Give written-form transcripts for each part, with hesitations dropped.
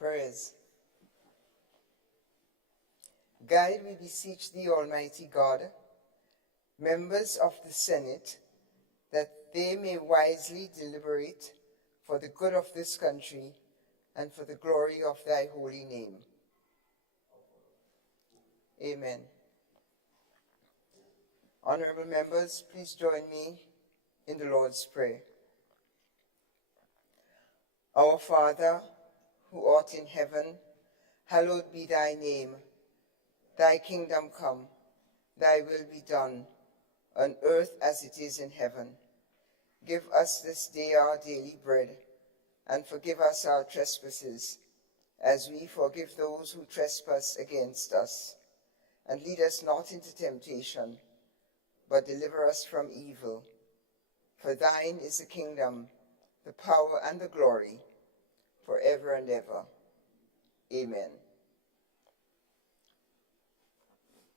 Prayers. Guide, we beseech thee, Almighty God, members of the Senate, that they may wisely deliberate for the good of this country and for the glory of thy holy name. Amen. Honorable members, please join me in the Lord's Prayer. Our Father, who art in heaven, hallowed be thy name. Thy kingdom come, thy will be done, on earth as it is in heaven. Give us this day our daily bread, and forgive us our trespasses, as we forgive those who trespass against us. And lead us not into temptation, but deliver us from evil. For thine is the kingdom, the power, and the glory, forever and ever. Amen.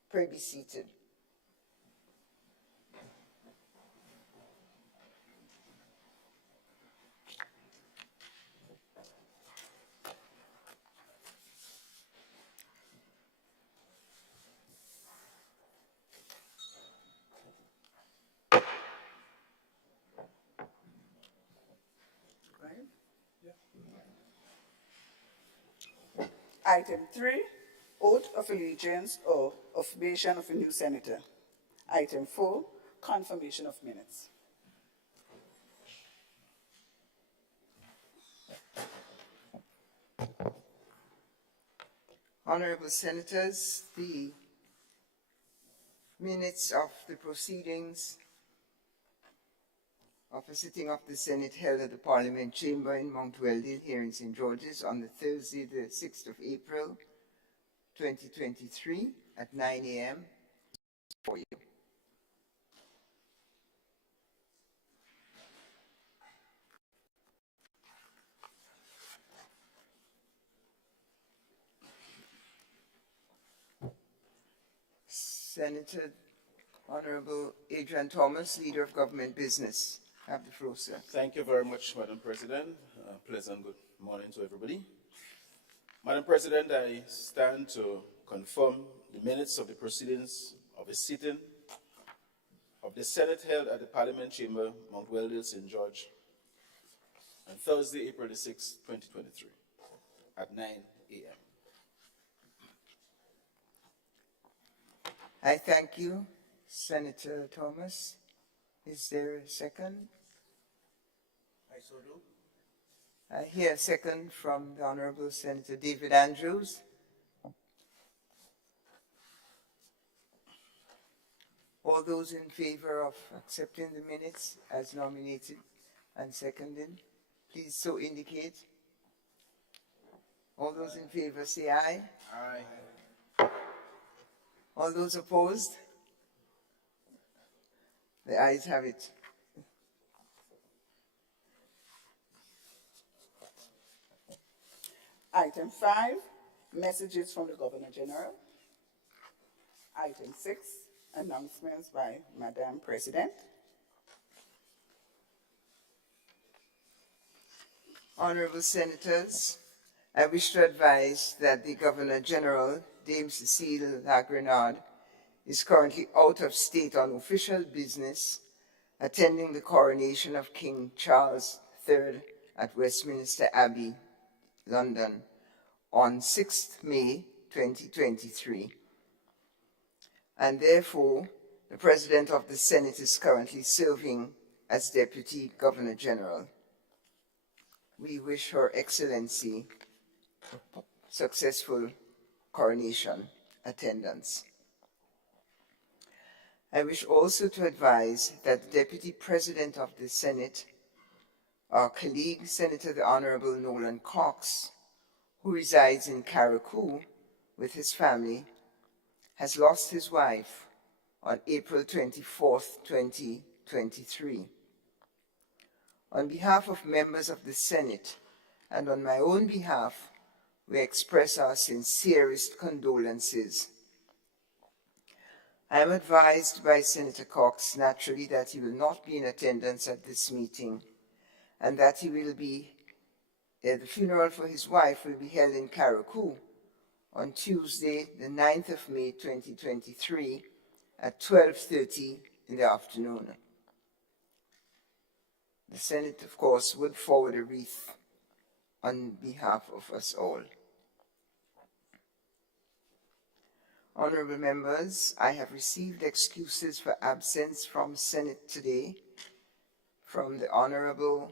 Pray be seated. Item 3, oath of allegiance or affirmation of a new senator. Item 4, confirmation of minutes. Honorable Senators, the minutes of the proceedings of a sitting of the Senate held at the Parliament Chamber in Mount Weldale here in St. George's on the Thursday, the 6th of April, 2023 at 9 a.m. for you. Senator Honorable Adrian Thomas, Leader of Government Business. Have the floor, sir. Thank you very much, Madam President. Pleasant good morning to everybody. Madam President, I stand to confirm the minutes of the proceedings of a sitting of the Senate held at the Parliament Chamber, Mount Weldale, St. George, on Thursday, April the 6th, 2023, at 9 a.m. I thank you, Senator Thomas. Is there a second? I so do. I hear a second from the Honorable Senator David Andrews. All those in favor of accepting the minutes as nominated and seconded, please so indicate. All those in favor say aye. Aye. All those opposed? The ayes have it. Item 5, messages from the Governor General. Item 6, announcements by Madam President. Honorable Senators, I wish to advise that the Governor General, Dame Cecile Lagrenard, is currently out of state on official business, attending the coronation of King Charles III at Westminster Abbey, London, on 6th May 2023. And therefore, the President of the Senate is currently serving as Deputy Governor General. We wish Her Excellency successful coronation attendance. I wish also to advise that the Deputy President of the Senate, our colleague, Senator the Honorable Nolan Cox, who resides in Carriacou with his family, has lost his wife on April 24th, 2023. On behalf of members of the Senate and on my own behalf, we express our sincerest condolences. I am advised by Senator Cox, naturally, that he will not be in attendance at this meeting and that he will be The funeral for his wife will be held in Carriacou on Tuesday, the 9th of May, 2023, at 12:30 in the afternoon. The Senate, of course, would forward a wreath on behalf of us all. Honorable members, I have received excuses for absence from Senate today from the Honorable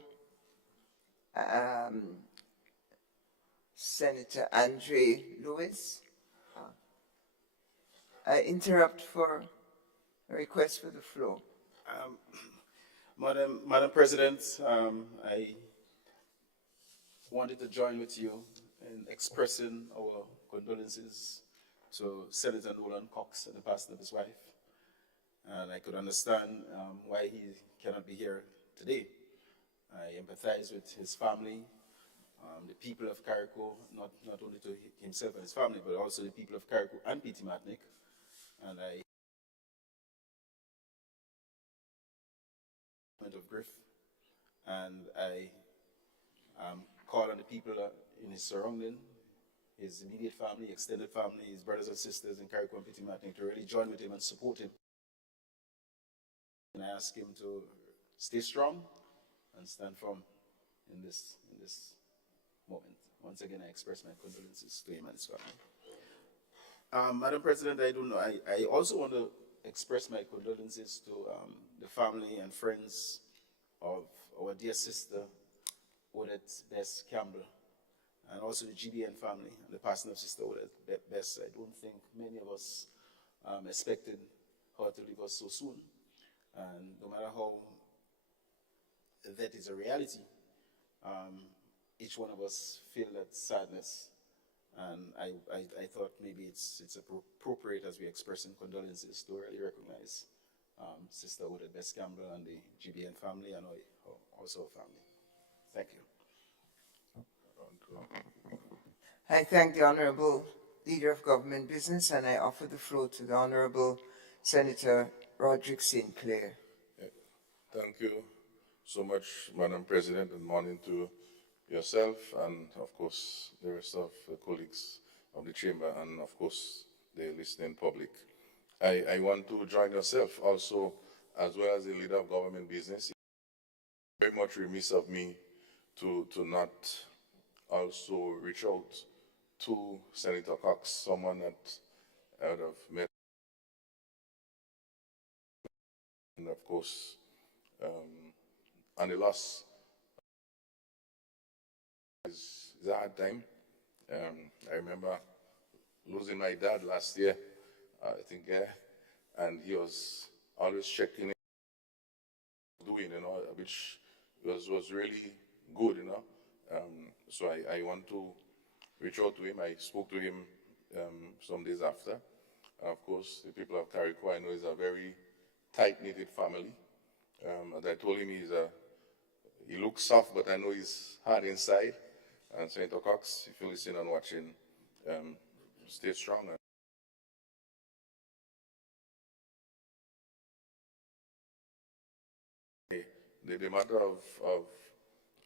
Senator Andre Lewis. I interrupt for a request for the floor. Madam President, I wanted to join with you in expressing our condolences to Senator Nolan Cox and the passing of his wife. And I could understand why he cannot be here today. I empathize with his family, the people of Carriacou, not only to himself and his family, but also the people of Carriacou and Petite Martinique. And I of grief, and I call on the people in his surrounding, his immediate family, extended family, his brothers and sisters in Carriacou and Petite Martinique to really join with him and support him. And I ask him to stay strong and stand firm in this moment. Once again, I express my condolences to him and his family. Madam President, I also want to express my condolences to the family and friends of our dear sister, Odette Bess Campbell, and also the GBN family and the passing of Sister Odette Bess. I don't think many of us expected her to leave us so soon. And no matter how that is a reality, each one of us feel that sadness. And I thought maybe it's appropriate as we're expressing condolences to really recognize Sister Odette Bess Campbell and the GBN family and also our family. Thank you. I thank the Honorable Leader of Government Business, and I offer the floor to the Honorable Senator Roderick St. Clair. Thank you so much, Madam President, and morning to yourself and, of course, the rest of the colleagues of the chamber and, of course, the listening public. I want to join yourself also, as well as the Leader of Government Business. It's very much remiss of me to not also reach out to Senator Cox, someone that I would have met, and of course, and the loss is a hard time. I remember losing my dad last year, I think, and he was always checking in, doing, which was really good, So I want to reach out to him. I spoke to him some days after. And of course, the people of Carriacou, I know, is a very tight-knitted family. As I told him, he looks soft, but I know he's hard inside. And Senator Cox, if you're listening and watching, stay strong. The matter of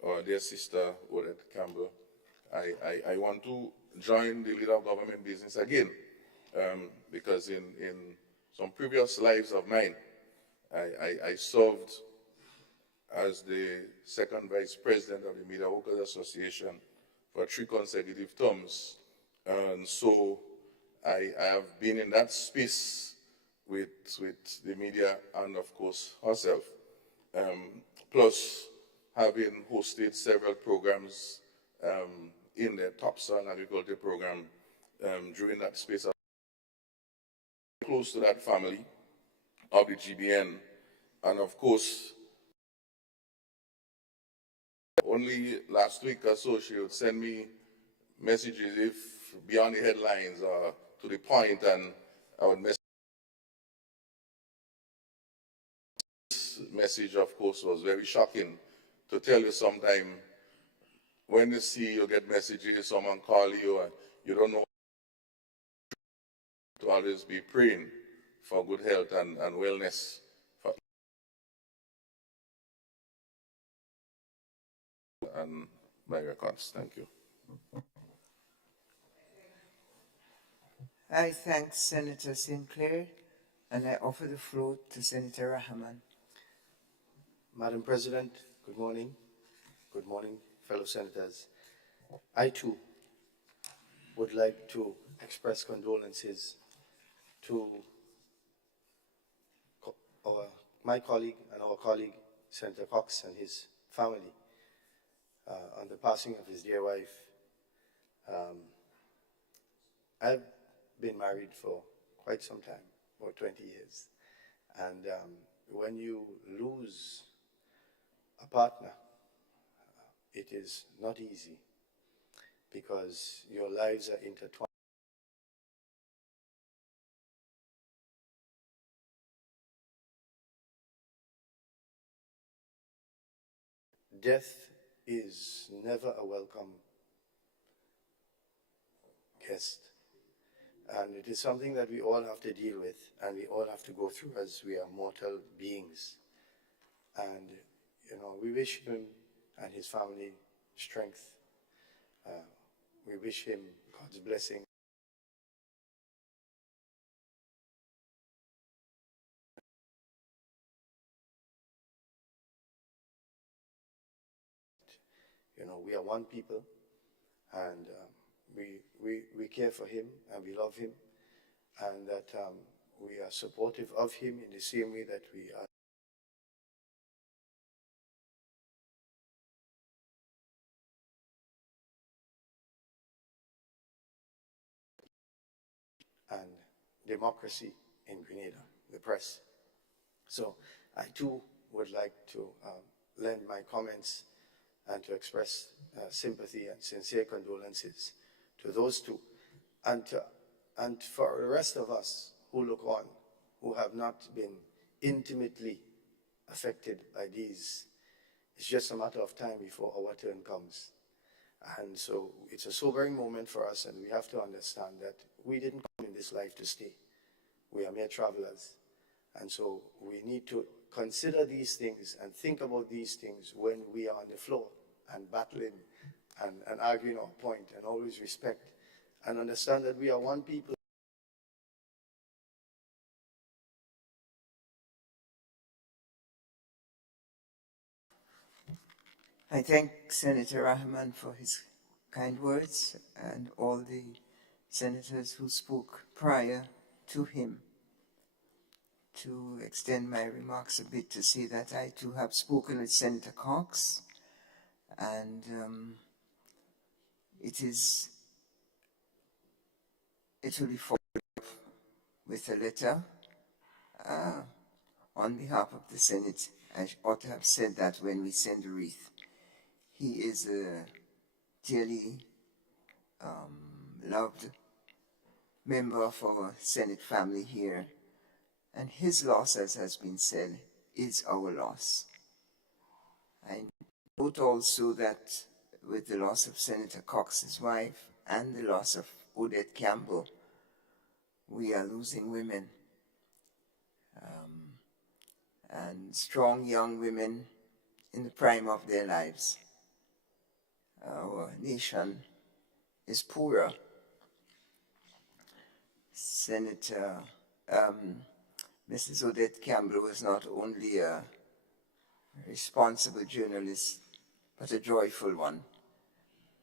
our dear sister, Odette Campbell, I want to join the Leader of Government Business again, because in some previous lives of mine, I served as the second vice president of the Media Workers Association for 3 consecutive terms. And so I have been in that space with the media and, of course, herself. Plus having hosted several programs in the Top Song Agriculture program during that space. Close to that family of the GBN, and of course, only last week or so she would send me messages if beyond the headlines or to the point, and I would message. This message, of course, was very shocking to tell you sometime when you see you get messages, someone call you and you don't know, to always be praying for good health and wellness. And my records. Thank you. I thank Senator Sinclair, and I offer the floor to Senator Rahman. Madam President, good morning. Good morning, fellow senators. I too would like to express condolences to my colleague and our colleague, Senator Cox, and his family on the passing of his dear wife. I've been married for quite some time, about 20 years. And when you lose a partner, it is not easy because your lives are intertwined. Death is never a welcome guest. And it is something that we all have to deal with and we all have to go through as we are mortal beings. And, you know, we wish him and his family strength. We wish him God's blessing. You know, we are one people, and we care for him and we love him, and that we are supportive of him in the same way that we are. And democracy in Grenada, the press. So I too would like to lend my comments and to express sympathy and sincere condolences to those two, and for the rest of us who look on, who have not been intimately affected by these. It's just a matter of time before our turn comes. And so it's a sobering moment for us, and we have to understand that we didn't come in this life to stay. We are mere travelers. And so we need to consider these things and think about these things when we are on the floor and battling and arguing our point, and always respect and understand that we are one people. I thank Senator Rahman for his kind words and all the senators who spoke prior to him. To extend my remarks a bit, to say that I too have spoken with Senator Cox, and it will be followed up with a letter on behalf of the Senate. I ought to have said that when we send the wreath. He is a dearly loved member of our Senate family here, and his loss, as has been said, is our loss. I note also that with the loss of Senator Cox's wife and the loss of Odette Campbell, we are losing women, and strong young women in the prime of their lives. Our nation is poorer. Senator Mrs. Odette Campbell was not only a responsible journalist, but a joyful one.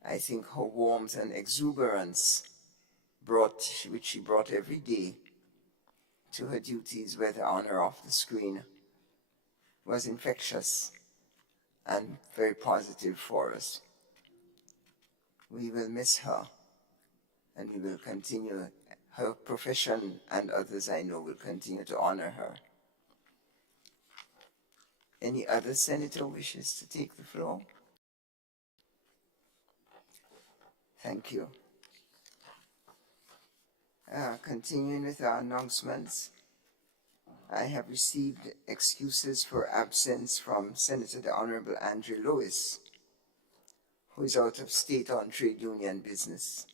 I think her warmth and exuberance which she brought every day to her duties, whether on or off the screen, was infectious and very positive for us. We will miss her, and we will continue. Her profession and others I know will continue to honor her. Any other senator wishes to take the floor? Thank you. Continuing with our announcements, I have received excuses for absence from Senator the Honorable Andrew Lewis, who is out of state on trade union business,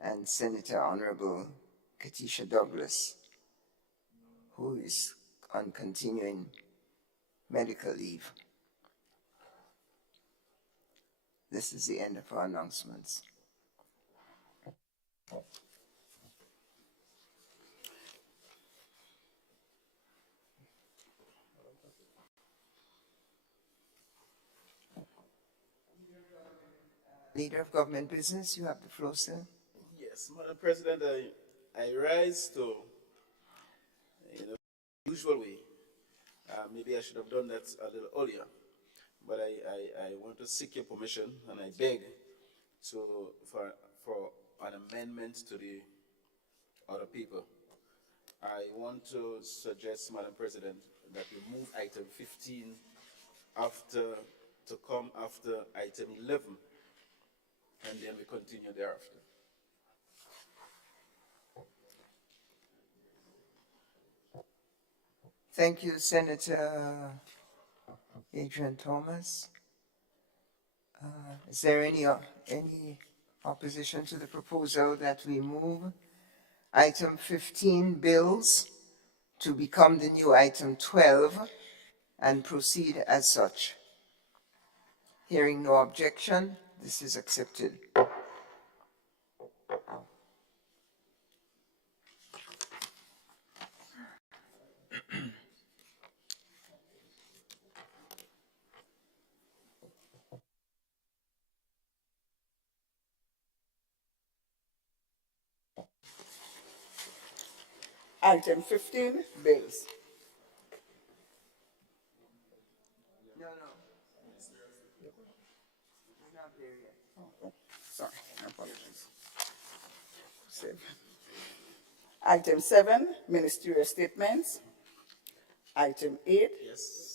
and Senator Honorable Katisha Douglas, who is on continuing medical leave. This is the end of our announcements. Leader of Government Business, you have the floor, sir. Yes, Madam President, I rise to, in a usual way. Maybe I should have done that a little earlier, but I want to seek your permission and I beg for an amendment to the other paper. I want to suggest, Madam President, that we move item 15 to come after item 11, and then we continue thereafter. Thank you, Senator Adrian Thomas. Is there any opposition to the proposal that we move item 15, bills, to become the new item 12 and proceed as such? Hearing no objection, this is accepted. Item 15, bills. No. We're not there yet. Oh, sorry, I apologize. Item 7, ministerial statements. Item 8, Yes.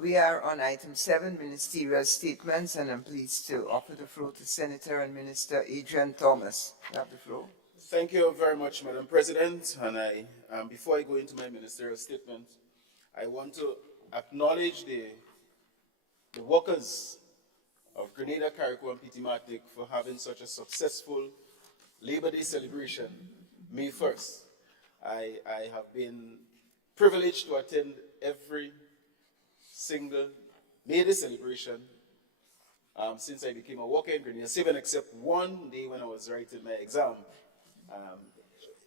We are on item 7, ministerial statements, and I'm pleased to offer the floor to Senator and Minister Adrian Thomas. You have the floor. Thank you very much, Madam President. And before I go into my ministerial statement, I want to acknowledge the workers of Grenada, Carriacou, and PT Martinique for having such a successful Labor Day celebration, May 1st. I have been privileged to attend every single May Day celebration since I became a worker in Grenada, save and except one day when I was writing my exam.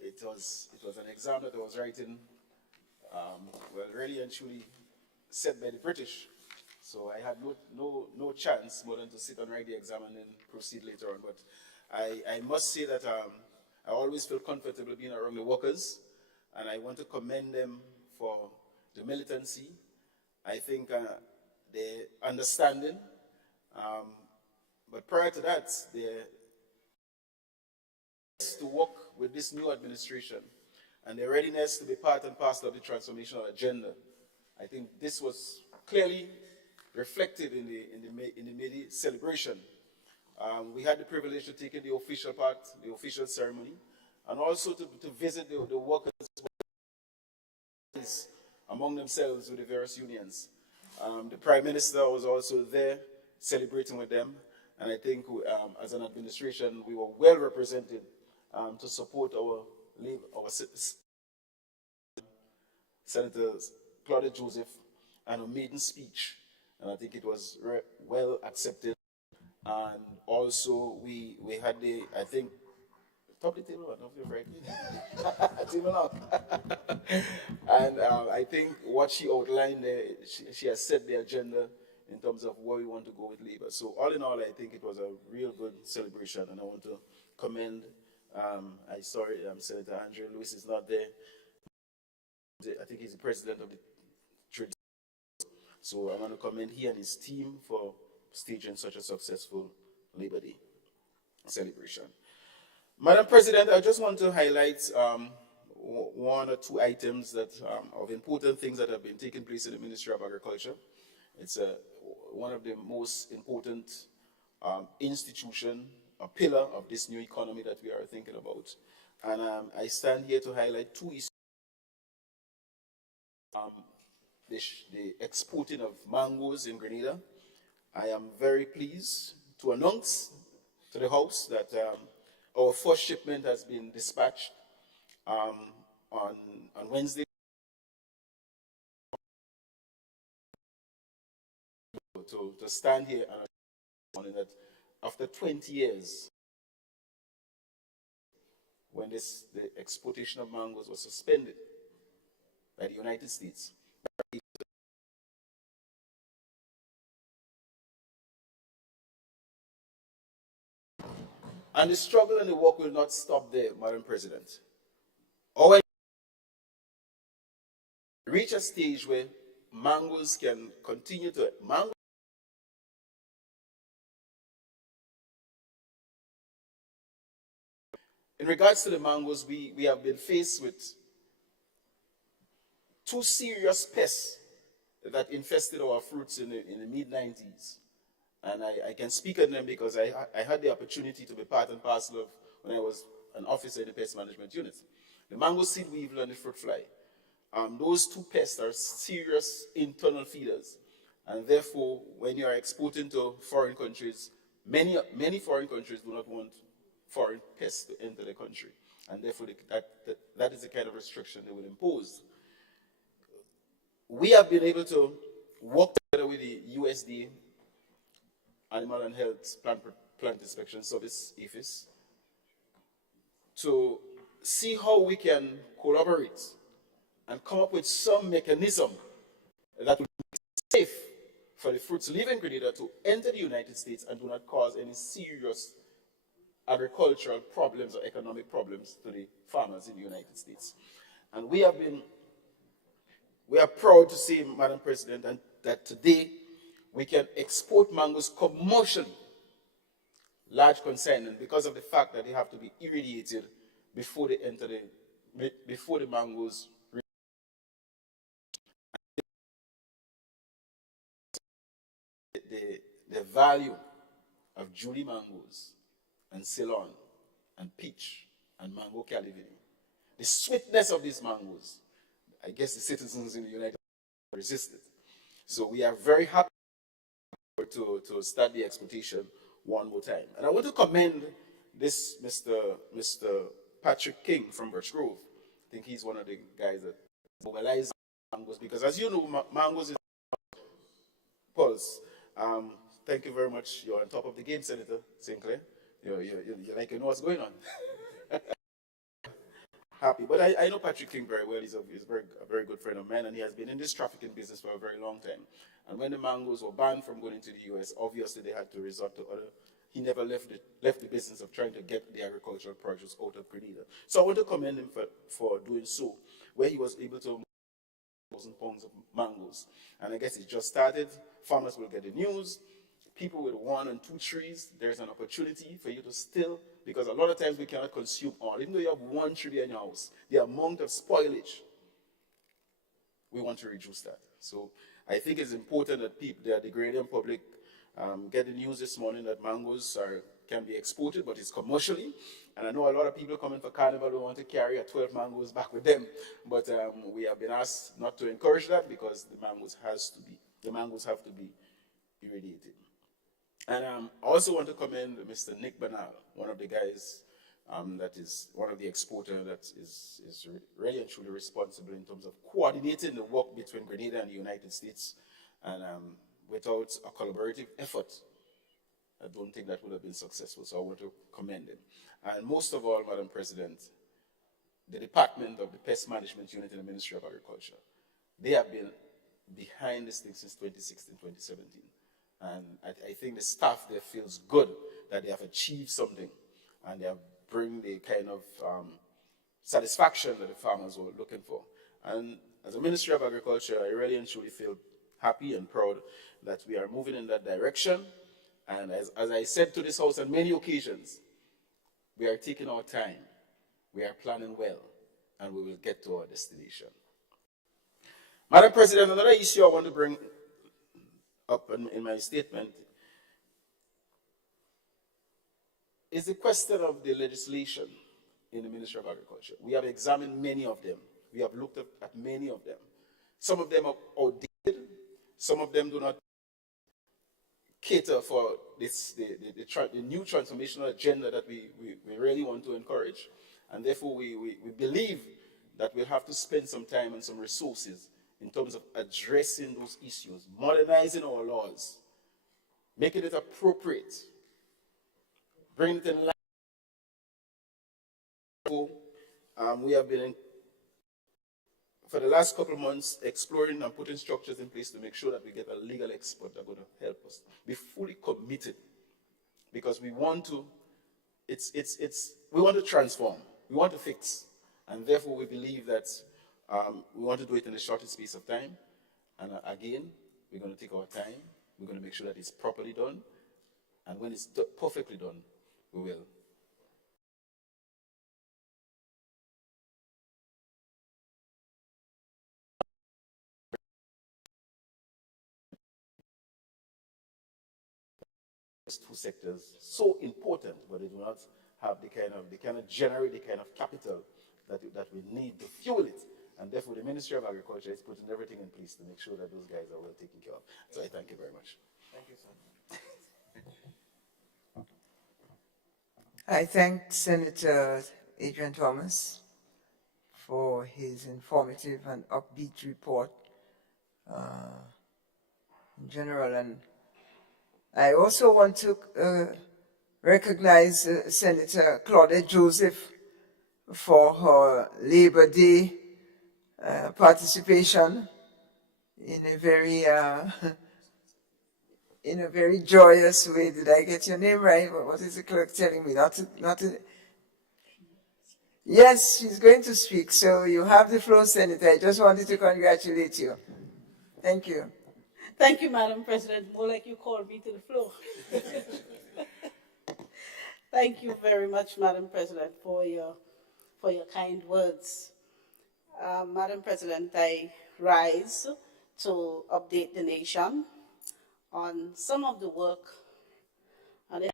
It was an exam that I was writing, well, really and truly set by the British. So I had no chance more than to sit and write the exam and then proceed later on. But I must say that I always feel comfortable being around the workers, and I want to commend them for the militancy. I think the understanding, but prior to that, the to work with this new administration and their readiness to be part and parcel of the transformational agenda. I think this was clearly reflected in the May Day celebration. We had the privilege to take in the official part, the official ceremony, and also to visit the workers among themselves with the various unions. The Prime Minister was also there celebrating with them, and I think as an administration we were well represented to support our Senator Claudette Joseph and her maiden speech, and I think it was well accepted. And also we had the, I think, top the table, not the right table out. And I think what she outlined there, she has set the agenda in terms of where we want to go with labor. So all in all, I think it was a real good celebration, and I want to commend. Senator Andrew Lewis is not there. I think he's the president of the trade. So I want to commend he and his team for staging such a successful Labor Day celebration. Madam President, I just want to highlight one or two items that of important things that have been taking place in the Ministry of Agriculture. It's one of the most important institution, a pillar of this new economy that we are thinking about. And I stand here to highlight two issues. The exporting of mangoes in Grenada. I am very pleased to announce to the House that our first shipment has been dispatched on Wednesday. to stand here and morning that after 20 years, when the exportation of mangoes was suspended by the United States, and the struggle and the work will not stop there, Madam President. Or reach a stage where mangoes can continue to In regards to the mangoes, we have been faced with two serious pests that infested our fruits in the mid-90s. And I can speak on them because I had the opportunity to be part and parcel of when I was an officer in the pest management unit. The mango seed weevil and the fruit fly. Those two pests are serious internal feeders. And therefore, when you are exporting to foreign countries, many foreign countries do not want foreign pests to enter the country. And therefore, that is the kind of restriction they will impose. We have been able to work together with the USDA, Animal and Health Plant Inspection Service, APHIS, to see how we can collaborate and come up with some mechanism that will be safe for the fruits leaving Grenada to enter the United States and do not cause any serious agricultural problems or economic problems to the farmers in the United States. And we are proud to say, Madam President, that today we can export mangoes commercially, large consignment, because of the fact that they have to be irradiated before they enter before the mangoes. The value of Julie mangoes and Ceylon and peach and mango Calivini, the sweetness of these mangoes, I guess the citizens in the United States resisted. So we are very happy to start the exportation one more time. And I want to commend this Mr. Patrick King from Birch Grove. I think he's one of the guys that mobilized mangoes, because as you know, mangoes is pulse. Thank you very much. You're on top of the game, Senator Sinclair. You like, you know what's going on. Happy. But I know Patrick King very well. He's a very good friend of mine, and he has been in this trafficking business for a very long time. And when the mangoes were banned from going into the US, obviously they had to resort to other. He never left the business of trying to get the agricultural produce out of Grenada. So I want to commend him for doing so, where he was able to 1,000 pounds of mangoes. And I guess it just started. Farmers will get the news. People with 1 and 2 trees, there's an opportunity for you to still, because a lot of times we cannot consume all. Even though you have 1 tree in your house, the amount of spoilage, we want to reduce that. So I think it's important that the Grenadian public get the news this morning that mangoes can be exported, but it's commercially. And I know a lot of people coming for Carnival who want to carry 12 mangoes back with them. But we have been asked not to encourage that, because the mangoes have to be irradiated. And I also want to commend Mr. Nick Bernal, one of the guys that is one of the exporters that is really and truly responsible in terms of coordinating the work between Grenada and the United States. And without a collaborative effort, I don't think that would have been successful. So I want to commend him. And most of all, Madam President, the Department of the Pest Management Unit in the Ministry of Agriculture, they have been behind this thing since 2016, 2017. And I think the staff there feels good that they have achieved something, and they have bring the kind of satisfaction that the farmers were looking for. And as a Ministry of Agriculture, I really and truly feel happy and proud that we are moving in that direction. And as I said to this House on many occasions, we are taking our time, we are planning well, and we will get to our destination. Madam President, another issue I want to bring up in my statement is the question of the legislation in the Ministry of Agriculture. We have examined many of them. We have looked at many of them. Some of them are outdated. Some of them do not cater for the new transformational agenda that we really want to encourage. And therefore, we believe that we'll have to spend some time and some resources in terms of addressing those issues, modernizing our laws, making it appropriate, bringing it in line. We have been, for the last couple of months, exploring and putting structures in place to make sure that we get a legal expert that's going to help us be fully committed, because we want to, we want to transform, we want to fix, and therefore we believe that we want to do it in the shortest space of time. And again, we're going to take our time. We're going to make sure that it's properly done, and when it's perfectly done, we will. Two sectors so important, but they do not have they cannot generate the kind of capital that we need to fuel it. And therefore, the Ministry of Agriculture is putting everything in place to make sure that those guys are well taken care of. So I thank you very much. Thank you, sir. I thank Senator Adrian Thomas for his informative and upbeat report in general. And I also want to recognize Senator Claudette Joseph for her Labor Day participation in a very joyous way. Did I get your name right? What is the clerk telling me? Yes, she's going to speak. So you have the floor, Senator. I just wanted to congratulate you. Thank you. Thank you, Madam President. More like you called me to the floor. Thank you very much, Madam President, for your kind words. Madam President, I rise to update the nation on some of the work and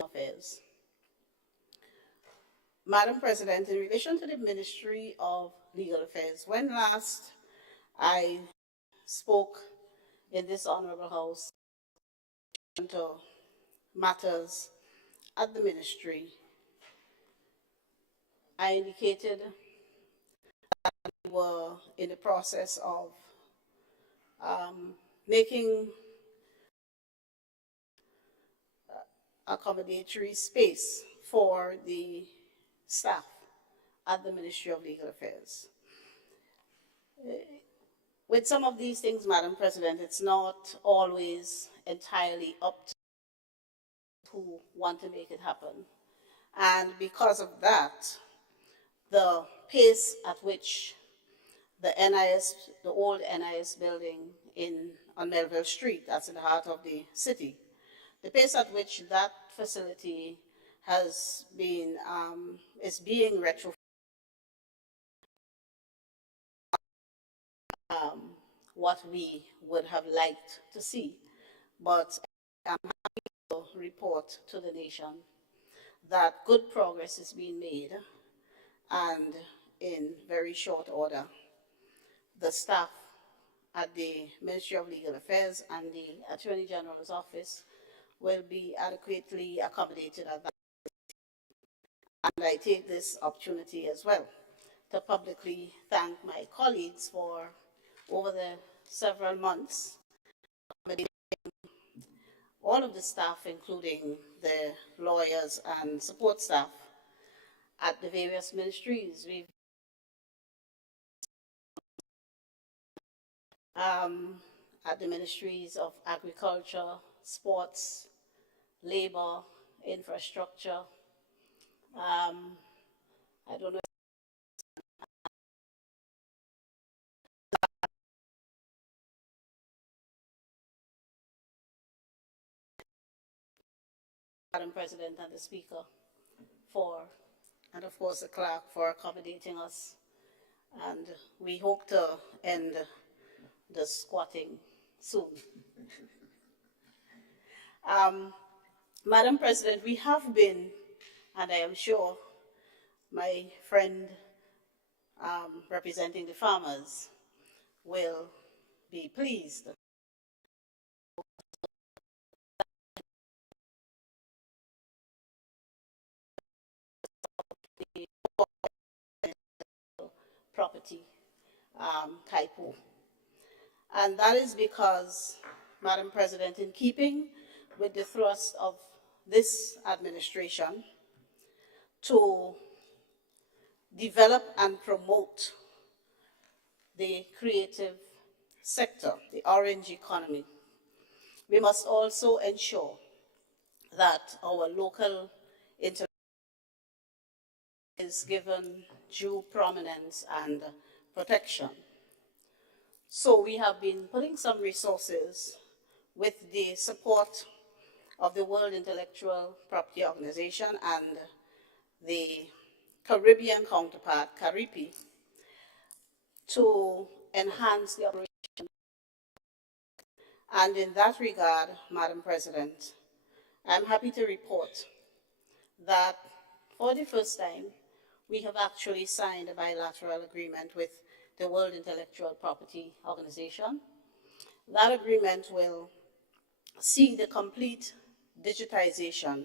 affairs. Madam President, in relation to the Ministry of Legal Affairs, when last I spoke in this honorable house to matters at the ministry, I indicated that we were in the process of making accommodatory space for the staff at the Ministry of Legal Affairs. With some of these things, Madam President, it's not always entirely up to who want to make it happen. And because of that, the pace at which the NIS, the old NIS building on Melville Street, that's in the heart of the city, the pace at which that facility has been, is being retrofitted, what we would have liked to see. But I'm happy to report to the nation that good progress is being made, and in very short order, the staff at the Ministry of Legal Affairs and the Attorney General's office will be adequately accommodated at that. And I take this opportunity as well to publicly thank my colleagues for, over the several months, accommodating all of the staff, including the lawyers and support staff at the various ministries. We've at the ministries of agriculture, sports, labor, infrastructure. I don't know. Madam President and the Speaker and of course the clerk for accommodating us. And we hope to end the squatting soon. Madam President, we have been, and I am sure my friend representing the farmers will be pleased property, Kaipo. And that is because, Madam President, in keeping with the thrust of this administration to develop and promote the creative sector, the orange economy, we must also ensure that our local intellectual is given due prominence and protection. So we have been putting some resources with the support of the World Intellectual Property Organization and the Caribbean counterpart, CARIPI, to enhance the operation. And in that regard, Madam President, I'm happy to report that for the first time, we have actually signed a bilateral agreement with the World Intellectual Property Organization. That agreement will see the complete digitization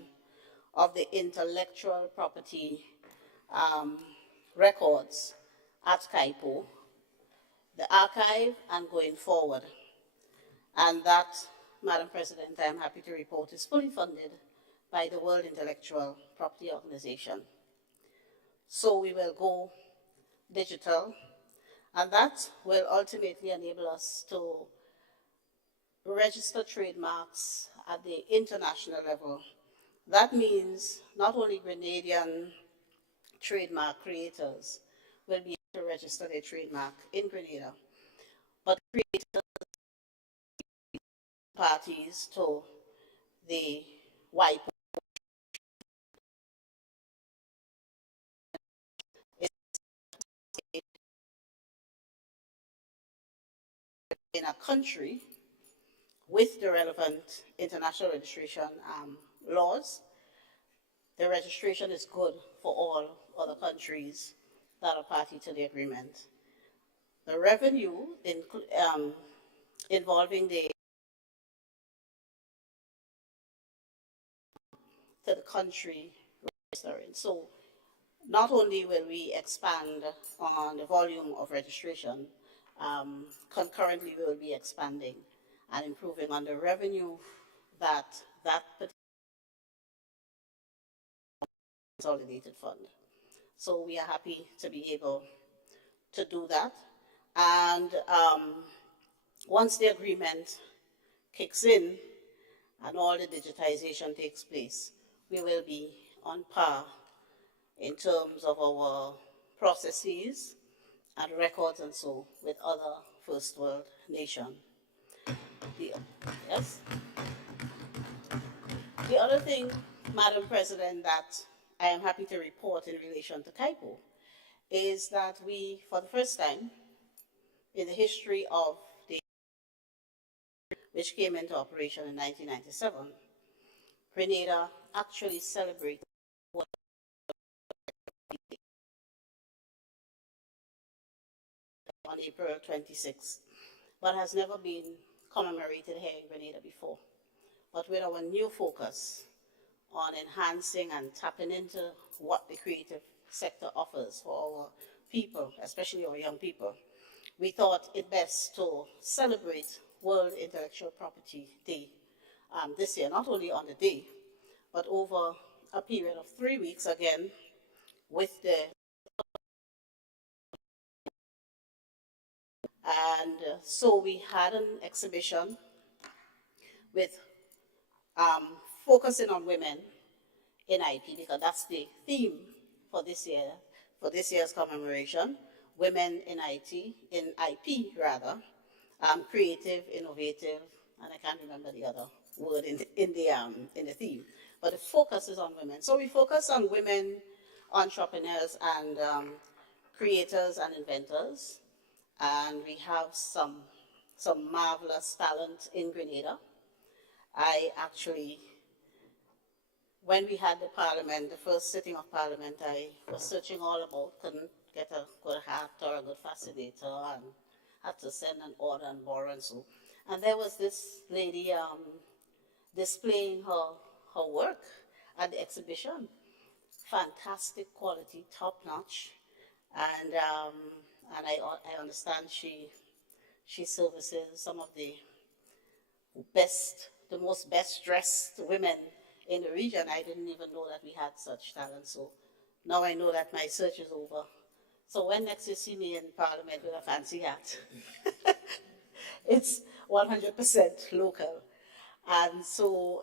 of the intellectual property records at Kaipo, the archive, and going forward. And that, Madam President, I am happy to report, is fully funded by the World Intellectual Property Organization. So we will go digital, and that will ultimately enable us to register trademarks at the international level. That means not only Grenadian trademark creators will be able to register their trademark in Grenada, but creators, parties to the WIPO in a country with the relevant international registration laws. The registration is good for all other countries that are party to the agreement. The revenue involving the to the country registering. So not only will we expand on the volume of registration, concurrently we will be expanding and improving on the revenue that consolidated fund. So we are happy to be able to do that. And once the agreement kicks in and all the digitization takes place, we will be on par in terms of our processes and records and so with other first world nations. Yes? The other thing, Madam President, that I am happy to report in relation to Kaipo is that we, for the first time in the history of the which came into operation in 1997, Grenada actually celebrated on April 26th, but has never been commemorated here in Grenada before. But with our new focus on enhancing and tapping into what the creative sector offers for our people, especially our young people, we thought it best to celebrate World Intellectual Property Day this year, not only on the day, but over a period of 3 weeks again with the and so we had an exhibition with focusing on women in IP, because that's the theme for this year, for this year's commemoration, women in IP rather, creative, innovative, and I can't remember the other word in the theme, but the focus is on women. So we focus on women entrepreneurs and creators and inventors, and we have some marvelous talent in Grenada. I actually, when we had the parliament, the first sitting of parliament, I was searching all about, couldn't get a good hat or a good facilitator, and had to send an order and borrow and so. And there was this lady displaying her work at the exhibition. Fantastic quality, top notch. And and I understand she services some of the most best dressed women in the region. I didn't even know that we had such talent. So now I know that my search is over. So when next you see me in Parliament with a fancy hat, it's 100% local. And so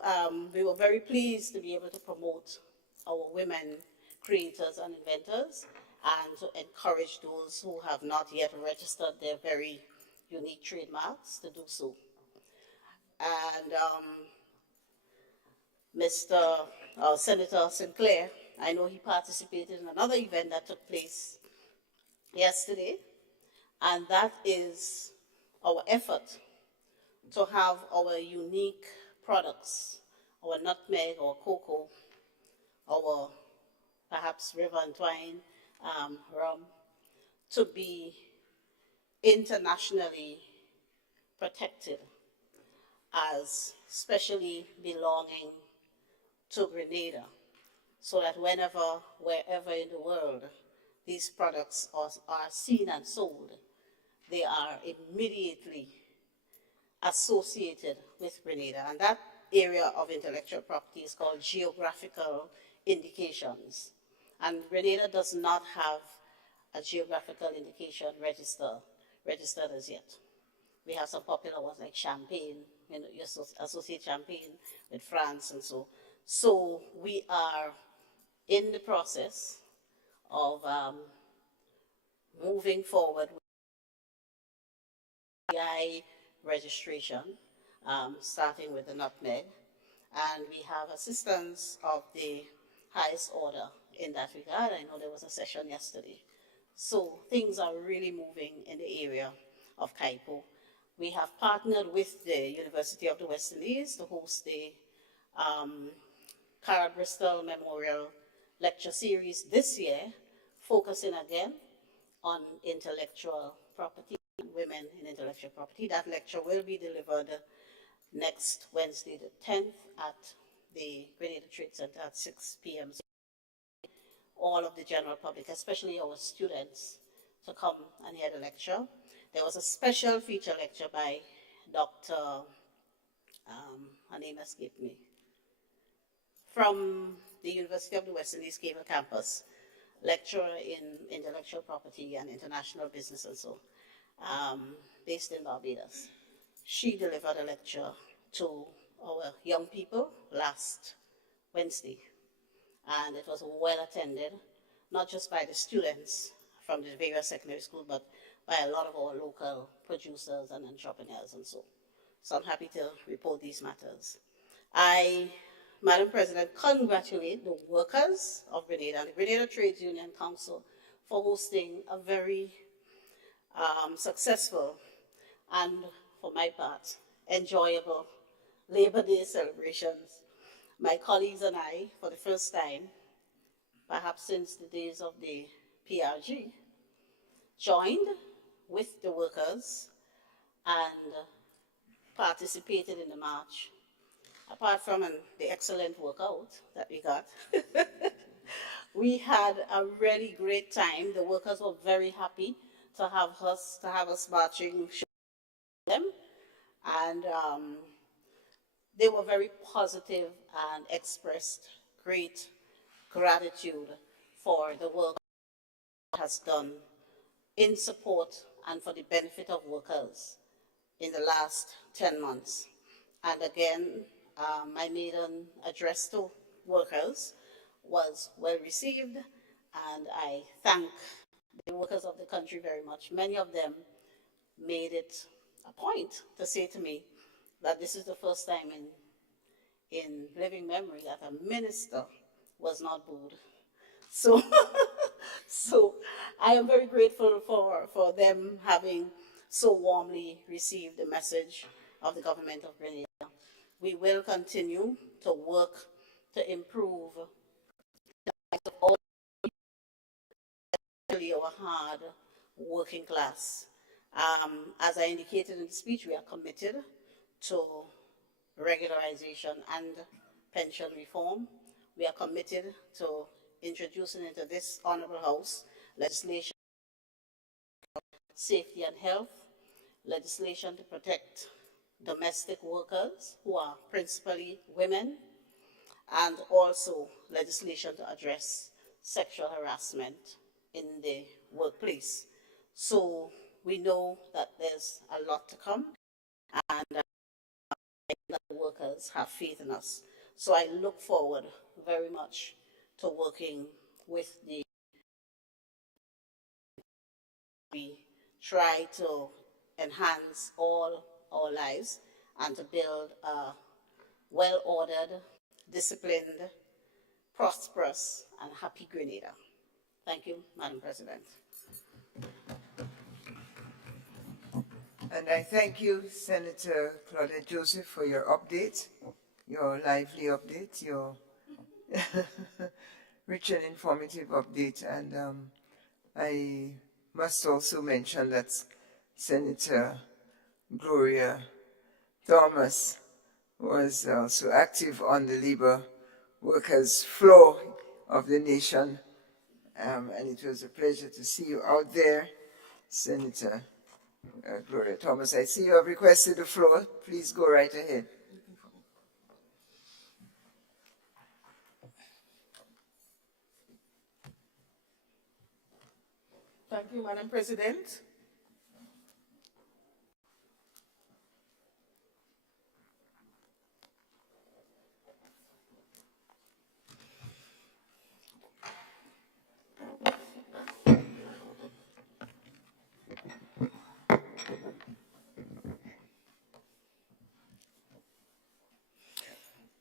we were very pleased to be able to promote our women creators and inventors and to encourage those who have not yet registered their very unique trademarks to do so. And Senator Sinclair, I know he participated in another event that took place yesterday, and that is our effort to have our unique products, our nutmeg, our cocoa, our perhaps river and twine rum, to be internationally protected as specially belonging to Grenada, so that wherever in the world these products are seen and sold, they are immediately associated with Grenada. And that area of intellectual property is called geographical indications. And Grenada does not have a geographical indication registered as yet. We have some popular ones like Champagne, you associate Champagne with France and so. So we are in the process of moving forward with GI registration, starting with the nutmeg, and we have assistance of the highest order in that regard. I know there was a session yesterday. So things are really moving in the area of Kaipo. We have partnered with the University of the West Indies to host the Carrot Bristol Memorial Lecture Series this year, focusing again on intellectual property, women in intellectual property. That lecture will be delivered next Wednesday, the 10th, at the Grenada Trade Center at 6 p.m. All of the general public, especially our students, to come and hear the lecture. There was a special feature lecture by Dr. Her name escaped me, from the University of the West Indies Cable Campus, lecturer in intellectual property and international business and so, based in Barbados. She delivered a lecture to our young people last Wednesday, and it was well attended, not just by the students from the various secondary schools, but by a lot of our local producers and entrepreneurs and so. So I'm happy to report these matters. I, Madam President, congratulate the workers of Grenada and the Grenada Trades Union Council for hosting a very successful and, for my part, enjoyable Labor Day celebrations. My colleagues and I, for the first time, perhaps since the days of the PRG, joined with the workers and participated in the march. Apart from the excellent workout that we got, we had a really great time. The workers were very happy to have us marching them, and they were very positive and expressed great gratitude for the work it has done in support and for the benefit of workers in the last 10 months. And again, my maiden address to workers was well received, and I thank the workers of the country very much. Many of them made it a point to say to me that this is the first time in living memory that a minister was not booed. So, so I am very grateful for them having so warmly received the message of the government of Grenada. We will continue to work to improve the lives of all, especially our hard working class. As I indicated in the speech, we are committed to regularization and pension reform. We are committed to introducing into this honorable house legislation safety and health, legislation to protect domestic workers, who are principally women, and also legislation to address sexual harassment in the workplace. So we know that there's a lot to come, and that workers have faith in us. So I look forward very much to working with the. We try to enhance all our lives and to build a well-ordered, disciplined, prosperous, and happy Grenada. Thank you, Madam President. And I thank you, Senator Claudette Joseph, for your update, your lively update, your rich and informative update. And I must also mention that Senator Gloria Thomas was also active on the labor workers' floor of the nation. And it was a pleasure to see you out there, Senator Gloria Thomas. I see you have requested the floor. Please go right ahead. Thank you, Madam President.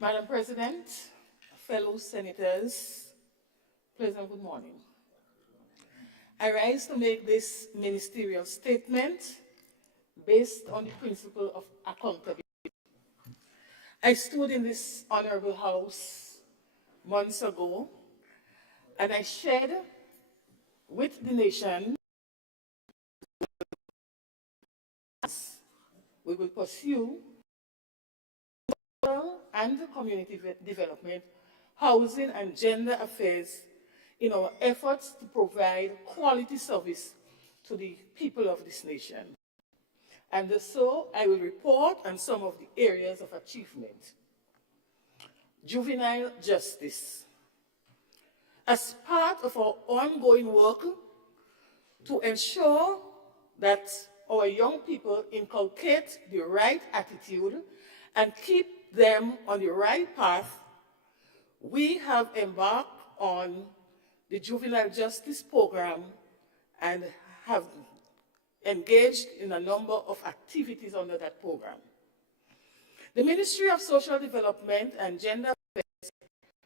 Madam President, fellow senators, pleasant good morning. I rise to make this ministerial statement based on the principle of accountability. I stood in this honorable house months ago, and I shared with the nation we will pursue and community development, housing and gender affairs in our efforts to provide quality service to the people of this nation. And so I will report on some of the areas of achievement. Juvenile justice. As part of our ongoing work to ensure that our young people inculcate the right attitude and keep them on the right path, we have embarked on the Juvenile Justice Program and have engaged in a number of activities under that program. The Ministry of Social Development and Gender Affairs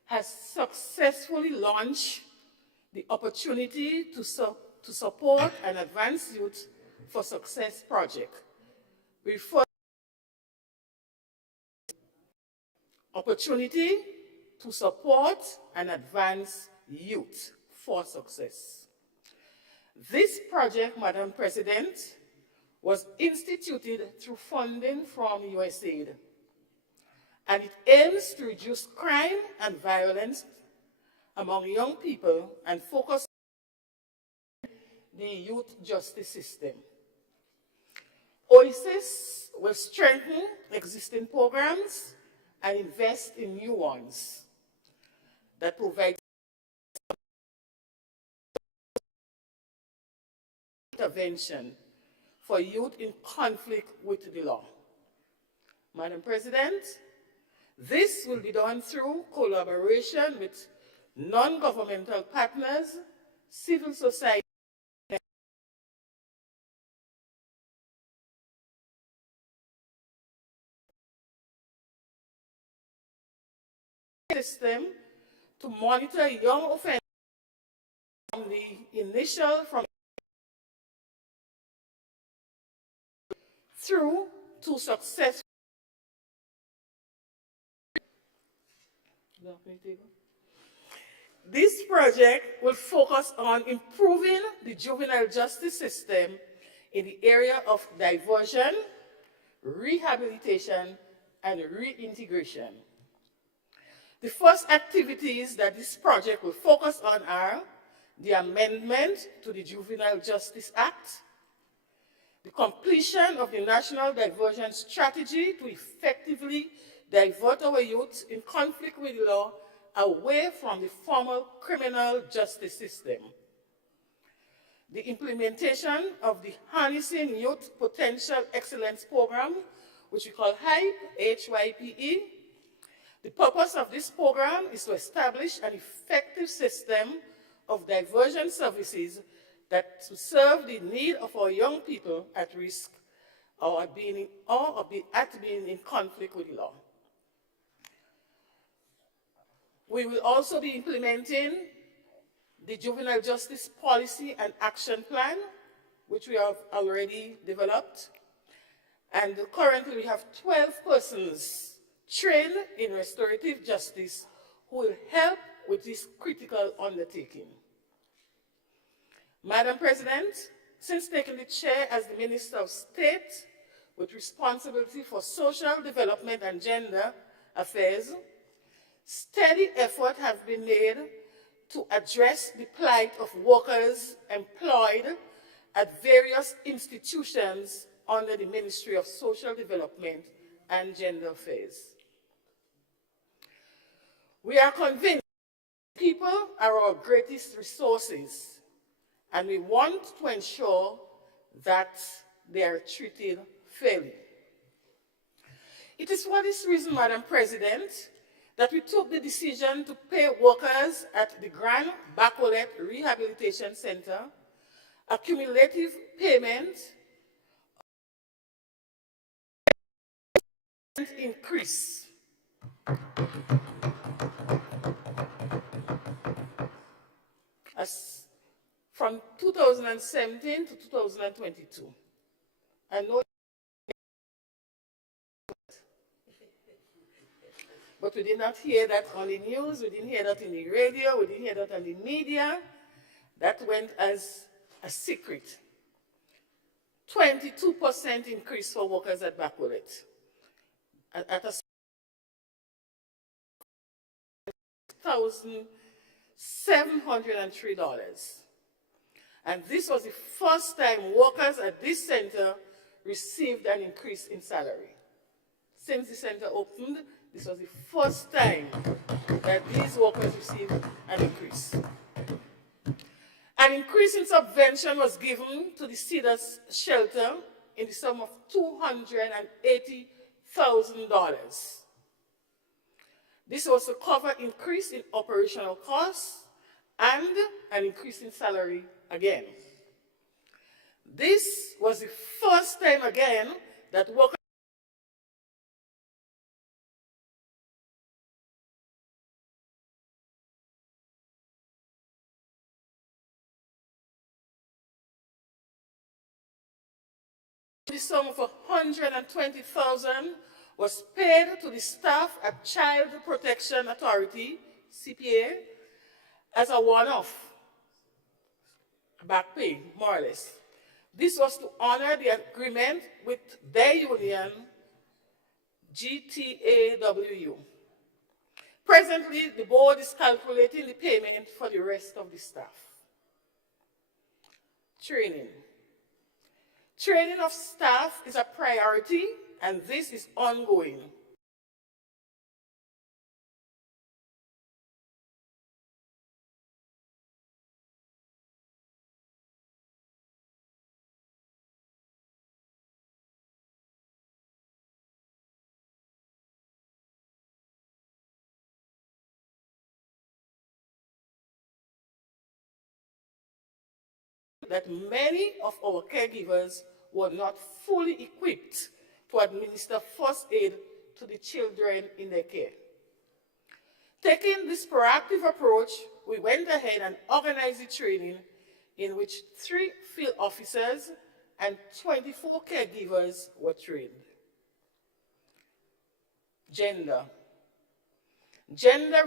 has successfully launched the Opportunity to Support and Advance Youth for Success project. Opportunity to Support and Advance Youth for Success. This project, Madam President, was instituted through funding from USAID, and it aims to reduce crime and violence among young people and focus on the youth justice system. OASIS will strengthen existing programs and invest in new ones that provide intervention for youth in conflict with the law. Madam President, this will be done through collaboration with non-governmental partners, civil society, system to monitor young offenders from the initial through to successful. This project will focus on improving the juvenile justice system in the area of diversion, rehabilitation, and reintegration. The first activities that this project will focus on are the amendment to the Juvenile Justice Act, the completion of the National Diversion Strategy to effectively divert our youth in conflict with the law away from the formal criminal justice system. The implementation of the Harnessing Youth Potential Excellence Program, which we call HYPE, H-Y-P-E. The purpose of this program is to establish an effective system of diversion services that to serve the need of our young people at risk or being in conflict with the law. We will also be implementing the Juvenile Justice Policy and Action Plan, which we have already developed. And currently we have 12 persons trained in restorative justice who will help with this critical undertaking. Madam President, since taking the chair as the Minister of State with responsibility for social development and gender affairs, steady effort has been made to address the plight of workers employed at various institutions under the Ministry of Social Development and Gender Affairs. We are convinced people are our greatest resources, and we want to ensure that they are treated fairly. It is for this reason, Madam President, that we took the decision to pay workers at the Grand Bacolet Rehabilitation Center a cumulative payment increase as from 2017 to 2022. I know, but we did not hear that on the news, we didn't hear that in the radio, we didn't hear that on the media. That went as a secret. 22% increase for workers at Bacolet. At $1,703. And this was the first time workers at this center received an increase in salary. Since the center opened, this was the first time that these workers received an increase. An increase in subvention was given to the Cedars shelter in the sum of $280,000. This was to cover increase in operational costs and an increase in salary again. This was the first time again that workers the sum of $120,000 was paid to the staff at Child Protection Authority, CPA, as a one-off back pay, more or less. This was to honor the agreement with their union, GTAWU. Presently, the board is calculating the payment for the rest of the staff. Training. Training of staff is a priority, and this is ongoing. That many of our caregivers were not fully equipped to administer first aid to the children in their care. Taking this proactive approach, we went ahead and organized the training in which 3 field officers and 24 caregivers were trained. Gender. Gender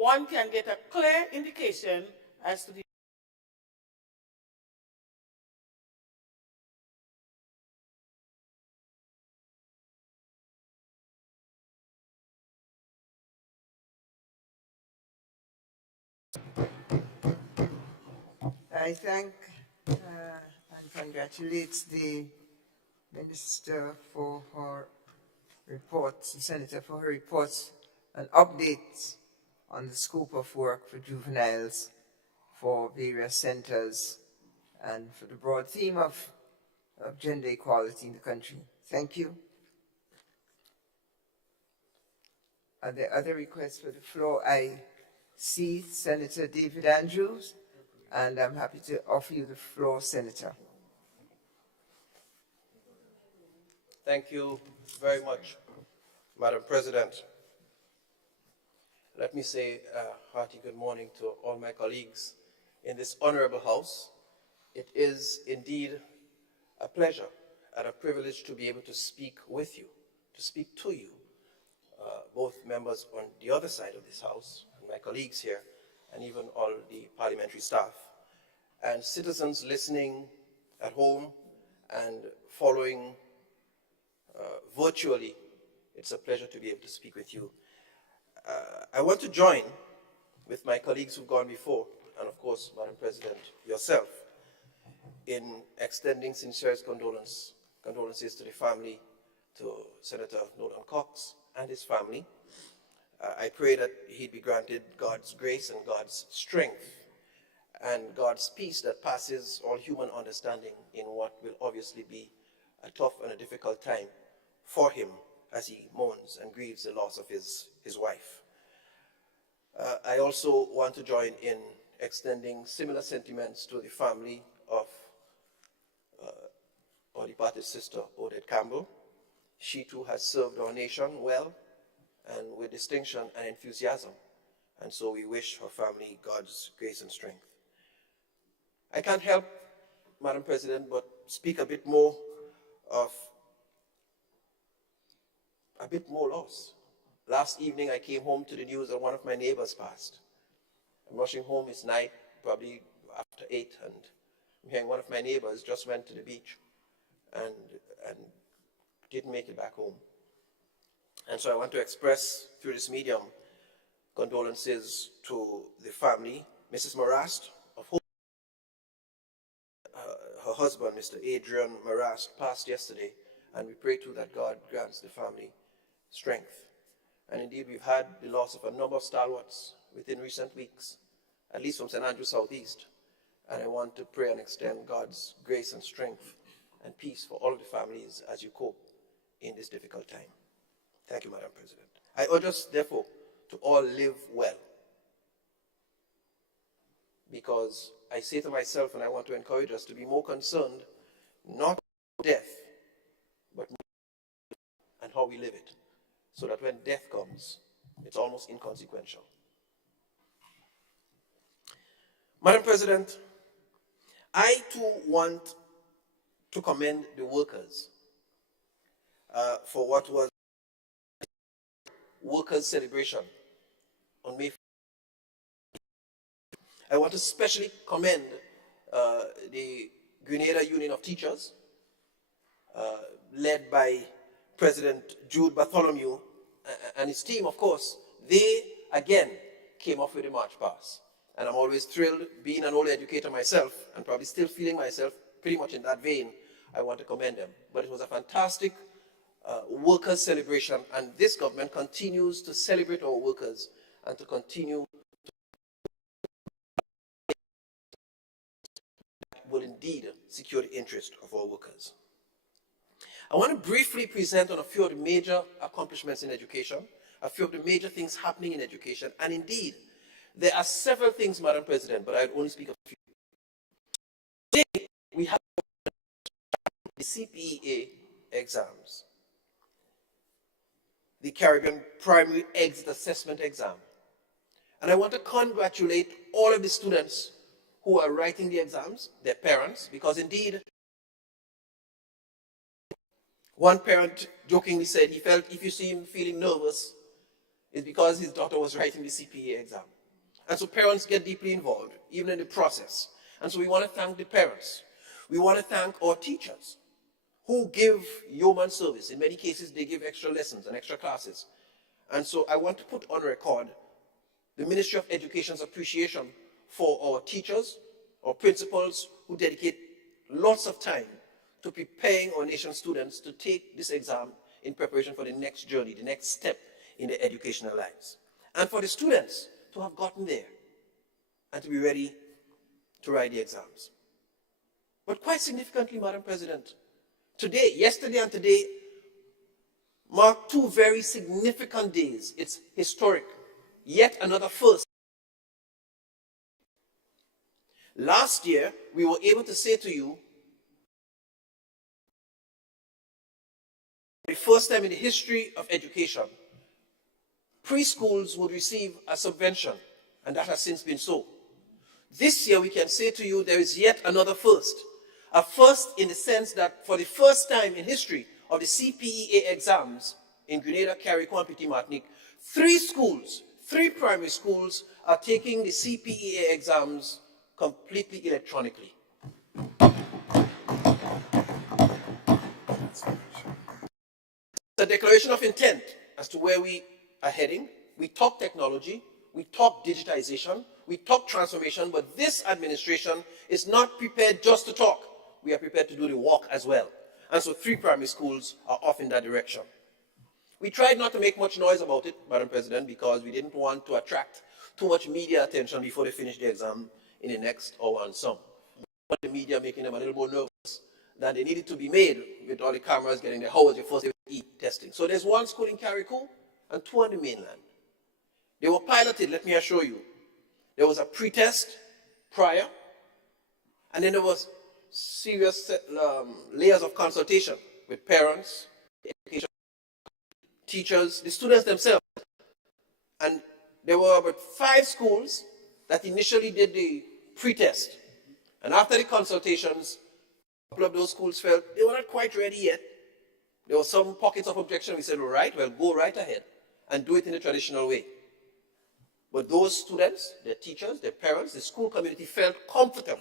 one can get a clear indication as to the I thank and congratulate the Minister for her reports, the Senator for her reports and updates on the scope of work for juveniles for various centers and for the broad theme of gender equality in the country. Thank you. Are there other requests for the floor? I see Senator David Andrews, and I'm happy to offer you the floor, Senator. Thank you very much, Madam President. Let me say a hearty good morning to all my colleagues in this honorable House. It is indeed a pleasure and a privilege to be able to speak with you, to speak to you, both members on the other side of this House, my colleagues here, and even all the parliamentary staff, and citizens listening at home and following virtually. It's a pleasure to be able to speak with you. I want to join with my colleagues who've gone before, and of course, Madam President, yourself, in extending sincerest condolences to the family, to Senator Nolan Cox and his family. I pray that he'd be granted God's grace and God's strength and God's peace that passes all human understanding in what will obviously be a tough and a difficult time for him as he mourns and grieves the loss of his wife. I also want to join in extending similar sentiments to the family of our departed sister, Odette Campbell. She too has served our nation well and with distinction and enthusiasm. And so we wish her family God's grace and strength. I can't help, Madam President, but speak a bit more loss. Last evening I came home to the news that one of my neighbors passed. I'm rushing home, it's night, probably after 8, and I'm hearing one of my neighbors just went to the beach and didn't make it back home. And so I want to express through this medium condolences to the family. Mrs. Marast, of whom her husband, Mr. Adrian Marast, passed yesterday, and we pray too that God grants the family strength. And indeed, we've had the loss of a number of stalwarts within recent weeks, at least from St. Andrew Southeast. And I want to pray and extend God's grace and strength and peace for all of the families as you cope in this difficult time. Thank you, Madam President. I urge us, therefore, to all live well. Because I say to myself, and I want to encourage us to be more concerned, not with death, but and how we live it. So that when death comes, it's almost inconsequential. Madam President, I too want to commend the workers for what was workers' celebration on May 5th. I want to especially commend the Grenada Union of Teachers, led by President Jude Bartholomew and his team, of course. They, again, came off with a march pass. And I'm always thrilled, being an old educator myself, and probably still feeling myself pretty much in that vein, I want to commend them. But it was a fantastic workers' celebration, and this government continues to celebrate our workers and to continue will indeed secure the interest of our workers. I want to briefly present on a few of the major accomplishments in education, a few of the major things happening in education, and indeed, there are several things, Madam President, but I'll only speak of a few. Today, we have the CPEA exams, the Caribbean Primary Exit Assessment Exam. And I want to congratulate all of the students who are writing the exams, their parents, because indeed, one parent jokingly said he felt if you see him feeling nervous, it's because his daughter was writing the CPA exam. And so parents get deeply involved, even in the process. And so we want to thank the parents. We want to thank our teachers who give yeoman service. In many cases, they give extra lessons and extra classes. And so I want to put on record the Ministry of Education's appreciation for our teachers, our principals who dedicate lots of time to preparing our nation's students to take this exam in preparation for the next journey, the next step in their educational lives. And for the students to have gotten there and to be ready to write the exams. But quite significantly, Madam President, today, yesterday and today, mark two very significant days. It's historic. Yet another first. Last year, we were able to say to you, for the first time in the history of education, preschools would receive a subvention, and that has since been so. This year, we can say to you, there is yet another first. A first in the sense that for the first time in history of the CPEA exams in Grenada, Carriacou, and Petite Martinique, 3 schools, 3 primary schools are taking the CPEA exams completely electronically. It's a declaration of intent as to where we are heading. We talk technology, we talk digitization, we talk transformation, but this administration is not prepared just to talk. We are prepared to do the walk as well. And so 3 primary schools are off in that direction. We tried not to make much noise about it, Madam President, because we didn't want to attract too much media attention before they finish the exam in the next hour and some. But the media making them a little more nervous than they needed to be made with all the cameras getting there. How was your first day testing? So there's 1 school in Carriacou and 2 on the mainland. They were piloted, let me assure you. There was a pre-test prior, and then there was serious layers of consultation with parents, education, teachers, the students themselves. And there were about 5 schools that initially did the pre-test. And after the consultations, a couple of those schools felt they were not quite ready yet. There were some pockets of objection. We said, all right, well, go right ahead and do it in the traditional way. But those students, their teachers, their parents, the school community felt comfortable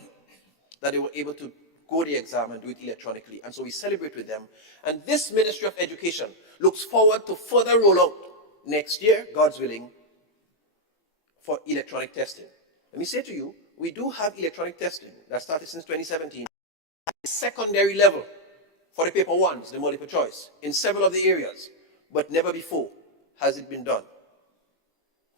that they were able to go the exam and do it electronically. And so we celebrate with them. And this Ministry of Education looks forward to further roll out next year, God's willing, for electronic testing. Let me say to you, we do have electronic testing that started since 2017 at the secondary level for the paper 1s, the multiple choice, in several of the areas, but never before has it been done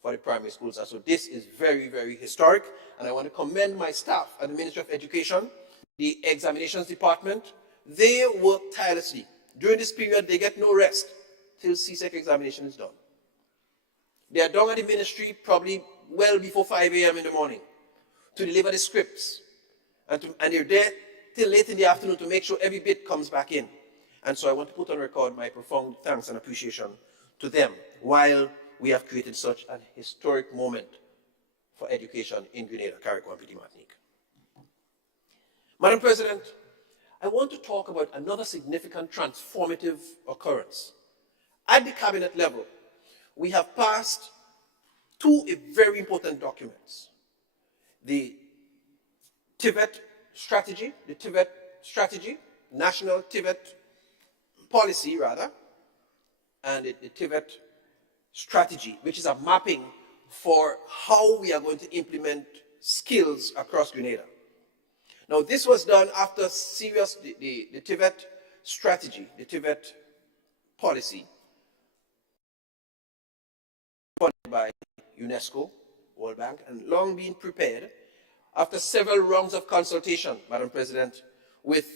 for the primary schools. And so this is very, very historic, and I want to commend my staff at the Ministry of Education, the examinations department. They work tirelessly. During this period, they get no rest till CSEC examination is done. They are down at the ministry probably well before 5 a.m. in the morning to deliver the scripts, and they're there till late in the afternoon to make sure every bit comes back in. And so I want to put on record my profound thanks and appreciation to them while we have created such an historic moment for education in Grenada, Carriacou, and Petite Martinique. Madam President, I want to talk about another significant transformative occurrence. At the cabinet level, we have passed 2 very important documents. The TVET strategy, National TVET Policy rather, and the TVET strategy, which is a mapping for how we are going to implement skills across Grenada. Now, this was done after serious, the TVET strategy, the TVET policy, funded by UNESCO, World Bank, and long been prepared after several rounds of consultation, Madam President, with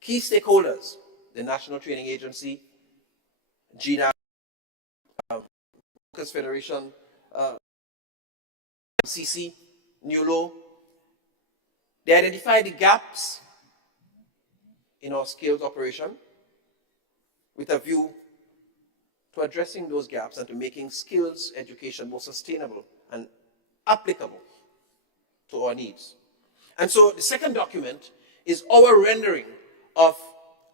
key stakeholders, the National Training Agency, GNAP, Workers' Federation, CC, NULO. They identified the gaps in our skills operation with a view to addressing those gaps and to making skills education more sustainable and applicable to our needs. And so the second document is our rendering of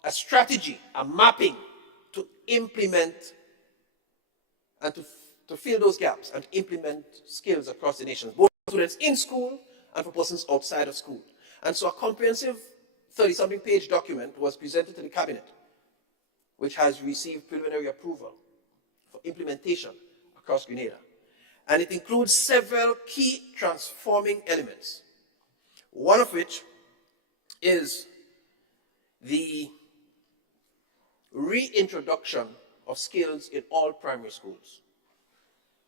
a strategy, a mapping to implement and to fill those gaps and implement skills across the nation, both for students in school and for persons outside of school. And so a comprehensive 30-something page document was presented to the cabinet, which has received preliminary approval for implementation across Grenada. And it includes several key transforming elements, one of which is the reintroduction of skills in all primary schools.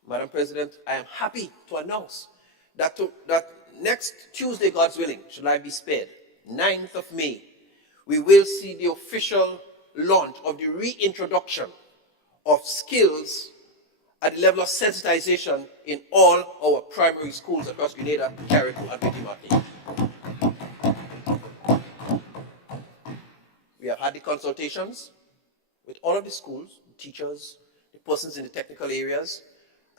Madam President, I am happy to announce that, that next Tuesday, God's willing, should I be spared, 9th of May, we will see the official launch of the reintroduction of skills at the level of sensitization in all our primary schools across Grenada, Carriacou, and Petite Martinique. We have had the consultations with all of the schools, the teachers, the persons in the technical areas,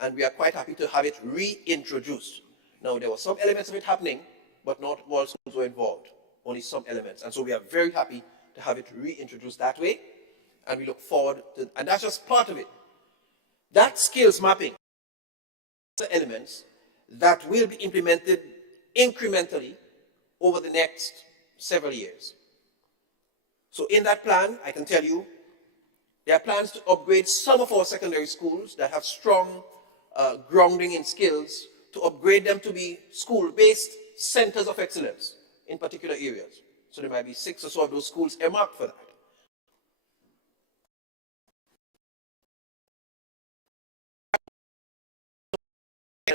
and we are quite happy to have it reintroduced. Now, there were some elements of it happening, but not all schools were involved, only some elements. And so we are very happy to have it reintroduced that way, and we look forward to, and that's just part of it. That skills mapping, the elements that will be implemented incrementally over the next several years. So in that plan, I can tell you, there are plans to upgrade some of our secondary schools that have strong grounding in skills, to upgrade them to be school-based centers of excellence in particular areas. So there might be 6 or so of those schools earmarked for that.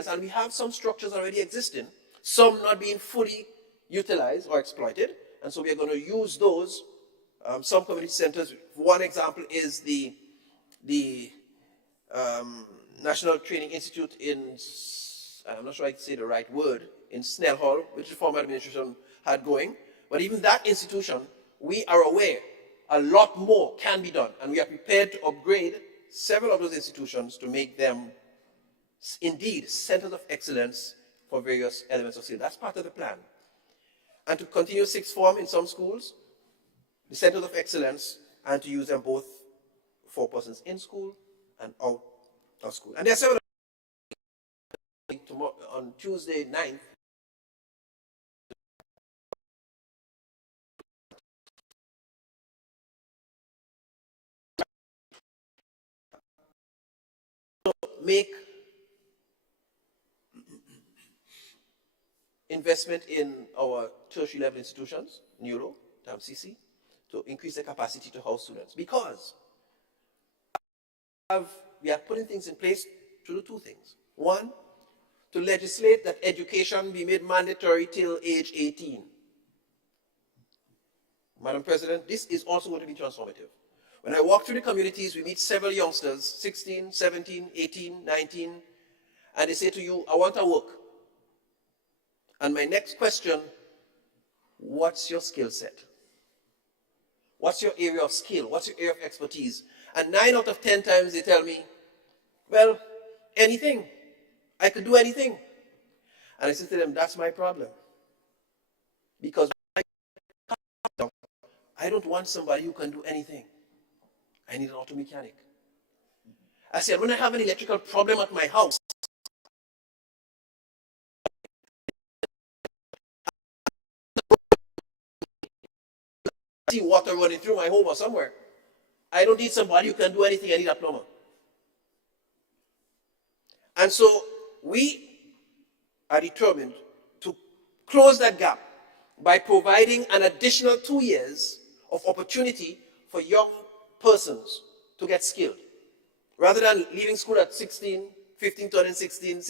And we have some structures already existing, some not being fully utilized or exploited, and so we are going to use those. Some community centers, one example is the National Training Institute in, I'm not sure I can say the right word, in Snell Hall, which the former administration had going. But even that institution, we are aware a lot more can be done, and we are prepared to upgrade several of those institutions to make them indeed centers of excellence for various elements of skill. That's part of the plan. And to continue sixth form in some schools, the centers of excellence, and to use them both for persons in school and out of school. And there are several tomorrow, on Tuesday 9th, make investment in our tertiary level institutions, NEURO, TAMCC, to increase the capacity to house students. Because we are putting things in place to do 2 things. One, to legislate that education be made mandatory till age 18. Madam President, this is also going to be transformative. When I walk through the communities, we meet several youngsters, 16, 17, 18, 19, and they say to you, I want to work. And my next question, what's your skill set? What's your area of skill? What's your area of expertise? And 9 out of 10 times they tell me, well, anything. I could do anything. And I say to them, that's my problem. Because I don't want somebody who can do anything. I need an auto mechanic. I said, when I have an electrical problem at my house, I see water running through my home or somewhere. I don't need somebody who can do anything. I need a plumber. And so we are determined to close that gap by providing an additional 2 years of opportunity for young persons to get skilled. Rather than leaving school at 16, 15, turning 16,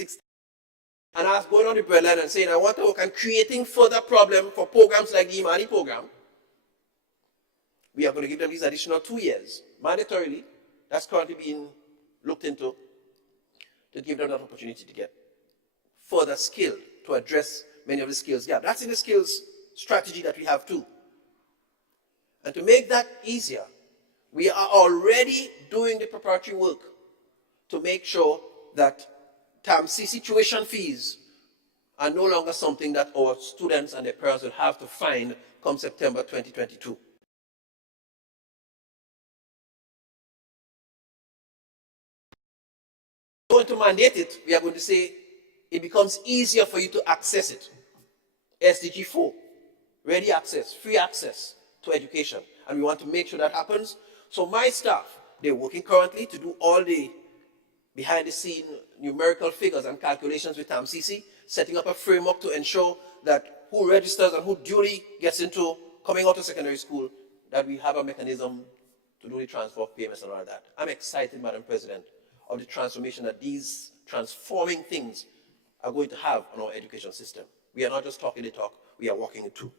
and us going on the breadline and saying, I want to work, and creating further problem for programs like the Imani program, we are going to give them these additional 2 years, mandatorily. That's currently being looked into, to give them that opportunity to get further skill to address many of the skills gaps. That's in the skills strategy that we have too. And to make that easier, we are already doing the preparatory work to make sure that TAMCC tuition fees are no longer something that our students and their parents will have to find come September 2022. We're going to mandate it. We are going to say it becomes easier for you to access it. SDG 4, ready access, free access to education. And we want to make sure that happens. So my staff, they're working currently to do all the behind the scene numerical figures and calculations with TAMCC, setting up a framework to ensure that who registers and who duly gets into coming out of secondary school, that we have a mechanism to do the transfer of payments and all that. I'm excited, Madam President, of the transformation that these transforming things are going to have on our education system. We are not just talking the talk, we are walking it through.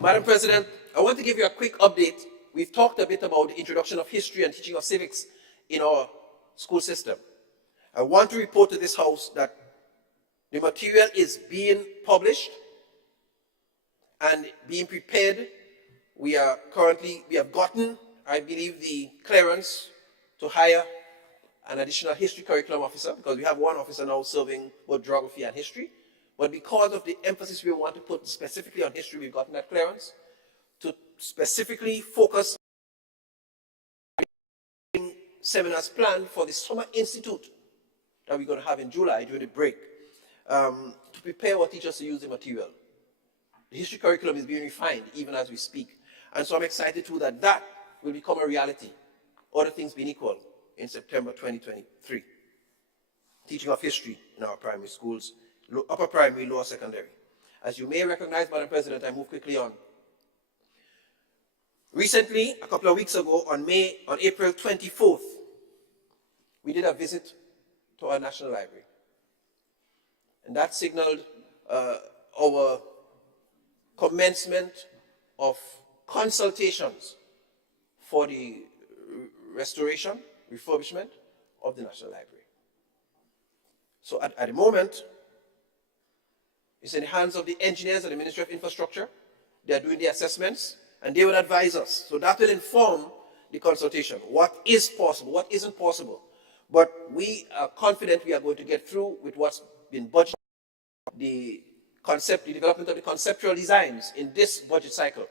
Madam President, I want to give you a quick update. We've talked a bit about the introduction of history and teaching of civics in our school system. I want to report to this House that the material is being published and being prepared. We have gotten, I believe, the clearance to hire an additional history curriculum officer, because we have one officer now serving both geography and history. But because of the emphasis we want to put specifically on history, we've gotten that clearance to specifically focus on seminars planned for the Summer Institute that we're going to have in July during the break, to prepare our teachers to use the material. The history curriculum is being refined even as we speak. And so I'm excited too that that will become a reality, other things being equal, in September 2023. Teaching of history in our primary schools, upper primary, lower secondary. As you may recognize, Madam President, I move quickly on. Recently, a couple of weeks ago, on April 24th, we did a visit to our National Library. And that signaled our commencement of consultations for the restoration, refurbishment of the National Library. So at the moment, it's in the hands of the engineers and the Ministry of Infrastructure. They are doing the assessments, and they will advise us. So that will inform the consultation. What is possible, what isn't possible. But we are confident we are going to get through with what's been budgeted. The development of the conceptual designs in this budget cycle,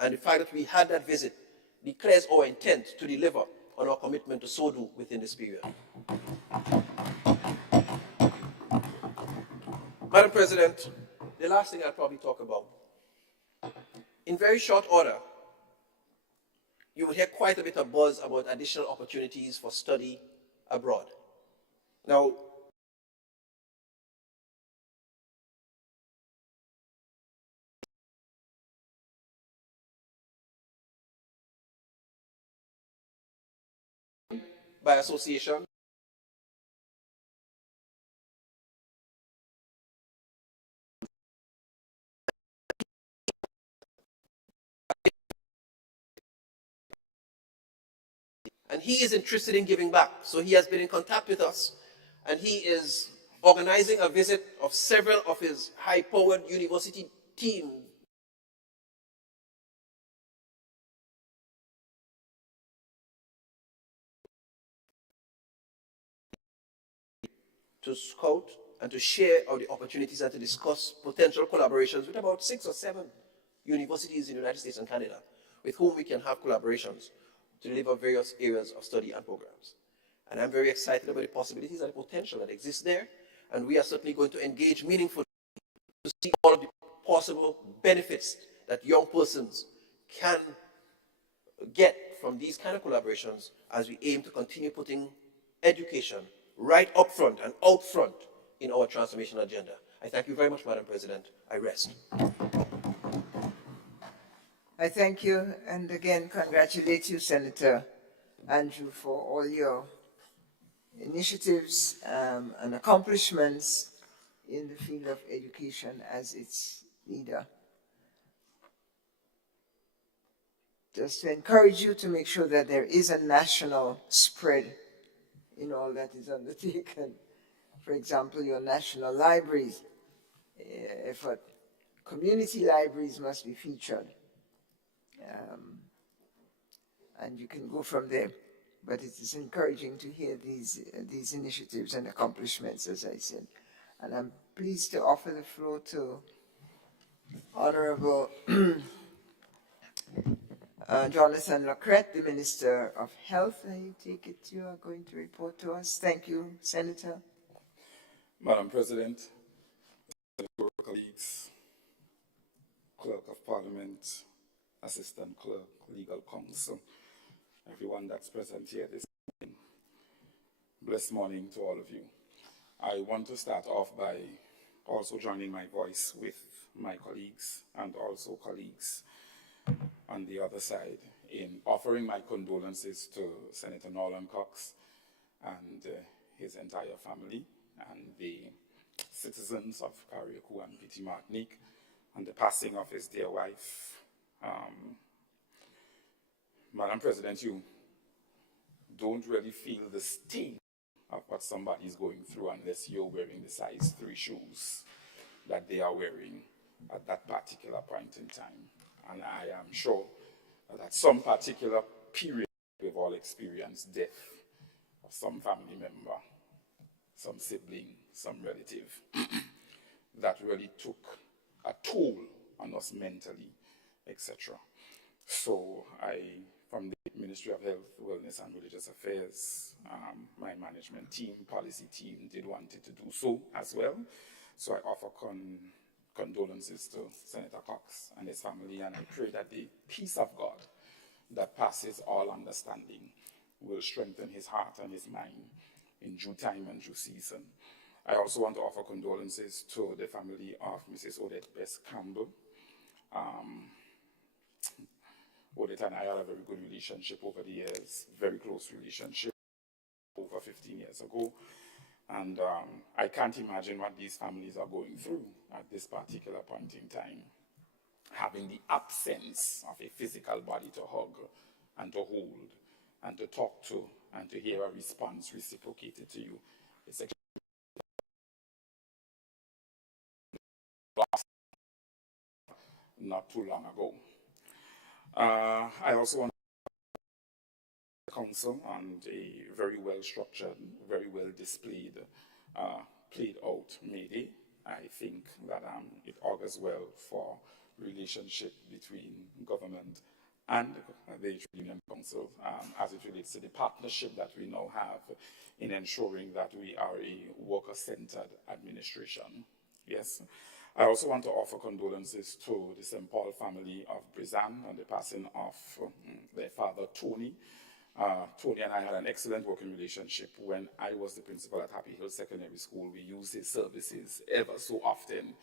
and the fact that we had that visit declares our intent to deliver on our commitment to so do within this period. Madam President, the last thing I'll probably talk about. In very short order, you will hear quite a bit of buzz about additional opportunities for study abroad. Now, by association, and he is interested in giving back. So he has been in contact with us, and he is organizing a visit of several of his high-powered university teams to scout and to share all the opportunities and to discuss potential collaborations with about 6 or 7 universities in the United States and Canada, with whom we can have collaborations to deliver various areas of study and programs. And I'm very excited about the possibilities and the potential that exists there, and we are certainly going to engage meaningfully to see all of the possible benefits that young persons can get from these kind of collaborations as we aim to continue putting education right up front and out front in our transformation agenda. I thank you very much, Madam President. I rest. I thank you, and again congratulate you, Senator Andrew, for all your initiatives and accomplishments in the field of education as its leader. Just to encourage you to make sure that there is a national spread in all that is undertaken. For example, your national libraries effort. Community libraries must be featured. And you can go from there. but it is encouraging to hear these initiatives and accomplishments, as I said. And I'm pleased to offer the floor to Honorable Jonathan Lacrette, the Minister of Health. I take it you are going to report to us. Thank you, Senator. Madam President, colleagues, Clerk of Parliament, Assistant Clerk, Legal Counsel, everyone that's present here this morning. Blessed morning to all of you. I want to start off by also joining my voice with my colleagues and also colleagues on the other side in offering my condolences to Senator Norland Cox and his entire family and the citizens of Carriacou and Petit Martinique and the passing of his dear wife. Madam President, you don't really feel the sting of what somebody is going through unless you're wearing the size 3 shoes that they are wearing at that particular point in time. And I am sure that at some particular period we've all experienced death of some family member, some sibling, some relative that really took a toll on us mentally, etc. So from the Ministry of Health, Wellness and Religious Affairs, my management team, policy team did wanted to do so as well. So I offer condolences to Senator Cox and his family, and I pray that the peace of God that passes all understanding will strengthen his heart and his mind in due time and due season. I also want to offer condolences to the family of Mrs. Odette Bess Campbell. Odette and I had a very good relationship over the years, very close relationship over 15 years ago. And I can't imagine what these families are going through at this particular point in time. Having the absence of a physical body to hug and to hold and to talk to and to hear a response reciprocated to you. It's not too long ago. I also want to counsel on a very well structured, very well displayed, played out May Day. I think that it augurs well for relationship between government and the Trade Union Council as it relates to the partnership that we now have in ensuring that we are a worker-centered administration. Yes. I also want to offer condolences to the St. Paul family of Brizan on the passing of their father, Tony. Tony and I had an excellent working relationship when I was the principal at Happy Hill Secondary School. We used his services ever so often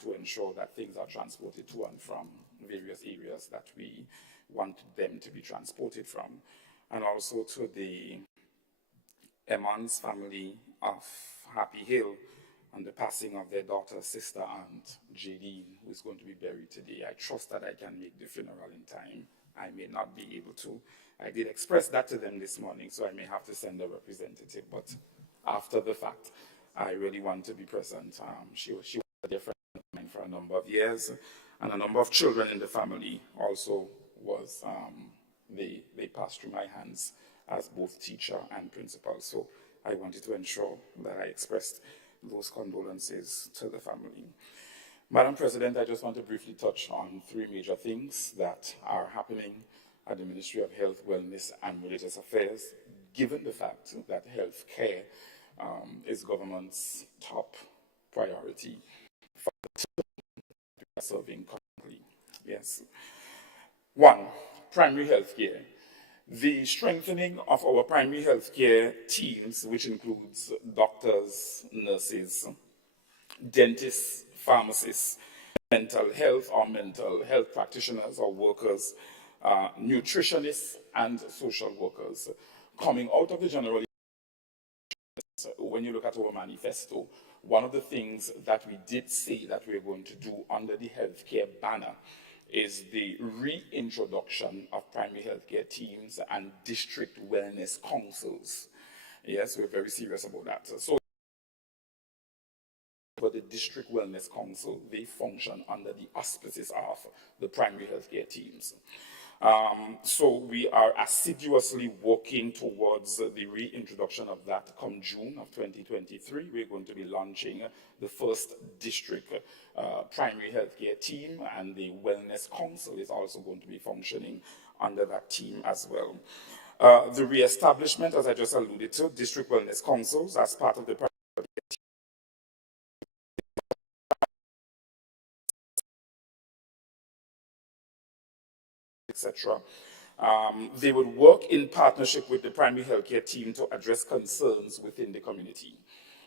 to ensure that things are transported to and from various areas that we want them to be transported from. And also to the Emmons family of Happy Hill on the passing of their daughter, sister, aunt, Jaylene, who is going to be buried today. I trust that I can make the funeral in time. I may not be able to. I did express that to them this morning, so I may have to send a representative, but after the fact, I really want to be present. She was a dear friend of mine for a number of years, and a number of children in the family also was, they passed through my hands as both teacher and principal. So I wanted to ensure that I expressed those condolences to the family. Madam President, I just want to briefly touch on 3 major things that are happening at the Ministry of Health, Wellness and Religious Affairs, given the fact that health care is government's top priority for the we are serving currently. Yes. 1, primary health care. The strengthening of our primary health care teams, which includes doctors, nurses, dentists, pharmacists, mental health practitioners or workers, nutritionists, and social workers. Coming out of the general, when you look at our manifesto, one of the things that we did say that we're going to do under the healthcare banner is the reintroduction of primary healthcare teams and district wellness councils. Yes, we're very serious about that. So, for the district wellness council, they function under the auspices of the primary healthcare teams. So we are assiduously working towards the reintroduction of that come June of 2023. We're going to be launching the first district primary healthcare team, and the Wellness Council is also going to be functioning under that team as well. The re-establishment, as I just alluded to, district wellness councils as part of the etc. They would work in partnership with the primary healthcare team to address concerns within the community.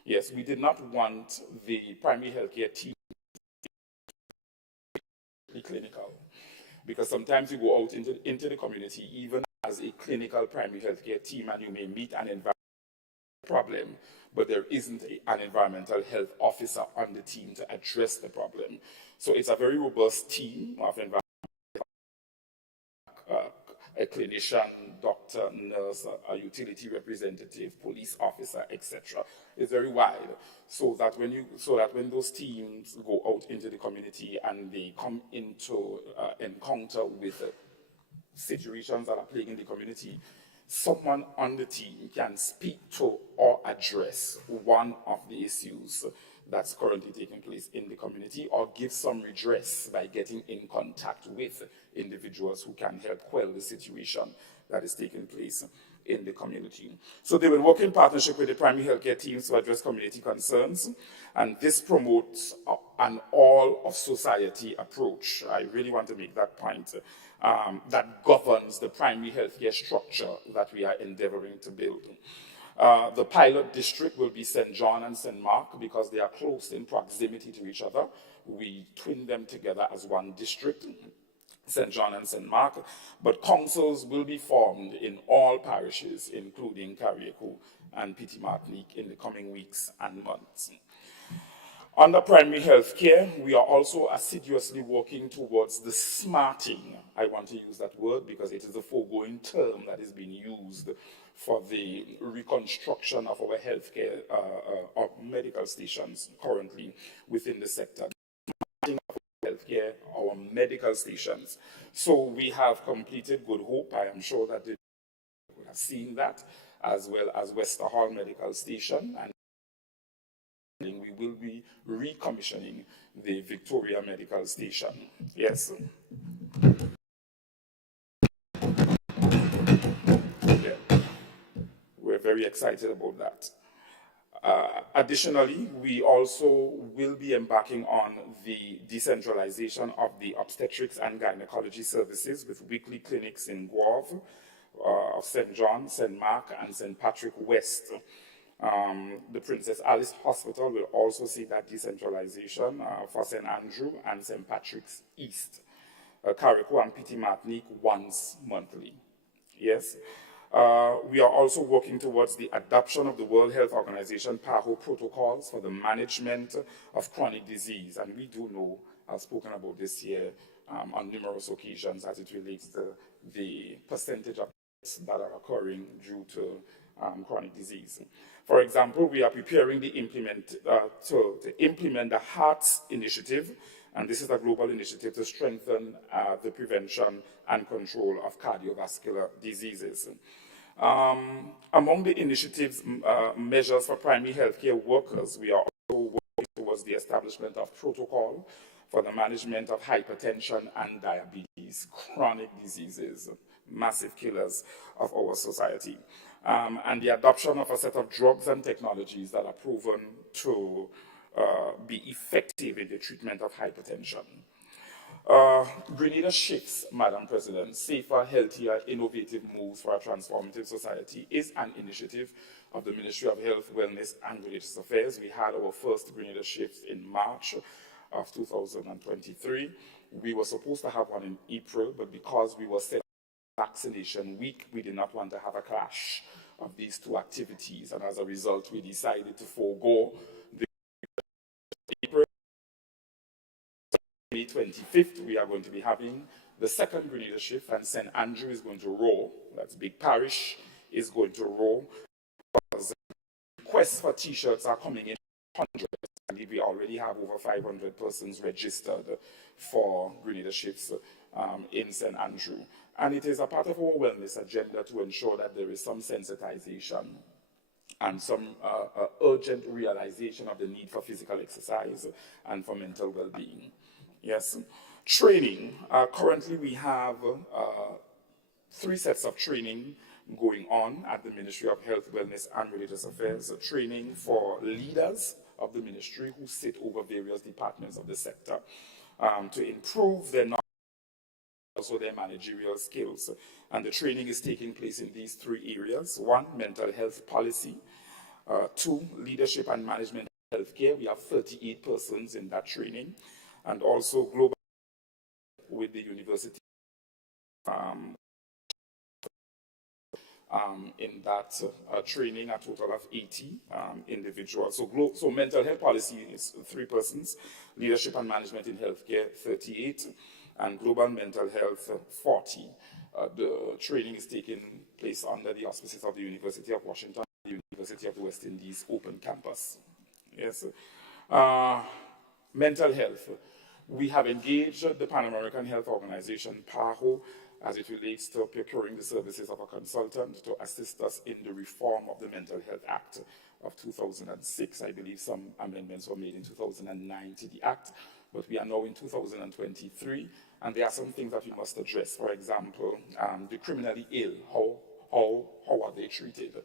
Yes, we did not want the primary healthcare team to be clinical, because sometimes you go out into the community, even as a clinical primary healthcare team, and you may meet an environmental problem, but there isn't an environmental health officer on the team to address the problem. So it's a very robust team of environmental a clinician, doctor, nurse, a utility representative, police officer, etc. It's very wide, so that when those teams go out into the community and they come into encounter with situations that are plaguing the community, someone on the team can speak to or address one of the issues that's currently taking place in the community, or give some redress by getting in contact with individuals who can help quell the situation that is taking place in the community. So they will work in partnership with the primary healthcare teams to address community concerns, and this promotes an all-of-society approach. I really want to make that point, that governs the primary healthcare structure that we are endeavoring to build. The pilot district will be St. John and St. Mark because they are close in proximity to each other. We twin them together as one district, St. John and St. Mark, but councils will be formed in all parishes, including Carriacou and Petit Martinique, in the coming weeks and months. Under primary health care, we are also assiduously working towards the smarting. I want to use that word because it is a foregoing term that is being used for the reconstruction of our healthcare of medical stations currently within the sector. Healthcare, our medical stations. So we have completed Good Hope. I am sure that you have seen that, as well as Westerhall Medical Station, and we will be recommissioning the Victoria Medical Station. Yes. Yeah. We're very excited about that. Additionally, we also will be embarking on the decentralization of the obstetrics and gynecology services with weekly clinics in Guave, St. John, St. Mark, and St. Patrick West. The Princess Alice Hospital will also see that decentralization for St. Andrew and St. Patrick's East. Carriacou and Petit Martinique once monthly. Yes. We are also working towards the adoption of the World Health Organization PAHO protocols for the management of chronic disease. And we do know, I've spoken about this here on numerous occasions as it relates to the percentage of deaths that are occurring due to chronic disease. For example, we are preparing to implement the HEARTS initiative, and this is a global initiative to strengthen the prevention and control of cardiovascular diseases. Among the initiatives measures for primary healthcare workers, we are also working towards the establishment of protocol for the management of hypertension and diabetes, chronic diseases, massive killers of our society, and the adoption of a set of drugs and technologies that are proven to be effective in the treatment of hypertension. Grenada Shifts, Madam President, Safer, Healthier, Innovative Moves for a Transformative Society is an initiative of the Ministry of Health, Wellness and Religious Affairs. We had our first Grenada Shifts in March of 2023. We were supposed to have one in April, but because we were set vaccination week, we did not want to have a clash of these two activities, and as a result, we decided to forego the April. May 25th, we are going to be having the second Grenada Shift, and St. Andrew is going to roll. That's Big Parish is going to roll. Because requests for t-shirts are coming in hundreds. Indeed, we already have over 500 persons registered for Grenada shifts in St. Andrew. And it is a part of our wellness agenda to ensure that there is some sensitization and some urgent realization of the need for physical exercise and for mental well-being. Yes. Training. Currently, we have 3 sets of training going on at the Ministry of Health, Wellness and Religious Affairs. Training for leaders of the ministry who sit over various departments of the sector to improve their knowledge, also their managerial skills. And the training is taking place in these 3 areas. 1, mental health policy. 2, leadership and management healthcare. We have 38 persons in that training. And also global with the university in that training, a total of 80 individuals. So mental health policy is 3 persons, leadership and management in healthcare 38, and global mental health 40. The training is taking place under the auspices of the University of Washington, the University of the West Indies Open Campus. Yes. Mental health. We have engaged the Pan American Health Organization, PAHO, as it relates to procuring the services of a consultant to assist us in the reform of the Mental Health Act of 2006. I believe some amendments were made in 2009 to the Act, but we are now in 2023, and there are some things that we must address. For example, the criminally ill, how are they treated?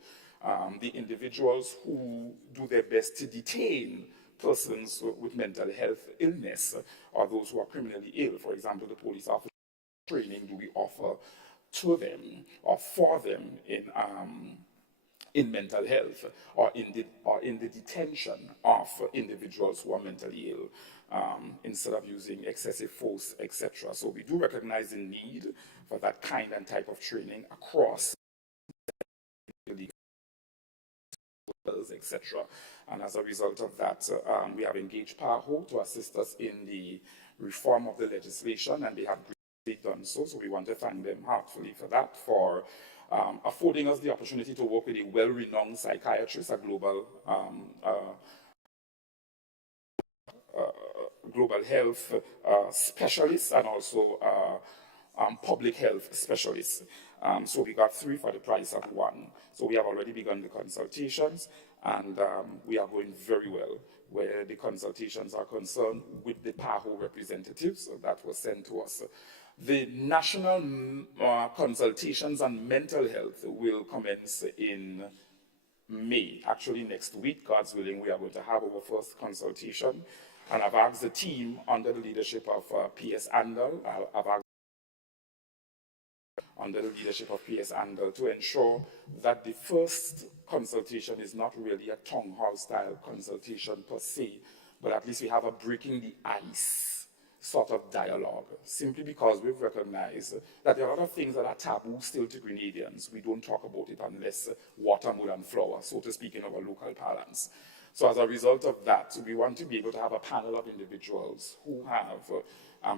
The individuals who do their best to detain persons with mental health illness, or those who are criminally ill. For example, the police officer training do we offer to them or for them in mental health or in the detention of individuals who are mentally ill, instead of using excessive force, etc. So we do recognize the need for that kind and type of training across etc. And as a result of that, we have engaged PAHO to assist us in the reform of the legislation, and they have done so. So we want to thank them heartfully for that, for affording us the opportunity to work with a well-renowned psychiatrist, a global global health specialist, and also public health specialist. So we got 3 for the price of 1. So we have already begun the consultations, and we are going very well where the consultations are concerned with the PAHO representatives that was sent to us. The national consultations on mental health will commence in May. Actually, next week, God's willing, we are going to have our first consultation. And I've asked the team under the leadership of P.S. Andal, to ensure that the first consultation is not really a town hall style consultation per se, but at least we have a breaking the ice sort of dialogue, simply because we've recognized that there are a lot of things that are taboo still to Grenadians. We don't talk about it unless water, mud, and flour, so to speak, in our local parlance. So as a result of that, we want to be able to have a panel of individuals who have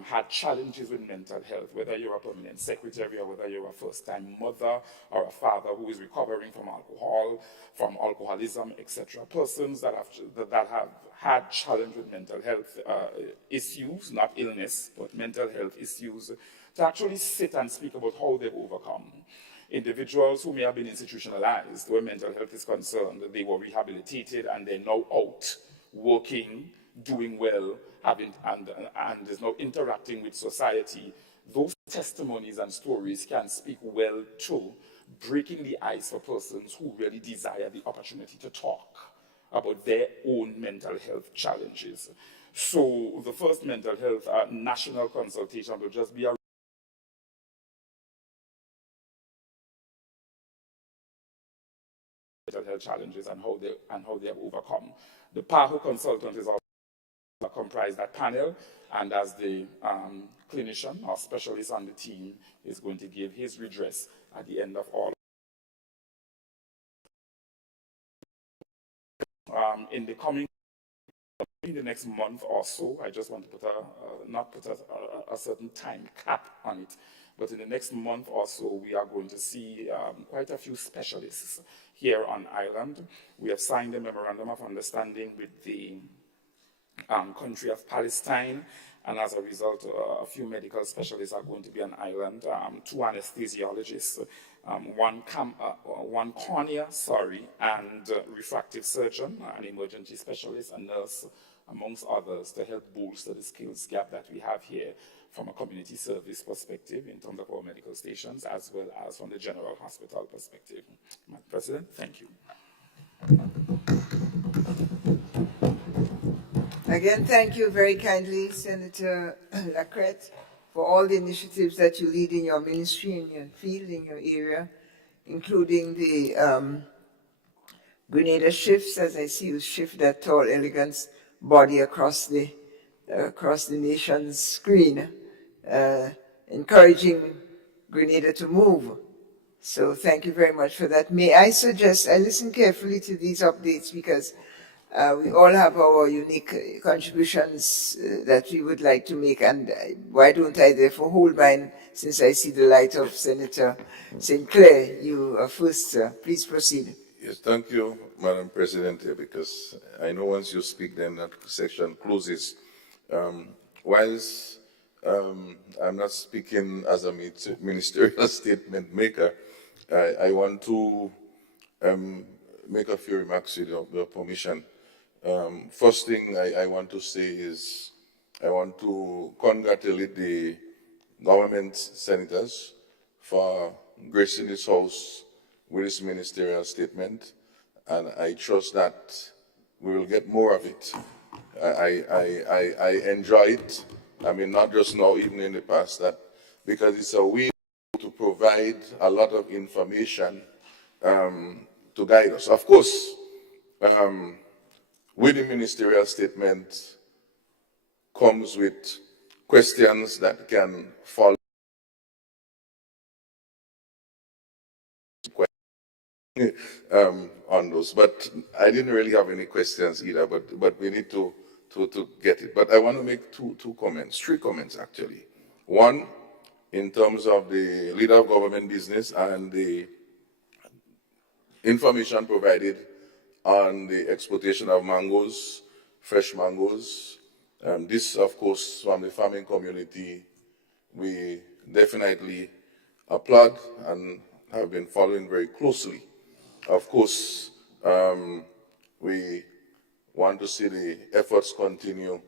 had challenges with mental health, whether you're a permanent secretary or whether you're a first-time mother or a father who is recovering from alcohol, from alcoholism, etc. Persons that have had challenge with mental health issues, not illness, but mental health issues, to actually sit and speak about how they've overcome. Individuals who may have been institutionalized where mental health is concerned, they were rehabilitated and they're now out, working, doing well, and is now interacting with society. Those testimonies and stories can speak well to breaking the ice for persons who really desire the opportunity to talk about their own mental health challenges. So the first mental health national consultation will just be a mental health challenges and how they have overcome. The PAHO consultant is also comprise that panel, and as the clinician or specialist on the team is going to give his redress at the end of all. In the coming in the next month or so, I just want to put not put a certain time cap on it, but in the next month or so, we are going to see quite a few specialists here on island. We have signed a memorandum of understanding with the country of Palestine, and as a result, a few medical specialists are going to be on island, 2 anesthesiologists, one cornea, and refractive surgeon, an emergency specialist, a nurse, amongst others, to help bolster the skills gap that we have here from a community service perspective in terms of our medical stations, as well as from the general hospital perspective. Madam President, thank you. Again, thank you very kindly, Senator Lacrette, for all the initiatives that you lead in your ministry, in your field, in your area, including the Grenada shifts, as I see you shift that tall, elegant body across the nation's screen, encouraging Grenada to move. So thank you very much for that. May I suggest, I listen carefully to these updates because we all have our unique contributions that we would like to make, and why don't I therefore hold mine, since I see the light of Senator St. Clair. You are first, sir. Please proceed. Yes, thank you, Madam President, because I know once you speak, then that section closes. Whilst I'm not speaking as a ministerial statement maker, I want to make a few remarks with your permission. First thing I want to say is I want to congratulate the government senators for gracing this House with this ministerial statement, and I trust that we will get more of it. I enjoy it. I mean, not just now, even in the past, that because it's a way to provide a lot of information to guide us. Of course, with the ministerial statement comes with questions that can follow on those. But I didn't really have any questions either, but we need to get it. But I want to make three comments actually. One, in terms of the leader of government business and the information provided on the exportation of mangoes, fresh mangoes. This, of course, from the farming community, we definitely applaud and have been following very closely. Of course, we want to see the efforts continue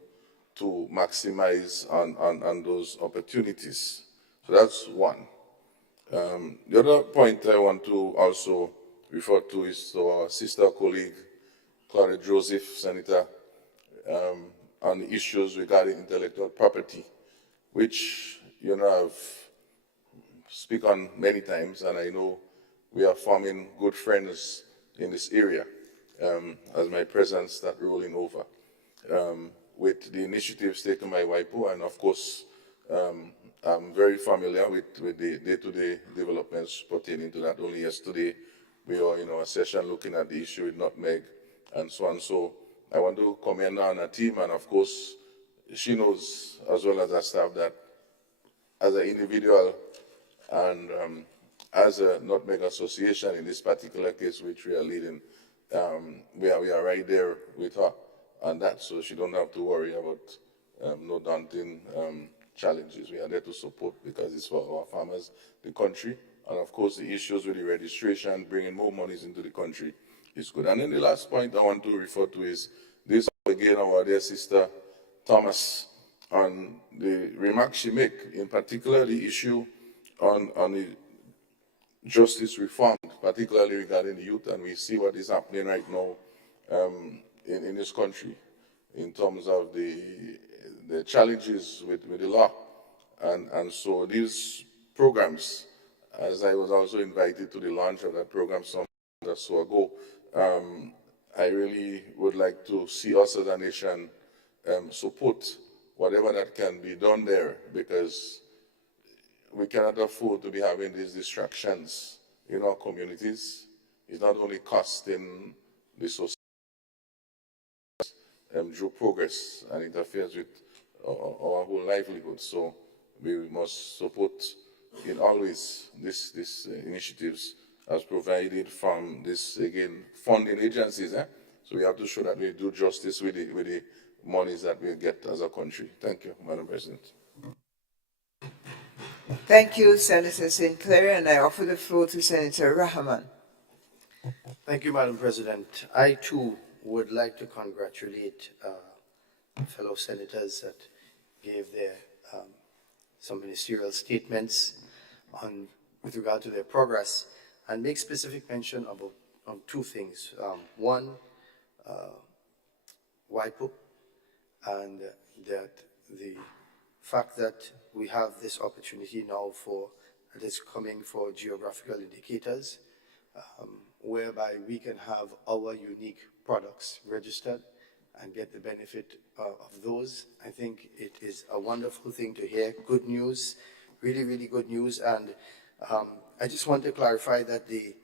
to maximize on those opportunities. So that's one. The other point I want to also refer to is to our sister colleague, Claudia Joseph, Senator, on the issues regarding intellectual property, which, you know, I've speak on many times, and I know we are forming good friends in this area as my presence starts rolling over. With the initiatives taken by WIPO, and of course, I'm very familiar with the day-to-day developments pertaining to that. Only yesterday, we were in our session looking at the issue with nutmeg and so on. So I want to commend her on her team, and of course, she knows as well as her staff that as an individual and as a nutmeg association in this particular case, which we are leading, we are right there with her on that, so she don't have to worry about no daunting challenges. We are there to support because it's for our farmers, the country, and of course the issues with the registration, bringing more monies into the country is good. And then the last point I want to refer to is this again, our dear sister Thomas, on the remarks she make, in particular the issue on the justice reform, particularly regarding the youth, and we see what is happening right now in this country in terms of the challenges with the law. And so these programs, as I was also invited to the launch of that program some months or so ago, I really would like to see us as a nation support whatever that can be done there, because we cannot afford to be having these distractions in our communities. It's not only costing the society, draw progress and interferes with our whole livelihood. So we must support in always these initiatives as provided from this, again, funding agencies. So we have to show that we do justice with the monies that we get as a country. Thank you, Madam President. Thank you, Senator Sinclair, and I offer the floor to Senator Rahman. Thank you, Madam President. I too would like to congratulate fellow senators that gave their some ministerial statements with regard to their progress, and make specific mention about two things. One, WIPO, and that the fact that we have this opportunity now that is coming for geographical indicators, whereby we can have our unique products registered and get the benefit of those. I think it is a wonderful thing to hear. Good news, really, really good news. And I just want to clarify that the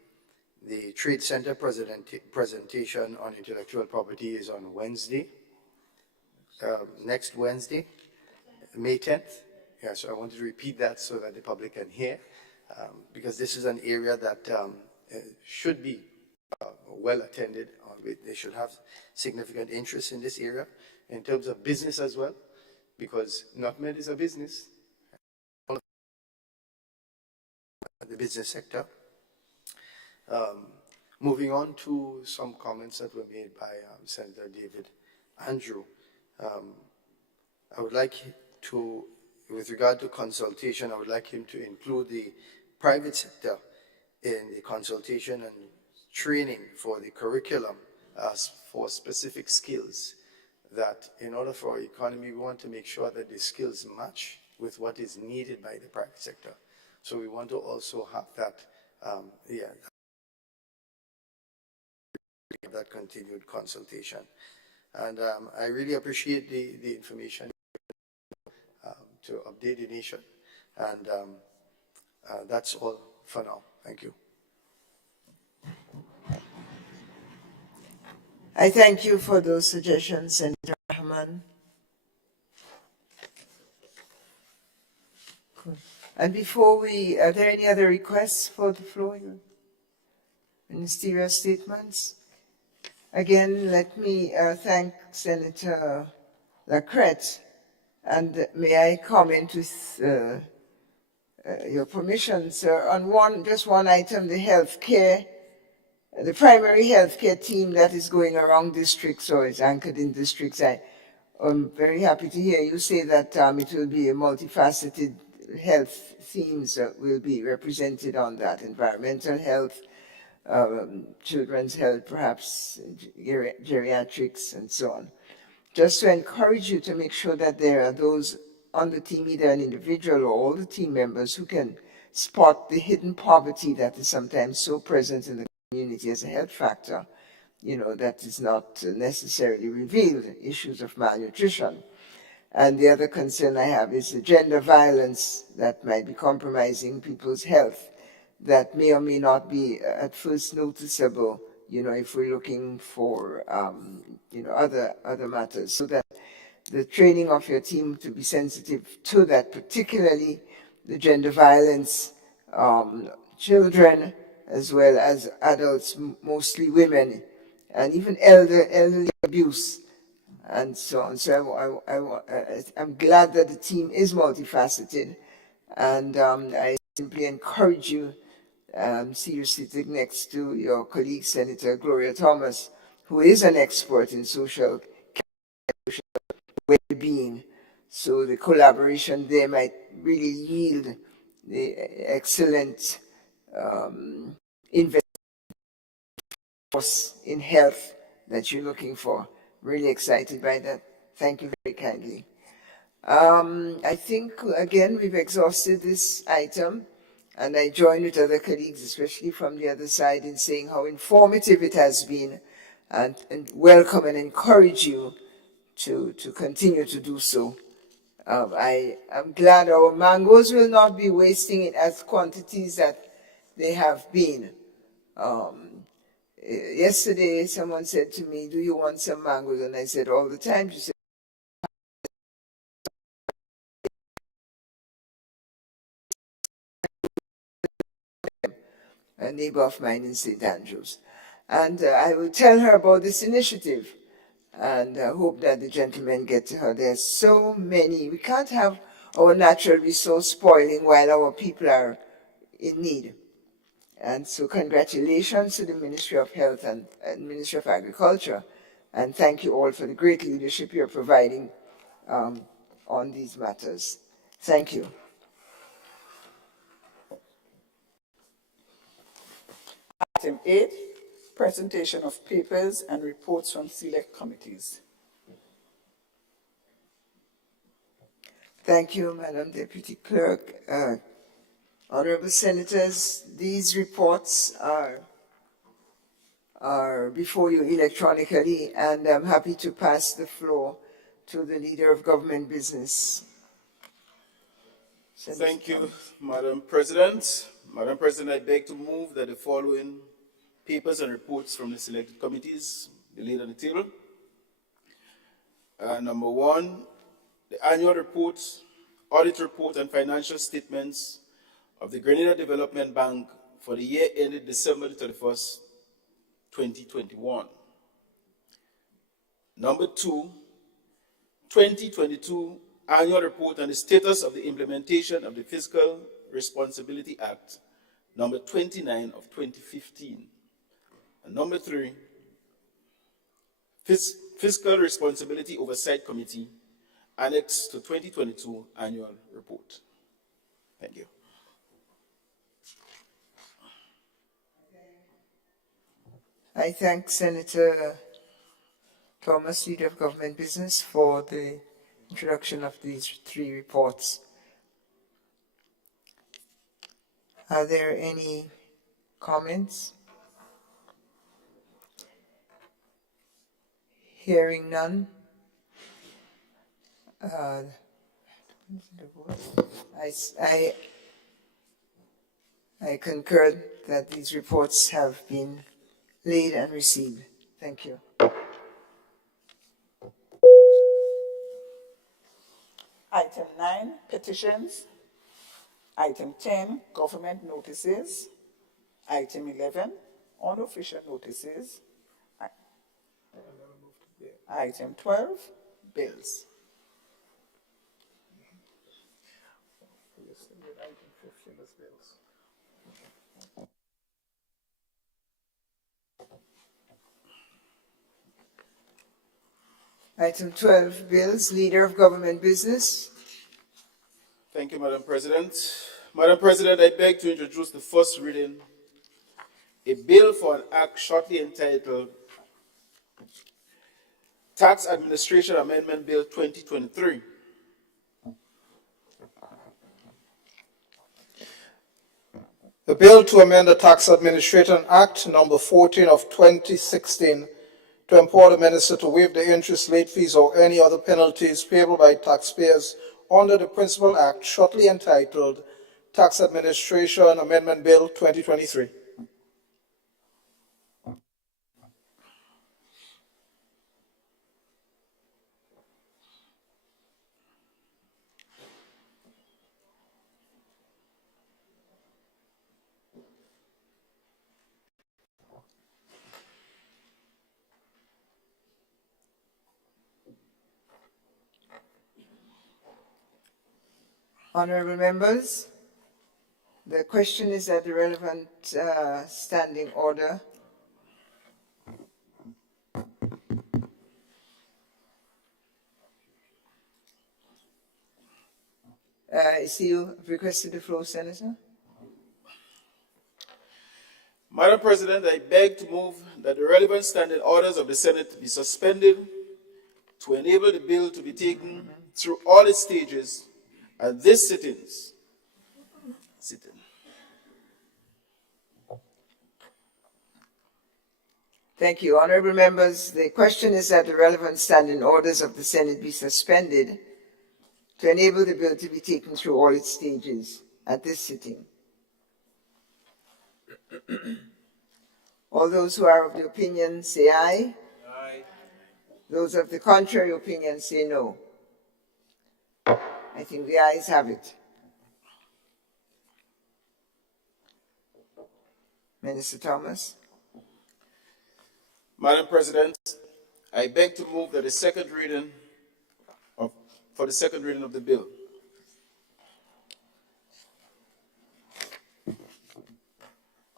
Trade Center presentation on intellectual property is on Wednesday, next Wednesday, May 10th. Yeah, so I wanted to repeat that so that the public can hear, because this is an area that should be well attended. They should have significant interest in this area in terms of business as well, because NUTMED is a business, the business sector. Moving on to some comments that were made by Senator David Andrew. I would like to, with regard to consultation, I would like him to include the private sector in the consultation and training for the curriculum for specific skills, that in order for our economy, we want to make sure that the skills match with what is needed by the private sector. So we want to also have that, that continued consultation. And I really appreciate the information to update the nation. And that's all for now. Thank you. I thank you for those suggestions, Senator Rahman. Good. And before are there any other requests for the floor? Ministerial statements? Again, let me thank Senator Lacrette, and may I comment with your permission, sir, on just one item, the healthcare, the primary healthcare team that is going around districts or is anchored in districts. I'm very happy to hear you say that it will be a multifaceted health themes that will be represented on that: environmental health, children's health, perhaps geriatrics, and so on. Just to encourage you to make sure that there are those on the team, either an individual or all the team members, who can spot the hidden poverty that is sometimes so present in the community as a health factor, that is not necessarily revealed, issues of malnutrition. And the other concern I have is the gender violence that might be compromising people's health, that may or may not be at first noticeable, if we're looking for, other matters. So that the training of your team to be sensitive to that, particularly the gender violence, children, as well as adults, mostly women, and even elderly abuse, and so on. So I'm glad that the team is multifaceted, and I simply encourage you, see you sitting next to your colleague, Senator Gloria Thomas, who is an expert in social well-being. So the collaboration there might really yield the excellent investment in health that you're looking for. Really excited by that. Thank you very kindly. I think, again, we've exhausted this item, and I join with other colleagues, especially from the other side, in saying how informative it has been, and welcome and encourage you to continue to do so. I am glad our mangoes will not be wasting it as quantities that they have been. Yesterday, someone said to me, "Do you want some mangoes?" And I said, "All the time." She said, a neighbor of mine in St. Andrews. And I will tell her about this initiative and hope that the gentlemen get to her. There's so many. We can't have our natural resource spoiling while our people are in need. And so congratulations to the Ministry of Health and Ministry of Agriculture. And thank you all for the great leadership you're providing on these matters. Thank you. Item 8, presentation of papers and reports from select committees. Thank you, Madam Deputy Clerk. Honorable Senators, these reports are before you electronically, and I'm happy to pass the floor to the Leader of Government Business. Thank you, Madam President. Madam President, I beg to move that the following papers and reports from the selected committees be laid on the table. Number 1, the annual report, audit report, and financial statements of the Grenada Development Bank for the year ended December 31st, 2021. Number 2, 2022 annual report on the status of the implementation of the Fiscal Responsibility Act, number 29 of 2015. And number 3, Fiscal Responsibility Oversight Committee, Annex to 2022 Annual Report. Thank you. I thank Senator Thomas, Leader of Government Business, for the introduction of these 3 reports. Are there any comments? Hearing none. I concur that these reports have been laid and received. Thank you. Item 9, petitions. Item 10, government notices. Item 11, unofficial notices. Item 12, bills. Item 12, bills. Leader of Government Business. Thank you, Madam President. Madam President, I beg to introduce the first reading, a bill for an act shortly entitled Tax Administration Amendment Bill 2023. The bill to amend the Tax Administration Act number 14 of 2016 to empower the minister to waive the interest, late fees, or any other penalties payable by taxpayers under the Principal Act, shortly entitled Tax Administration Amendment Bill 2023. Honorable members, the question is that the relevant standing order you requested the floor, Senator? Madam President, I beg to move that the relevant standing orders of the Senate be suspended to enable the bill to be taken through all its stages at this sitting. Thank you. Honorable members, the question is that the relevant standing orders of the Senate be suspended to enable the bill to be taken through all its stages at this sitting. All those who are of the opinion say aye. Aye. Those of the contrary opinion say no. I think the ayes have it. Minister Thomas. Madam President, I beg to move that for the second reading of the bill.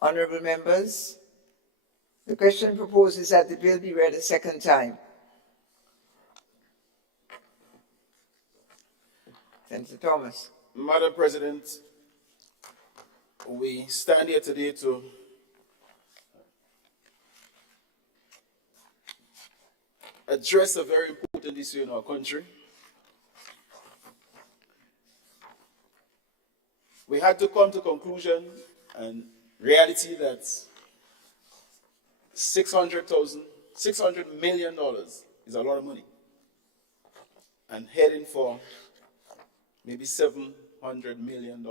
Honourable members, the question proposes that the bill be read a second time. Senator Thomas. Madam President, we stand here today to address a very important issue in our country. We had to come to conclusion and reality that $600 million is a lot of money, and heading for maybe $700 million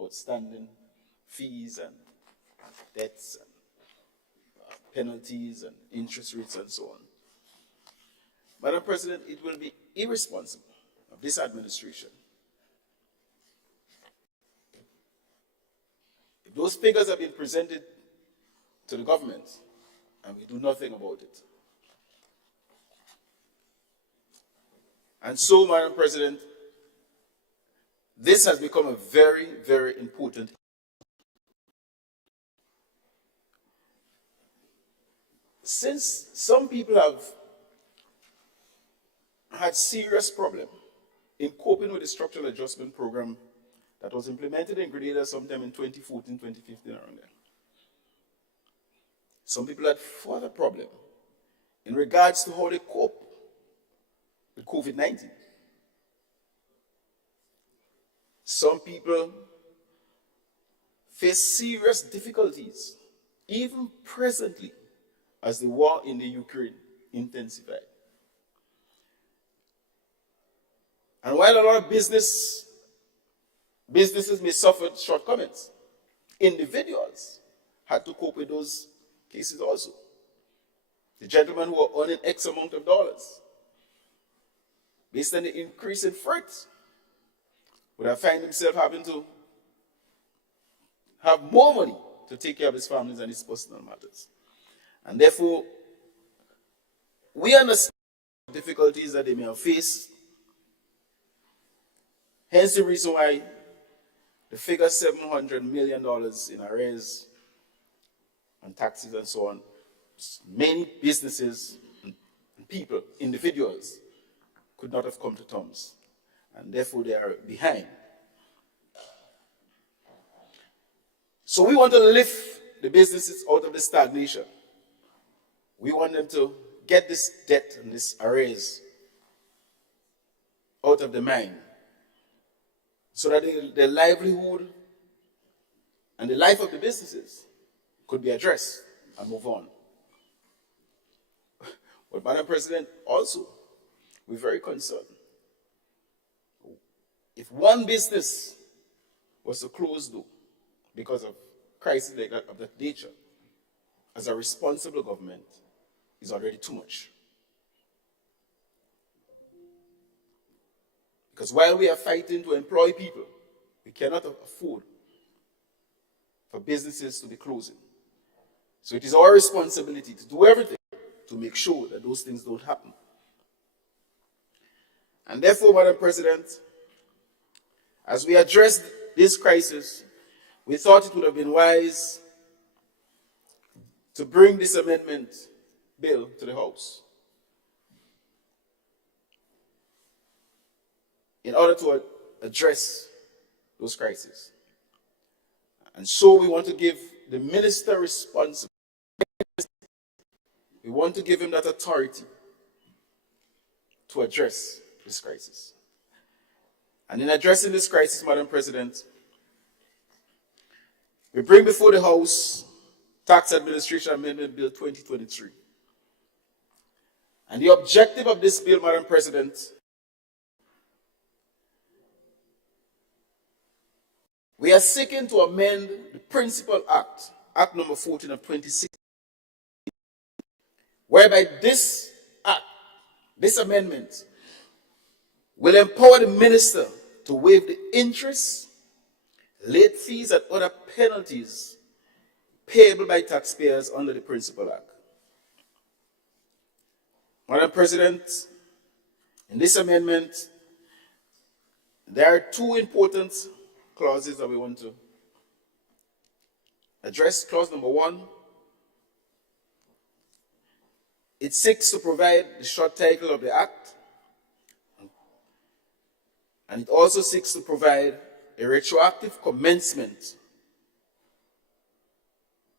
outstanding fees and debts and penalties and interest rates and so on. Madam President, it will be irresponsible of this administration if those figures have been presented to the government and we do nothing about it. And so, Madam President, this has become a very, very important issue. Since some people have had serious problem in coping with the structural adjustment program that was implemented in Grenada sometime in 2014, 2015, around there. Some people had further problem in regards to how they cope with COVID-19. Some people face serious difficulties, even presently, as the war in the Ukraine intensified. And while a lot of businesses may suffer shortcomings, individuals had to cope with those cases also. The gentleman who are earning X amount of dollars, based on the increase in freight, would have found himself having to have more money to take care of his families and his personal matters. And therefore, we understand the difficulties that they may have faced. Hence the reason why the figure $700 million in arrears and taxes and so on, many businesses and people, individuals, could not have come to terms. And therefore they are behind. So we want to lift the businesses out of the stagnation. We want them to get this debt and this arrears out of the mind, so that their livelihood and the life of the businesses could be addressed and move on. But Madam President, also, we're very concerned. If one business was to close though, because of crisis like that, of that nature, as a responsible government, is already too much. Because while we are fighting to employ people, we cannot afford for businesses to be closing. So it is our responsibility to do everything to make sure that those things don't happen. And therefore, Madam President, as we address this crisis, we thought it would have been wise to bring this amendment bill to the House in order to address those crises. And so we want to give the minister responsibility. We want to give him that authority to address this crisis. And in addressing this crisis, Madam President, we bring before the House Tax Administration Amendment Bill 2023. And the objective of this bill, Madam President, we are seeking to amend the Principal Act, Act number 14 of 2016, whereby this act, this amendment, will empower the minister to waive the interest, late fees, and other penalties payable by taxpayers under the Principal Act. Madam President, in this amendment, there are two important clauses that we want to address. Clause number 1, it seeks to provide the short title of the Act, and it also seeks to provide a retroactive commencement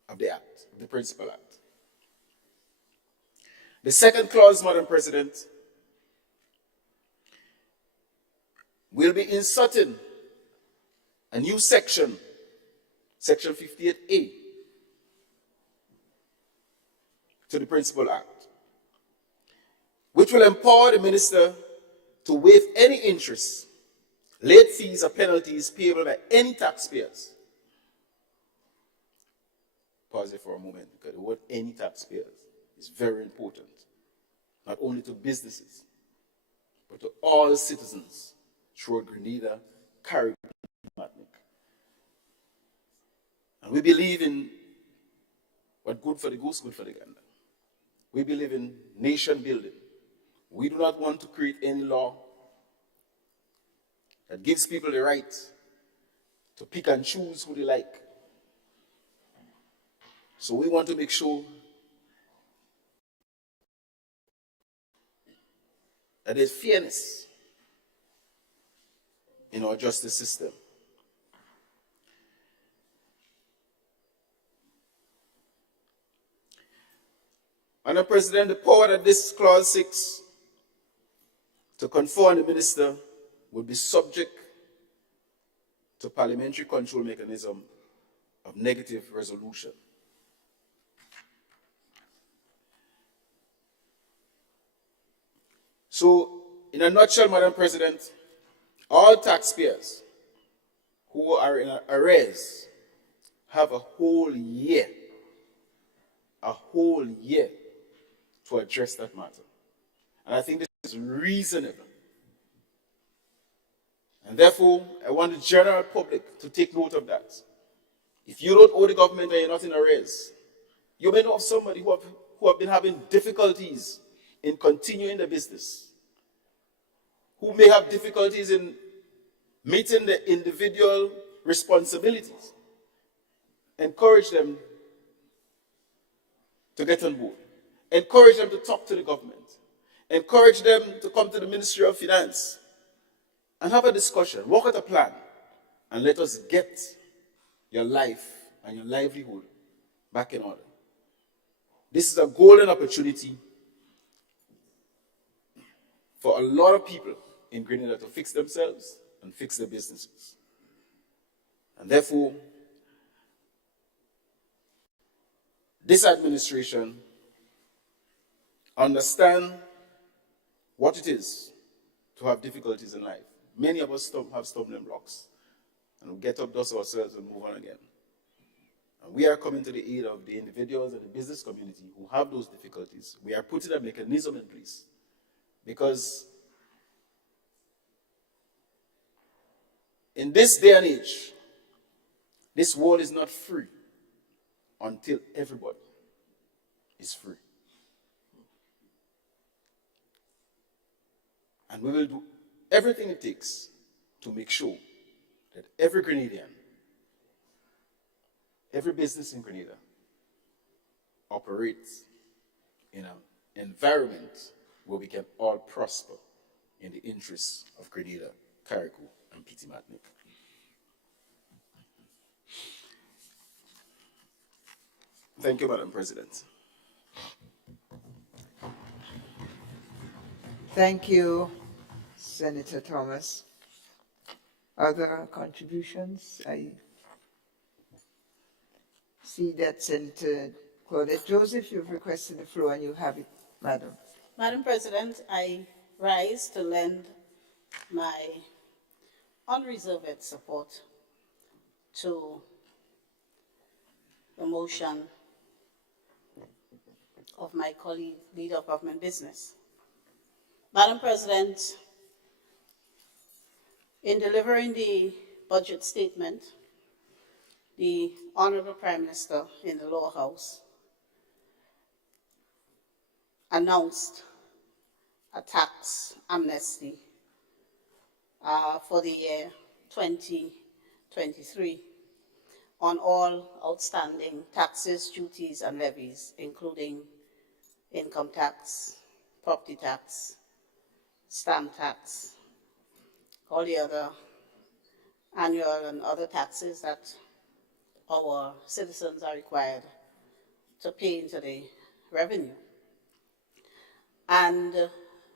of the Act, the Principal Act. The second clause, Madam President, will be inserting a new section, Section 58A, to the Principal Act, which will empower the minister to waive any interest, late fees, or penalties payable by any taxpayers. Pause it for a moment, because the word any taxpayers is very important, not only to businesses, but to all citizens throughout Grenada, Caribbean, and Martinique. And we believe in what good for the goose, good for the gander. We believe in nation building. We do not want to create any law that gives people the right to pick and choose who they like. So we want to make sure that there's fairness in our justice system. Madam President, the power that this clause seeks to confer on the minister will be subject to parliamentary control mechanism of negative resolution. So, in a nutshell, Madam President, all taxpayers who are in arrears have a whole year to address that matter. And I think this is reasonable. And therefore, I want the general public to take note of that. If you don't owe the government and you're not in arrears, you may know of somebody who have been having difficulties in continuing the business, who may have difficulties in meeting the individual responsibilities. Encourage them to get on board. Encourage them to talk to the government. Encourage them to come to the Ministry of Finance and have a discussion, work out a plan, and let us get your life and your livelihood back in order. This is a golden opportunity for a lot of people in Grenada to fix themselves and fix their businesses. And therefore, this administration understands what it is to have difficulties in life. Many of us have stumbling blocks, and we get up, dust ourselves, and move on again. And we are coming to the aid of the individuals and the business community who have those difficulties. We are putting a mechanism in place because in this day and age, this world is not free until everybody is free. And we will do everything it takes to make sure that every Grenadian, every business in Grenada operates in an environment where we can all prosper in the interests of Grenada, Carriacou, and Petite Martinique. Thank you, Madam President. Thank you, Senator Thomas. Other contributions? I see that Senator Claudette Joseph, you've requested the floor and you have it, Madam. Madam President, I rise to lend my unreserved support to the motion of my colleague, Leader of Government Business. Madam President, in delivering the budget statement, the Honorable Prime Minister in the Lower House announced a tax amnesty for the year 2023 on all outstanding taxes, duties, and levies, including income tax, property tax, stamp tax, all the other annual and other taxes that our citizens are required to pay into the revenue. And,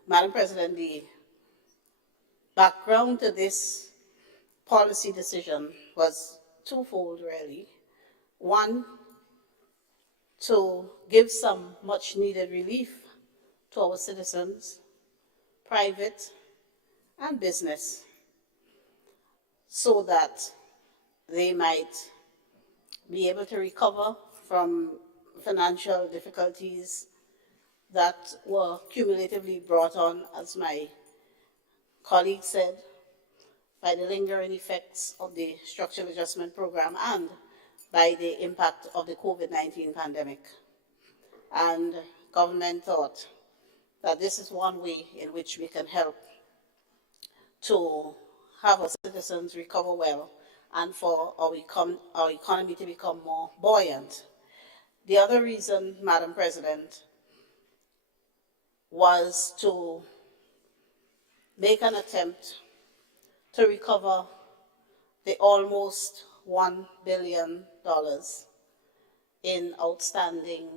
Madam President, the background to this policy decision was twofold, really. One, to give some much-needed relief to our citizens, private and business, so that they might be able to recover from financial difficulties that were cumulatively brought on, as my colleague said, by the lingering effects of the Structural Adjustment Program and by the impact of the COVID-19 pandemic. And government thought that this is one way in which we can help to have our citizens recover well and for our economy to become more buoyant. The other reason, Madam President, was to make an attempt to recover the almost $1 billion in outstanding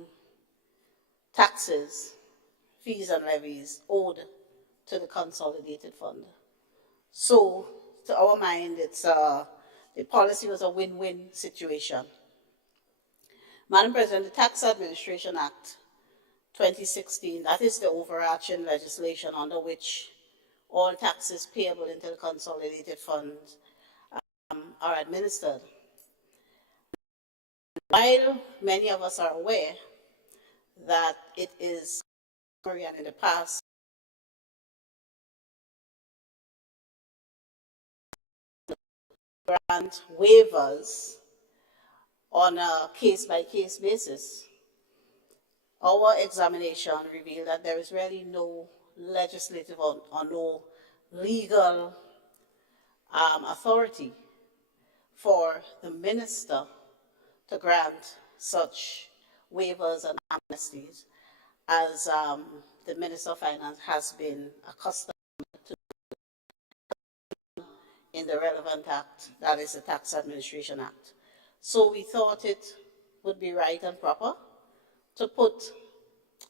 taxes, fees and levies owed to the Consolidated Fund. So, to our mind, the policy was a win-win situation. Madam President, the Tax Administration Act 2016, that is the overarching legislation under which all taxes payable into the Consolidated Fund are administered. While many of us are aware that it is and in the past grant waivers on a case-by-case basis, our examination revealed that there is really no legislative or no legal authority for the minister to grant such waivers and amnesties as the Minister of Finance has been accustomed to in the relevant act, that is the Tax Administration Act. So we thought it would be right and proper to put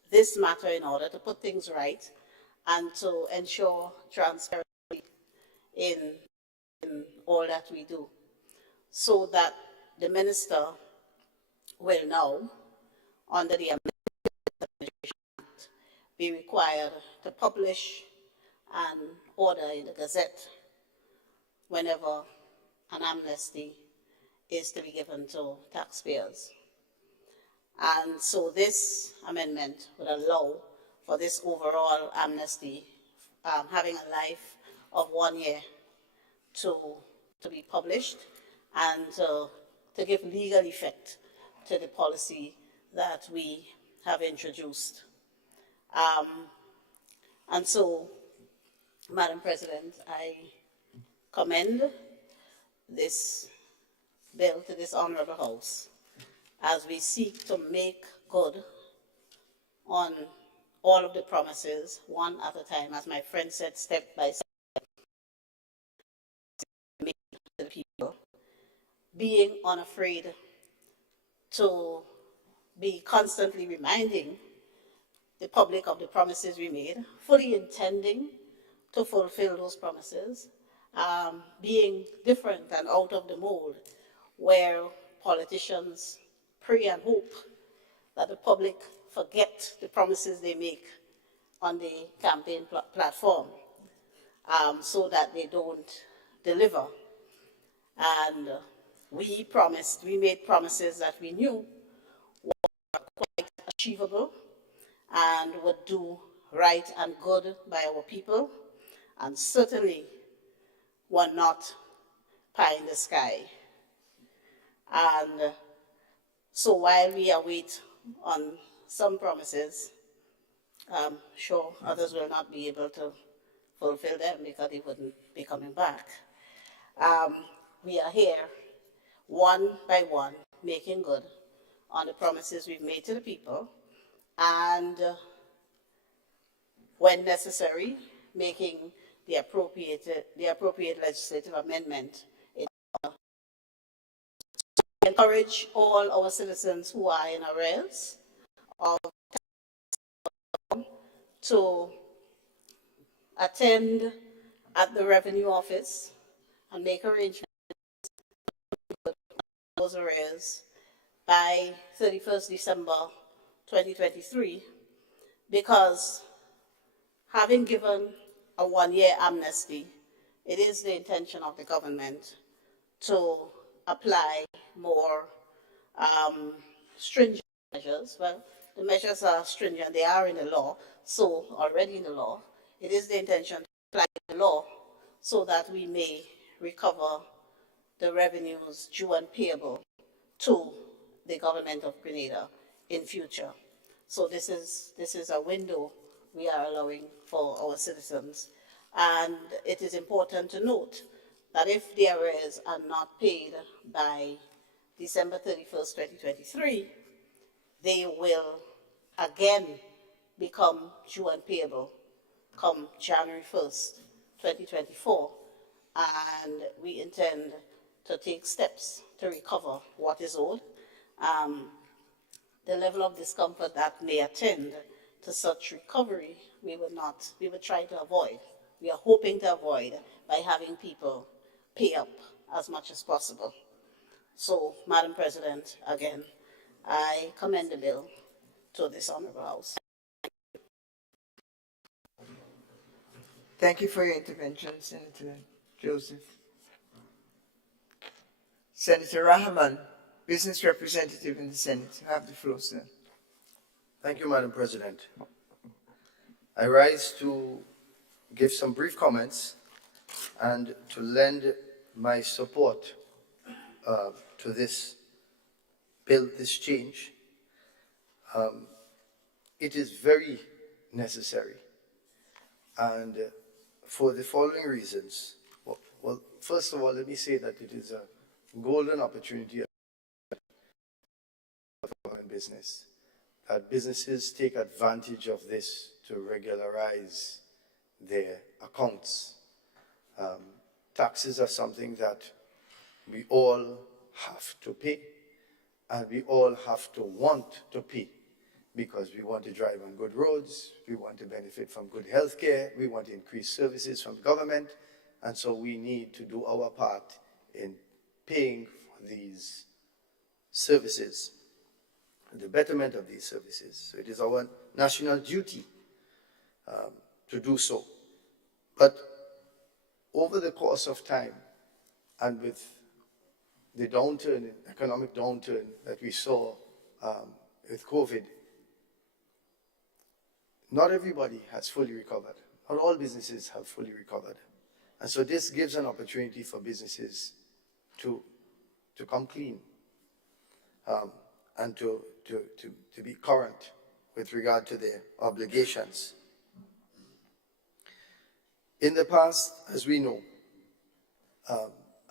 this matter in order, to put things right, and to ensure transparency in all that we do, so that the minister will now, under the Administration Act, be required to publish an order in the Gazette whenever an amnesty is to be given to taxpayers. And so this amendment would allow for this overall amnesty having a life of 1 year to be published and to give legal effect to the policy that we have introduced. And so, Madam President, I commend this bill to this Honourable House as we seek to make good on all of the promises, one at a time, as my friend said, step by step, to the people, being unafraid to be constantly reminding the public of the promises we made, fully intending to fulfill those promises, being different and out of the mold, where politicians pray and hope that the public forget the promises they make on the campaign platform, so that they don't deliver. And we made promises that we knew were quite achievable and would do right and good by our people, and certainly were not pie in the sky. And so while we await on some promises, I'm sure others will not be able to fulfill them because they wouldn't be coming back. We are here, one by one, making good on the promises we've made to the people, and when necessary, making the appropriate legislative amendment. Encourage all our citizens who are in arrears of to attend at the Revenue Office and make arrangements for those arrears by 31st December 2023, because having given a one-year amnesty, it is the intention of the government to apply more stringent measures. Well, the measures are stringent, they are in the law, so already in the law. It is the intention to apply the law so that we may recover the revenues due and payable to the government of Grenada in future. So this is a window we are allowing for our citizens. And it is important to note that if the arrears are not paid by December 31st, 2023, they will again become due and payable come January 1st, 2024. And we intend to take steps to recover what is owed. The level of discomfort that may attend to such recovery, we would try to avoid. We are hoping to avoid by having people pay up as much as possible. So, Madam President, again, I commend the bill to this Honourable House. Thank you for your intervention, Senator Joseph. Senator Rahman, business representative in the Senate. You have the floor, sir. Thank you, Madam President. I rise to give some brief comments and to lend my support to this bill, this change. It is very necessary, and for the following reasons. Well, first of all, let me say that it is a golden opportunity for business, that businesses take advantage of this to regularize their accounts. Taxes are something that we all have to pay, and we all have to want to pay, because we want to drive on good roads, we want to benefit from good health care, we want to increase services from government, and so we need to do our part in paying for these services, the betterment of these services. So it is our national duty to do so. But over the course of time, and with the downturn, economic downturn that we saw with COVID, not everybody has fully recovered. Not all businesses have fully recovered. And so this gives an opportunity for businesses to come clean and to be current with regard to their obligations. In the past, as we know,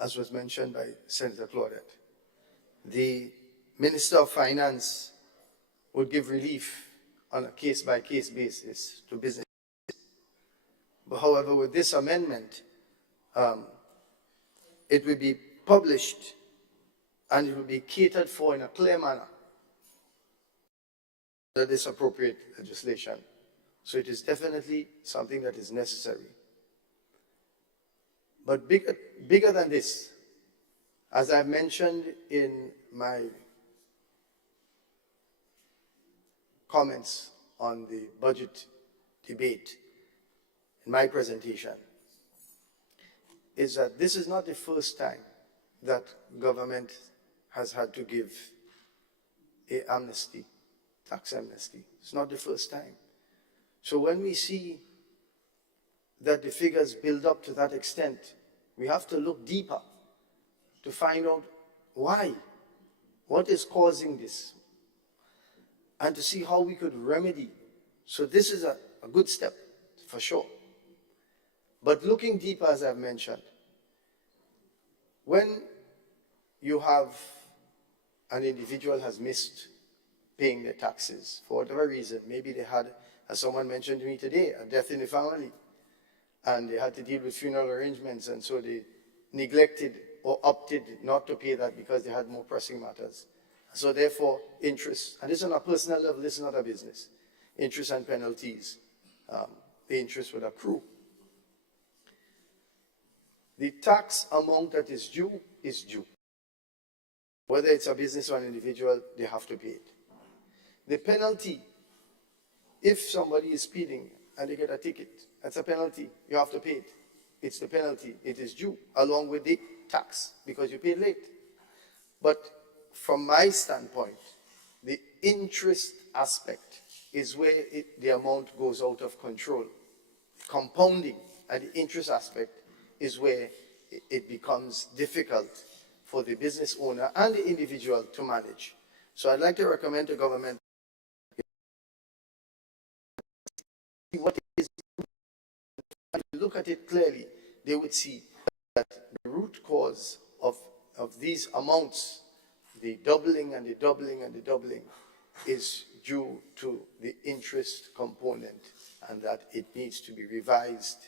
as was mentioned by Senator Claudette, the Minister of Finance would give relief on a case-by-case basis to businesses. But however, with this amendment, it will be published and it will be catered for in a clear manner that is appropriate legislation. So it is definitely something that is necessary. But bigger than this, as I mentioned in my comments on the budget debate, in my presentation, is that this is not the first time that government has had to give an amnesty tax amnesty. It's not the first time. So when we see that the figures build up to that extent, we have to look deeper to find out why, what is causing this, and to see how we could remedy. So this is a good step, for sure. But looking deeper, as I've mentioned, when you have an individual has missed paying their taxes for whatever reason, maybe they had, as someone mentioned to me today, a death in the family, and they had to deal with funeral arrangements, and so they neglected or opted not to pay that because they had more pressing matters. So therefore, interest, and this is on a personal level, this is not a business, interest and penalties, the interest would accrue. The tax amount that is due is due. Whether it's a business or an individual, they have to pay it. The penalty, if somebody is speeding and they get a ticket, that's a penalty, you have to pay it. It's the penalty, it is due, along with the tax, because you paid late. But from my standpoint, the interest aspect is where the amount goes out of control. Compounding at the interest aspect is where it becomes difficult for the business owner and the individual to manage. So I'd like to recommend to government what is, if you look at it clearly, they would see that the root cause of these amounts, the doubling and the doubling and the doubling, is due to the interest component, and that it needs to be revised,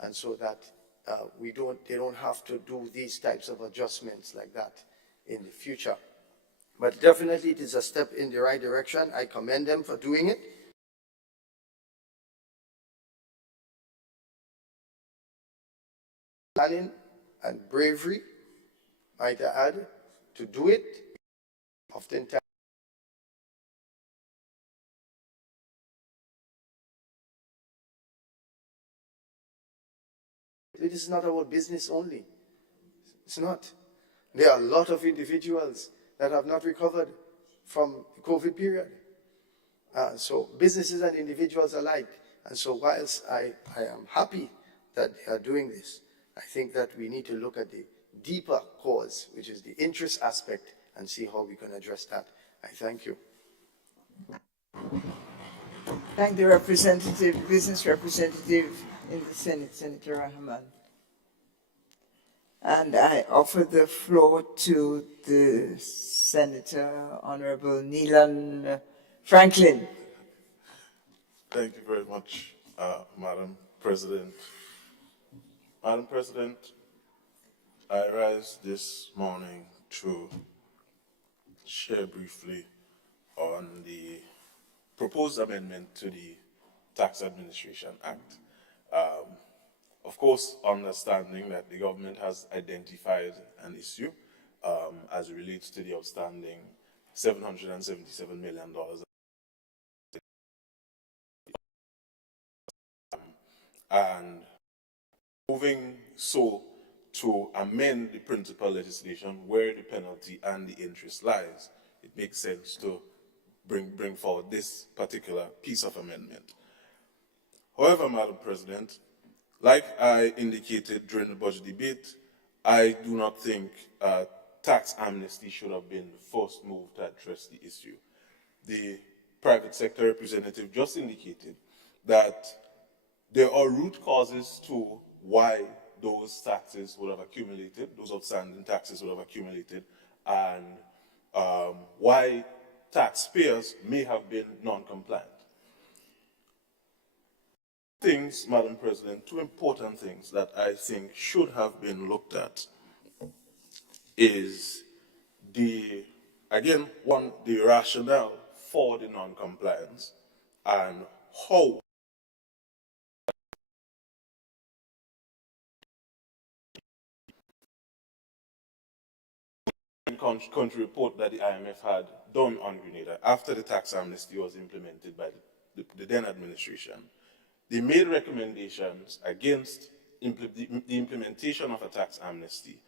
and so that they don't have to do these types of adjustments like that in the future. But definitely it is a step in the right direction. I commend them for doing it. Planning and bravery, might I add, to do it. Oftentimes, it is not our business only. It's not. There are a lot of individuals that have not recovered from the COVID period. So businesses and individuals alike. And so whilst I am happy that they are doing this, I think that we need to look at the deeper cause, which is the interest aspect, and see how we can address that. I thank you. Thank the representative, business representative in the Senate, Senator Rahman. And I offer the floor to the Senator, Honorable Neelan Franklin. Thank you very much, Madam President. Madam President, I rise this morning to share briefly on the proposed amendment to the Tax Administration Act. Of course, understanding that the government has identified an issue as it relates to the outstanding $777 million. And moving so to amend the principal legislation where the penalty and the interest lies, it makes sense to bring forward this particular piece of amendment. However, Madam President, like I indicated during the budget debate, I do not think tax amnesty should have been the first move to address the issue. The private sector representative just indicated that there are root causes to why those taxes would have accumulated, those outstanding taxes would have accumulated, and why taxpayers may have been non-compliant. Things, Madam President, two important things that I think should have been looked at is the rationale for the non-compliance and how country report that the IMF had done on Grenada after the tax amnesty was implemented by the then administration. They made recommendations against the implementation of a tax amnesty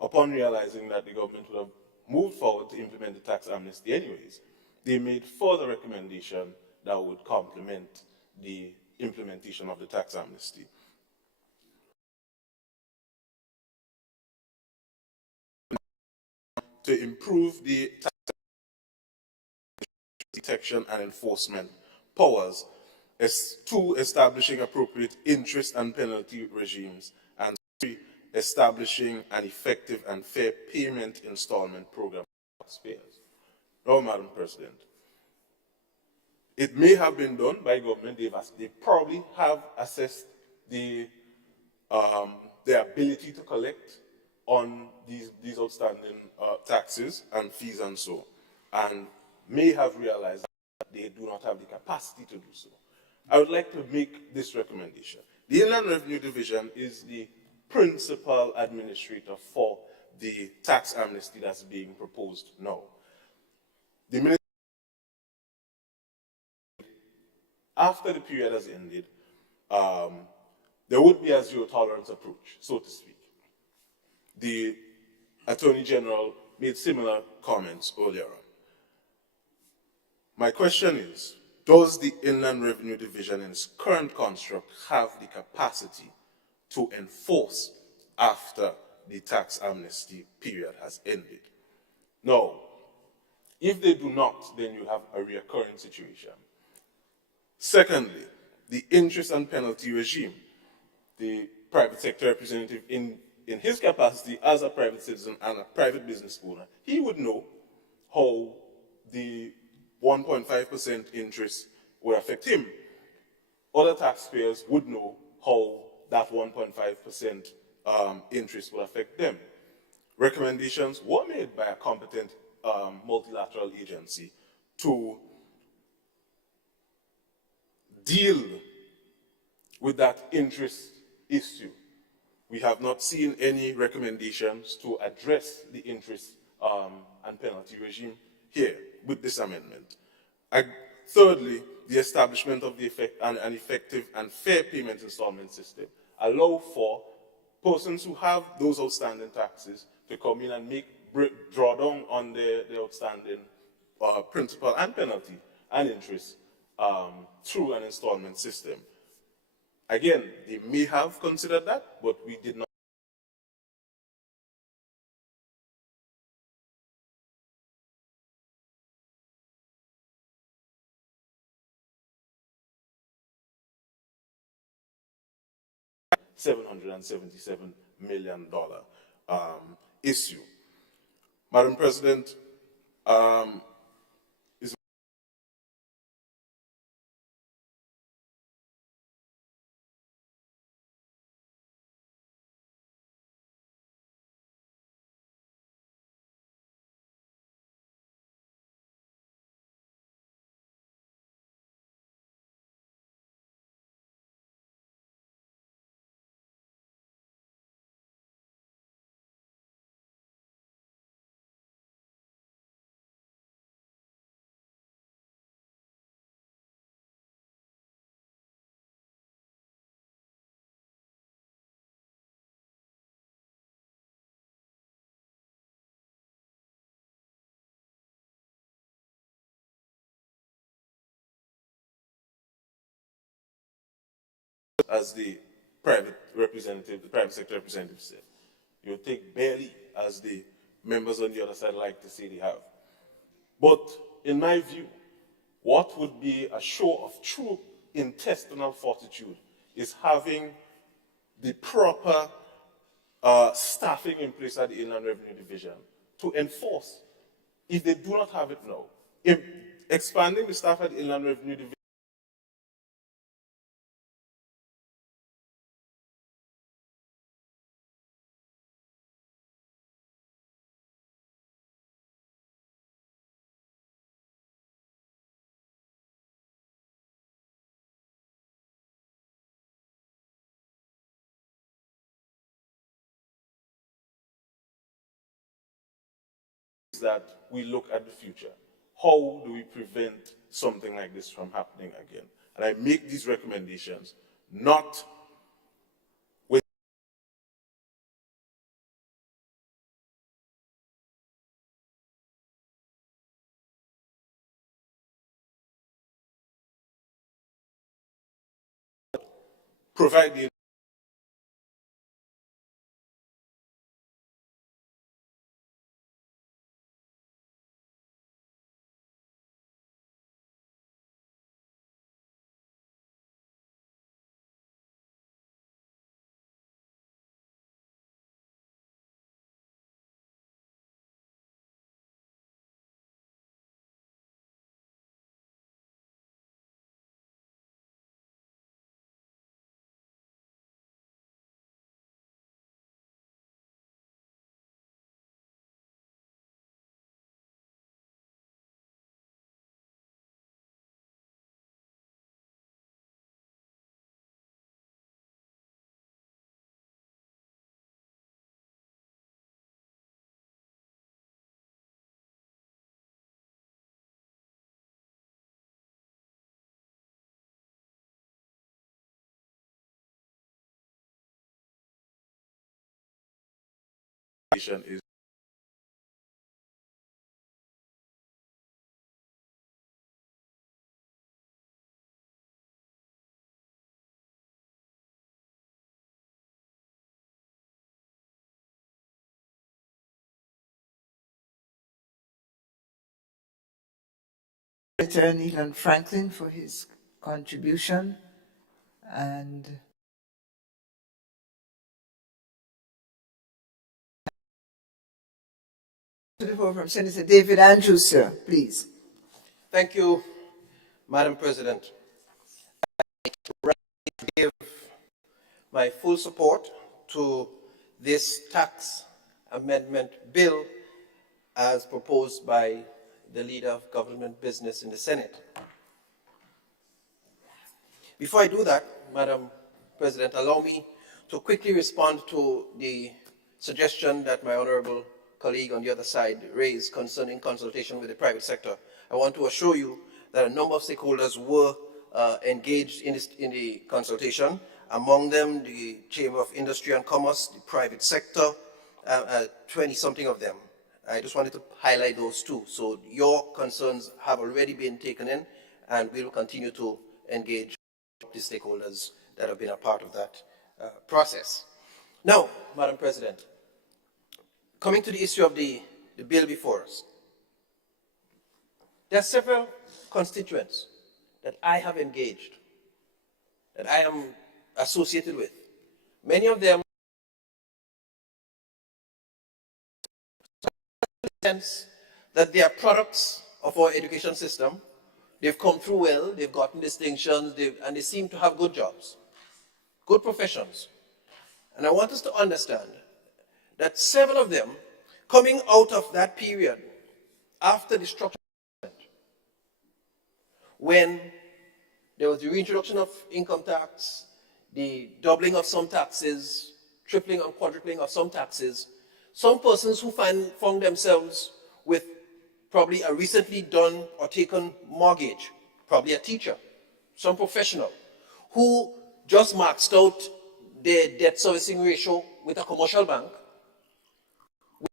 upon realizing that the government would have moved forward to implement the tax amnesty anyways. they made further recommendation that would complement the implementation of the tax amnesty. To improve the tax detection and enforcement powers, two, establishing appropriate interest and penalty regimes, and three, establishing an effective and fair payment installment program for taxpayers. Now, Madam President, it may have been done by government. They probably have assessed their ability to collect on these outstanding taxes and fees and so, and may have realized that they do not have the capacity to do so. I would like to make this recommendation. The Inland Revenue Division is the principal administrator for the tax amnesty that's being proposed now. The minister, after the period has ended, there would be a zero-tolerance approach, so to speak. The Attorney General made similar comments earlier on. My question is, does the Inland Revenue Division in its current construct have the capacity to enforce after the tax amnesty period has ended? No. If they do not, then you have a recurring situation. Secondly, the interest and penalty regime. The private sector representative in his capacity as a private citizen and a private business owner, he would know how the 1.5% interest would affect him. Other taxpayers would know how that 1.5% interest will affect them. Recommendations were made by a competent multilateral agency to deal with that interest issue. We have not seen any recommendations to address the interest and penalty regime here with this amendment. Thirdly, the establishment of an effective and fair payment installment system allow for persons who have those outstanding taxes to come in and draw down on their outstanding principal and penalty and interest through an installment system. Again, they may have considered that, but we did not. $777 million issue. Madam President, as the private representative, the private sector representative said, you take barely, as the members on the other side like to say they have. But in my view, what would be a show of true intestinal fortitude is having the proper staffing in place at the Inland Revenue Division to enforce. If they do not have it now, expanding the staff at the Inland Revenue Division that we look at the future. How do we prevent something like this from happening again? And I make these recommendations not provide the is Senator Neelan Franklin for his contribution, and to the floor from Senator David Andrews, sir, please. Thank you, Madam President. I give my full support to this tax amendment bill as proposed by the leader of government business in the Senate. Before I do that, Madam President, allow me to quickly respond to the suggestion that my honorable colleague on the other side raised concerning consultation with the private sector. I want to assure you that a number of stakeholders were engaged in the consultation, among them the Chamber of Industry and Commerce, the private sector, 20-something of them. I just wanted to highlight those two. So your concerns have already been taken in, and we will continue to engage the stakeholders that have been a part of that process. Now, Madam President, coming to the issue of the bill before us, there are several constituents that I have engaged, that I am associated with. Many of them sense that they are products of our education system. They've come through well, they've gotten distinctions, and they seem to have good jobs, good professions. And I want us to understand that several of them, coming out of that period after the structural adjustment, when there was the reintroduction of income tax, the doubling of some taxes, tripling and quadrupling of some taxes, some persons who found themselves with probably a recently done or taken mortgage, probably a teacher, some professional, who just maxed out their debt servicing ratio with a commercial bank, with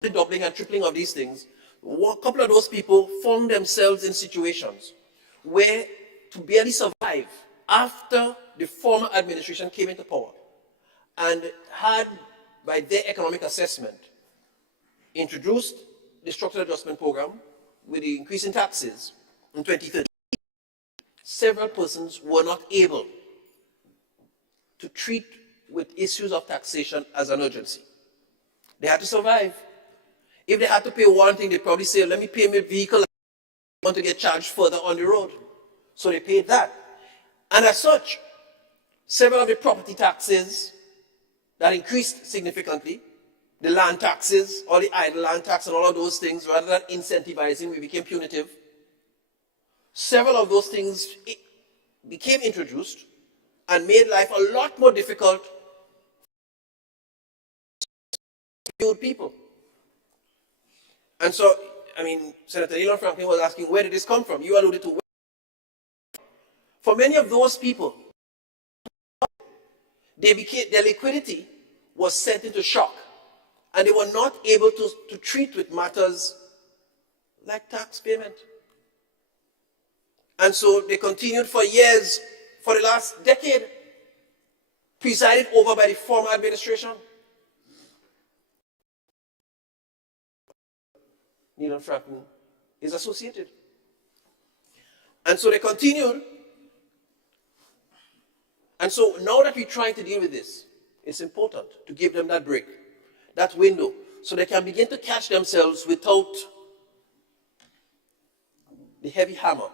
the doubling and tripling of these things, a couple of those people found themselves in situations where to barely survive after the former administration came into power and had, by their economic assessment, introduced the structural adjustment program with the increase in taxes in 2013, several persons were not able to treat with issues of taxation as an urgency. They had to survive. If they had to pay one thing, they'd probably say, let me pay my vehicle, I want to get charged further on the road. So they paid that. And as such, several of the property taxes that increased significantly, the land taxes, or the idle land tax and all of those things, rather than incentivizing, we became punitive. Several of those things became introduced and made life a lot more difficult for people. And so, I mean, Senator Neelan Franklin was asking, where did this come from? You alluded to where. For many of those people, their liquidity was sent into shock, and they were not able to treat with matters like tax payment. And so they continued for years, for the last decade, presided over by the former administration. Neil and Franklin is associated. And so they continued. And so now that we're trying to deal with this, it's important to give them that break, that window, so they can begin to catch themselves without the heavy hammer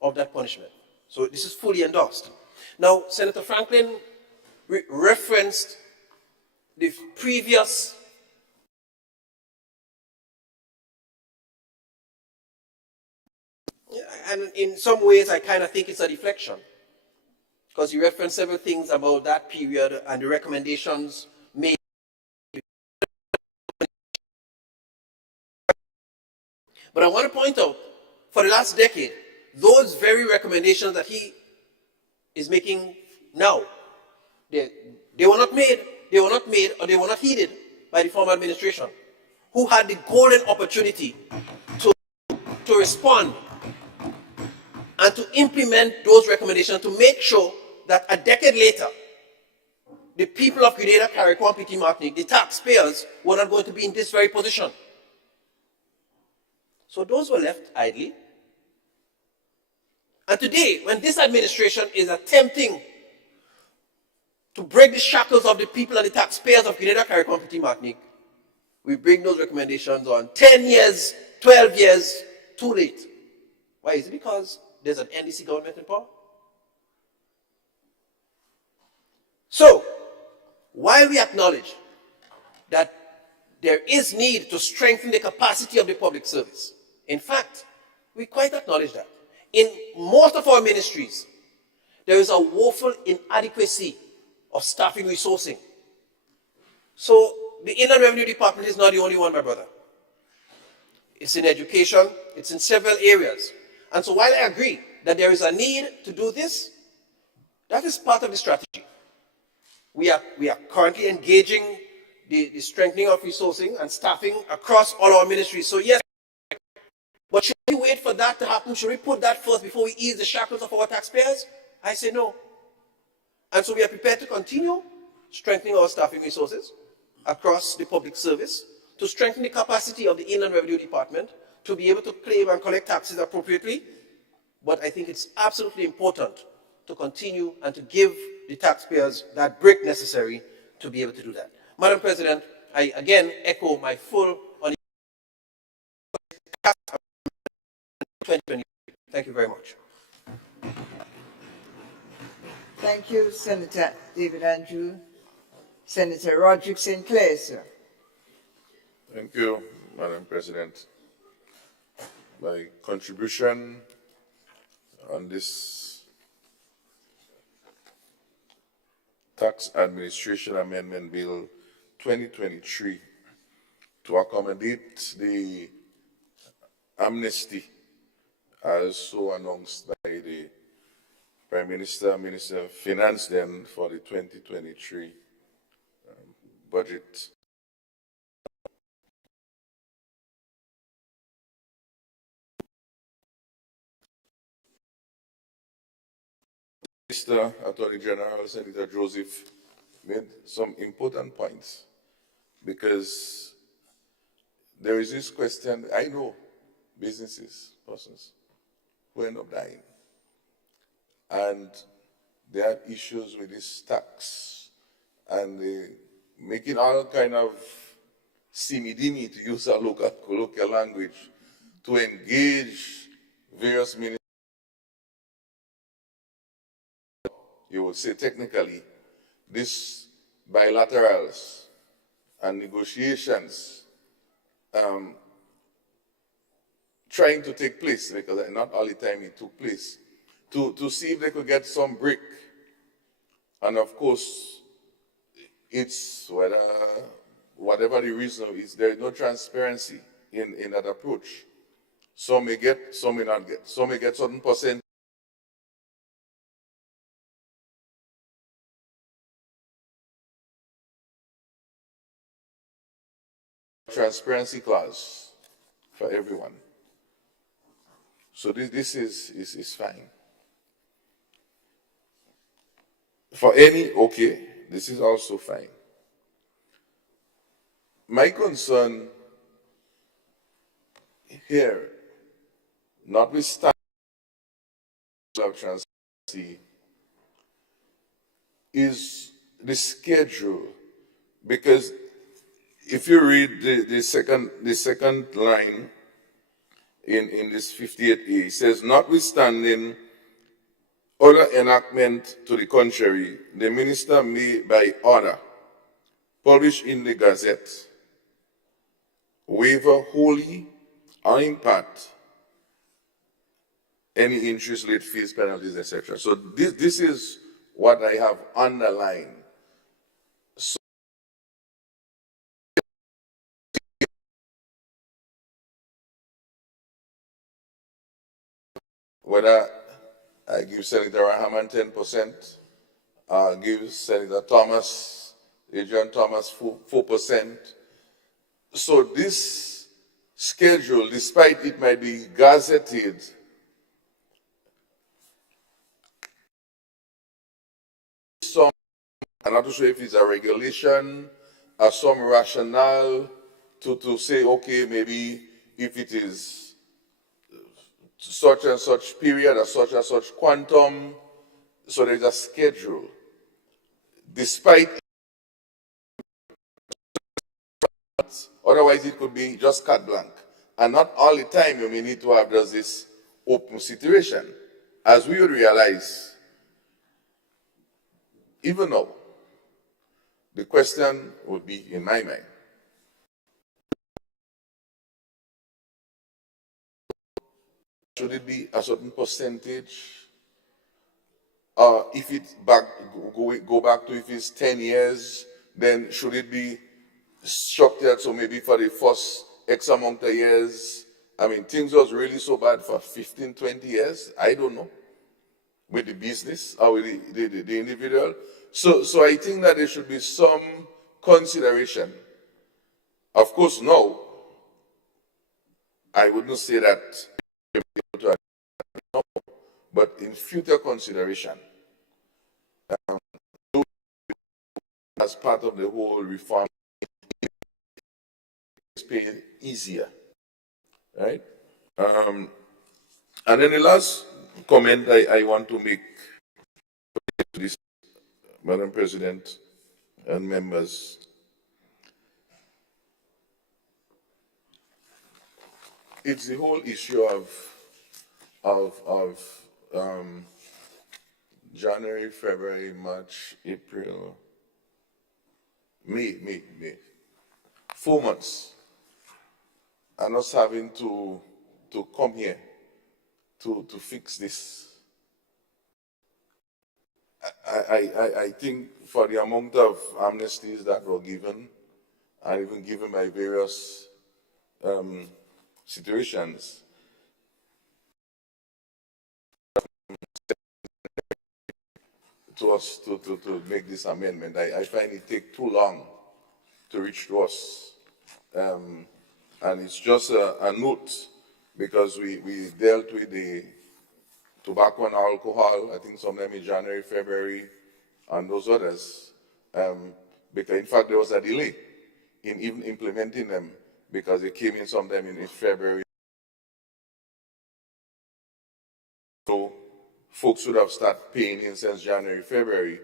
of that punishment. So this is fully endorsed. Now, Senator Franklin referenced the previous and in some ways I kind of think it's a deflection, because he referenced several things about that period and the recommendations made. But I want to point out, for the last decade, those very recommendations that he is making now, they were not made, or they were not heeded by the former administration, who had the golden opportunity to respond and to implement those recommendations to make sure that a decade later, the people of Grenada, Carriacou, Petit Martinique, the taxpayers, were not going to be in this very position. So those were left idly. And today, when this administration is attempting to break the shackles of the people and the taxpayers of Grenada, Carriacou, and Petit Martinique, we bring those recommendations on 10 years, 12 years, too late. Why? Is it because there's an NDC government in power? So, while we acknowledge that there is need to strengthen the capacity of the public service, in fact, we quite acknowledge that. In most of our ministries, there is a woeful inadequacy of staffing resourcing. So, the Inland Revenue Department is not the only one, my brother. It's in education, it's in several areas. And so while I agree that there is a need to do this, that is part of the strategy. We are currently engaging the strengthening of resourcing and staffing across all our ministries. So yes, but should we wait for that to happen? Should we put that first before we ease the shackles of our taxpayers? I say no. And so we are prepared to continue strengthening our staffing resources across the public service, to strengthen the capacity of the Inland Revenue Department to be able to claim and collect taxes appropriately. But I think it's absolutely important to continue and to give the taxpayers that break necessary to be able to do that. Madam President, I again echo my full on 2020. Thank you very much. Thank you, Senator David Andrew. Senator Roderick St. Clair, sir. Thank you, Madam President. My contribution on this Tax Administration Amendment Bill 2023 to accommodate the amnesty as so announced by the Prime Minister, Minister of Finance then for the 2023 budget. Mr. Attorney General, Senator Joseph made some important points, because there is this question. I know businesses, persons who end up dying, and they have issues with this tax, and they making all kind of simmy-dimmy, to use a local colloquial language, to engage various ministries. You would say technically, this bilaterals and negotiations trying to take place, because not all the time it took place, to see if they could get some break. And of course, it's whatever the reason is, there is no transparency in that approach. Some may get, some may not get. Some may get certain percent. Transparency clause for everyone. So this is fine. For any, okay, this is also fine. My concern here, notwithstanding of transparency, is the schedule. Because if you read the second line in this 58A, it says, notwithstanding other enactment to the contrary, the minister may, by order, publish in the Gazette, waiver wholly or in part any interest, late fees, penalties, etc. So this is what I have underlined. So whether I give Senator Rahman 10%, give Senator Thomas, Adrian Thomas 4%. So this schedule, despite it might be gazetted, I'm not sure if it's a regulation or some rationale to say, okay, maybe if it is such and such period or such and such quantum, so there's a schedule. Despite, otherwise it could be just carte blanche. And not all the time you may need to have just this open situation. As we would realize, even now, the question would be in my mind, should it be a certain percentage? If it go back to if it's 10 years, then should it be structured so maybe for the first X amount of years? I mean, things was really so bad for 15, 20 years. I don't know. With the business or with the individual. So I think that there should be some consideration. Of course, no, I wouldn't say that, but in future consideration, as part of the whole reform, it's paid easier, right? And then the last comment I want to make to this, Madam President and members. It's the whole issue of January, February, March, April, May. 4 months. And us having to come here to fix this. I think for the amount of amnesties that were given, and even given by various situations, to us to make this amendment, I find it take too long to reach to us. And it's just a note, because we dealt with the tobacco and alcohol, I think sometime in January, February, and those others. Because in fact there was a delay in even implementing them, because they came in sometime in February. So folks should have started paying in since January, February,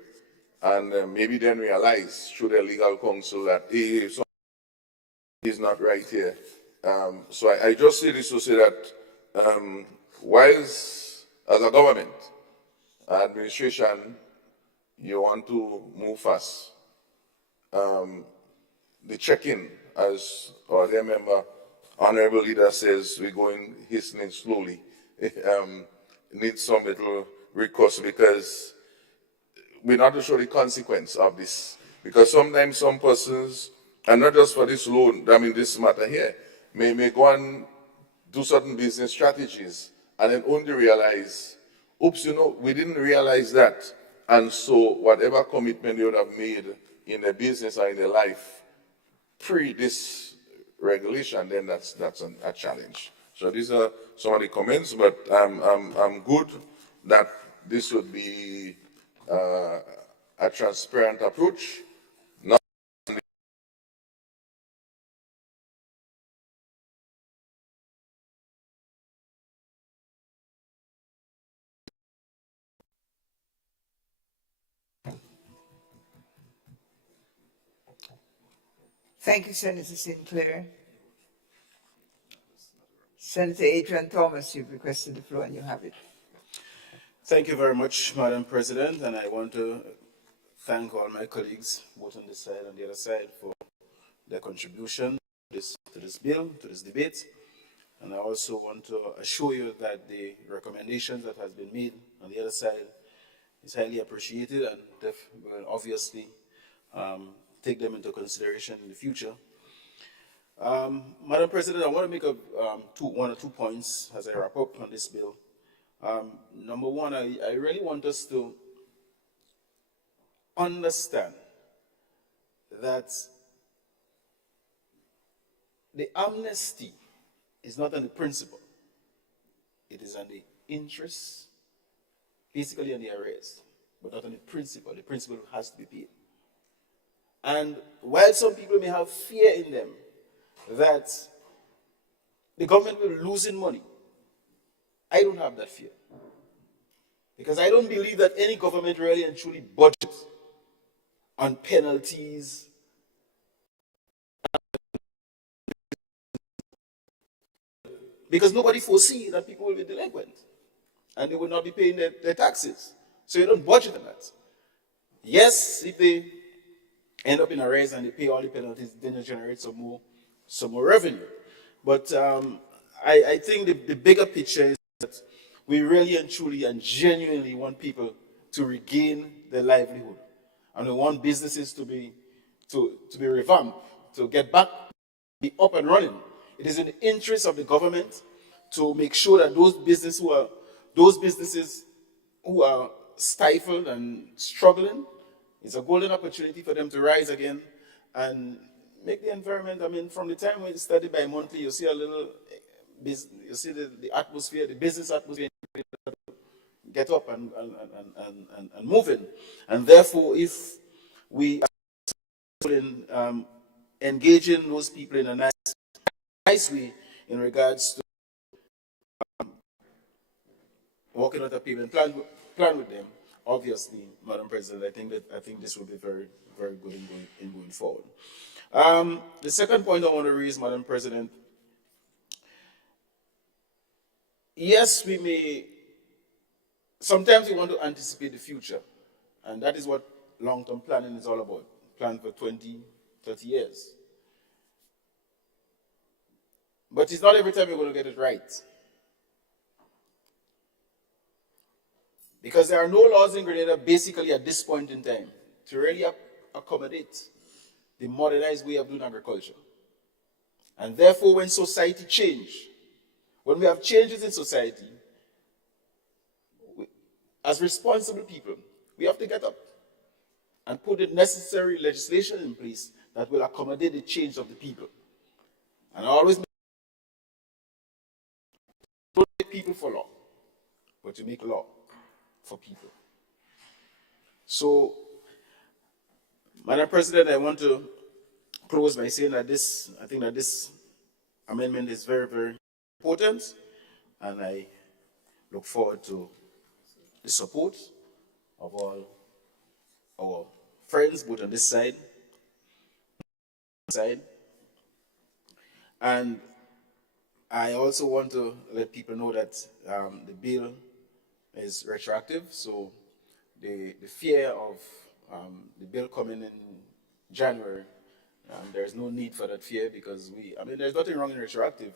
and maybe then realize through their legal counsel that, hey, something is not right here. So I just say this to say that whilst as a government, administration, you want to move fast, the check-in, as our dear member, honorable leader says, we're going hastening slowly. Needs some little recourse, because we're not sure the consequence of this. Because sometimes some persons, and not just for this loan, I mean this matter here, may go and do certain business strategies and then only realize, oops, you know, we didn't realize that. And so whatever commitment they would have made in their business or in their life pre this regulation, then that's a challenge. So these are some of the comments, but I'm good that this would be a transparent approach, not Thank you, Senator Sinclair. Senator Adrian Thomas, you've requested the floor and you have it. Thank you very much, Madam President, and I want to thank all my colleagues, both on this side and the other side, for their contribution to this bill, to this debate. And I also want to assure you that the recommendations that has been made on the other side is highly appreciated, and will obviously take them into consideration in the future. Madam President, I want to make one or two points as I wrap up on this bill. Number one, I really want us to understand that the amnesty is not on the principle. It is on the interest, basically on the arrest, but not on the principle. The principle has to be paid. And while some people may have fear in them that the government will be losing money, I don't have that fear. Because I don't believe that any government really and truly budgets on penalties. Because nobody foresees that people will be delinquent and they will not be paying their taxes. So you don't budget on that. Yes, if they end up in arrest and they pay all the penalties, then they generate some more revenue. But I think the bigger picture is that we really and truly and genuinely want people to regain their livelihood. And we want businesses to be revamped, to get back, be up and running. It is in the interest of the government to make sure that those businesses who are stifled and struggling, it's a golden opportunity for them to rise again and make the environment. I mean, from the time we study bi monthly, you see a little, you see the atmosphere, the business atmosphere, get up and move in. And therefore, if we are engaging those people in a nice way in regards to working out a payment plan with them, obviously, Madam President, I think this will be very, very good in going forward. The second point I want to raise, Madam President, yes, sometimes we want to anticipate the future, and that is what long-term planning is all about. Plan for 20, 30 years. But it's not every time you're going to get it right. Because there are no laws in Grenada basically at this point in time to really accommodate the modernized way of doing agriculture. And therefore, when society changes, when we have changes in society, as responsible people, we have to get up and put the necessary legislation in place that will accommodate the change of the people. And I always don't make people for law, but to make law for people. So, Madam President, I want to close by saying that I think that this amendment is very, very important, and I look forward to the support of all our friends, both on this side, and I also want to let people know that the bill is retroactive, so the fear of the bill coming in January, there's no need for that fear, because there's nothing wrong in retroactive.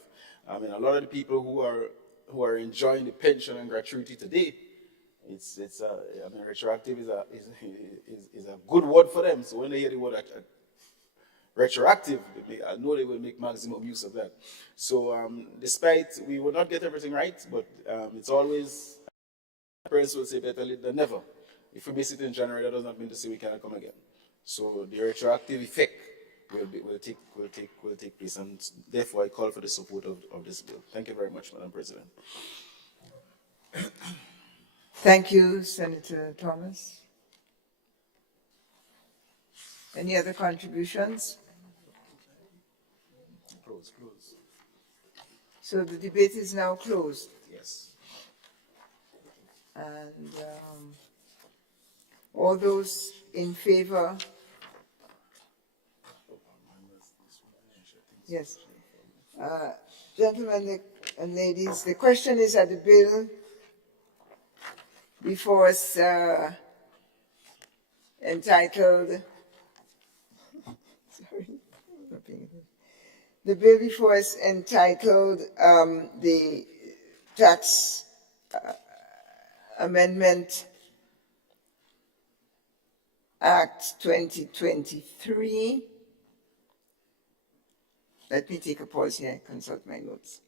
A lot of the people who are enjoying the pension and gratuity today, retroactive is a good word for them. So when they hear the word retroactive, I know they will make maximum use of that. So despite we will not get everything right, but it's always, parents will say better late than never. If we miss it in January, that does not mean to say we cannot come again. So the retroactive effect will take place, and therefore I call for the support of this bill. Thank you very much, Madam President. Thank you, Senator Thomas. Any other contributions? Close. So the debate is now closed. Yes. And all those in favor? Yes. Gentlemen and ladies, the question is that the bill before us entitled, the bill before us entitled the Tax Amendment Act 2023. Let me take a pause here and consult my notes.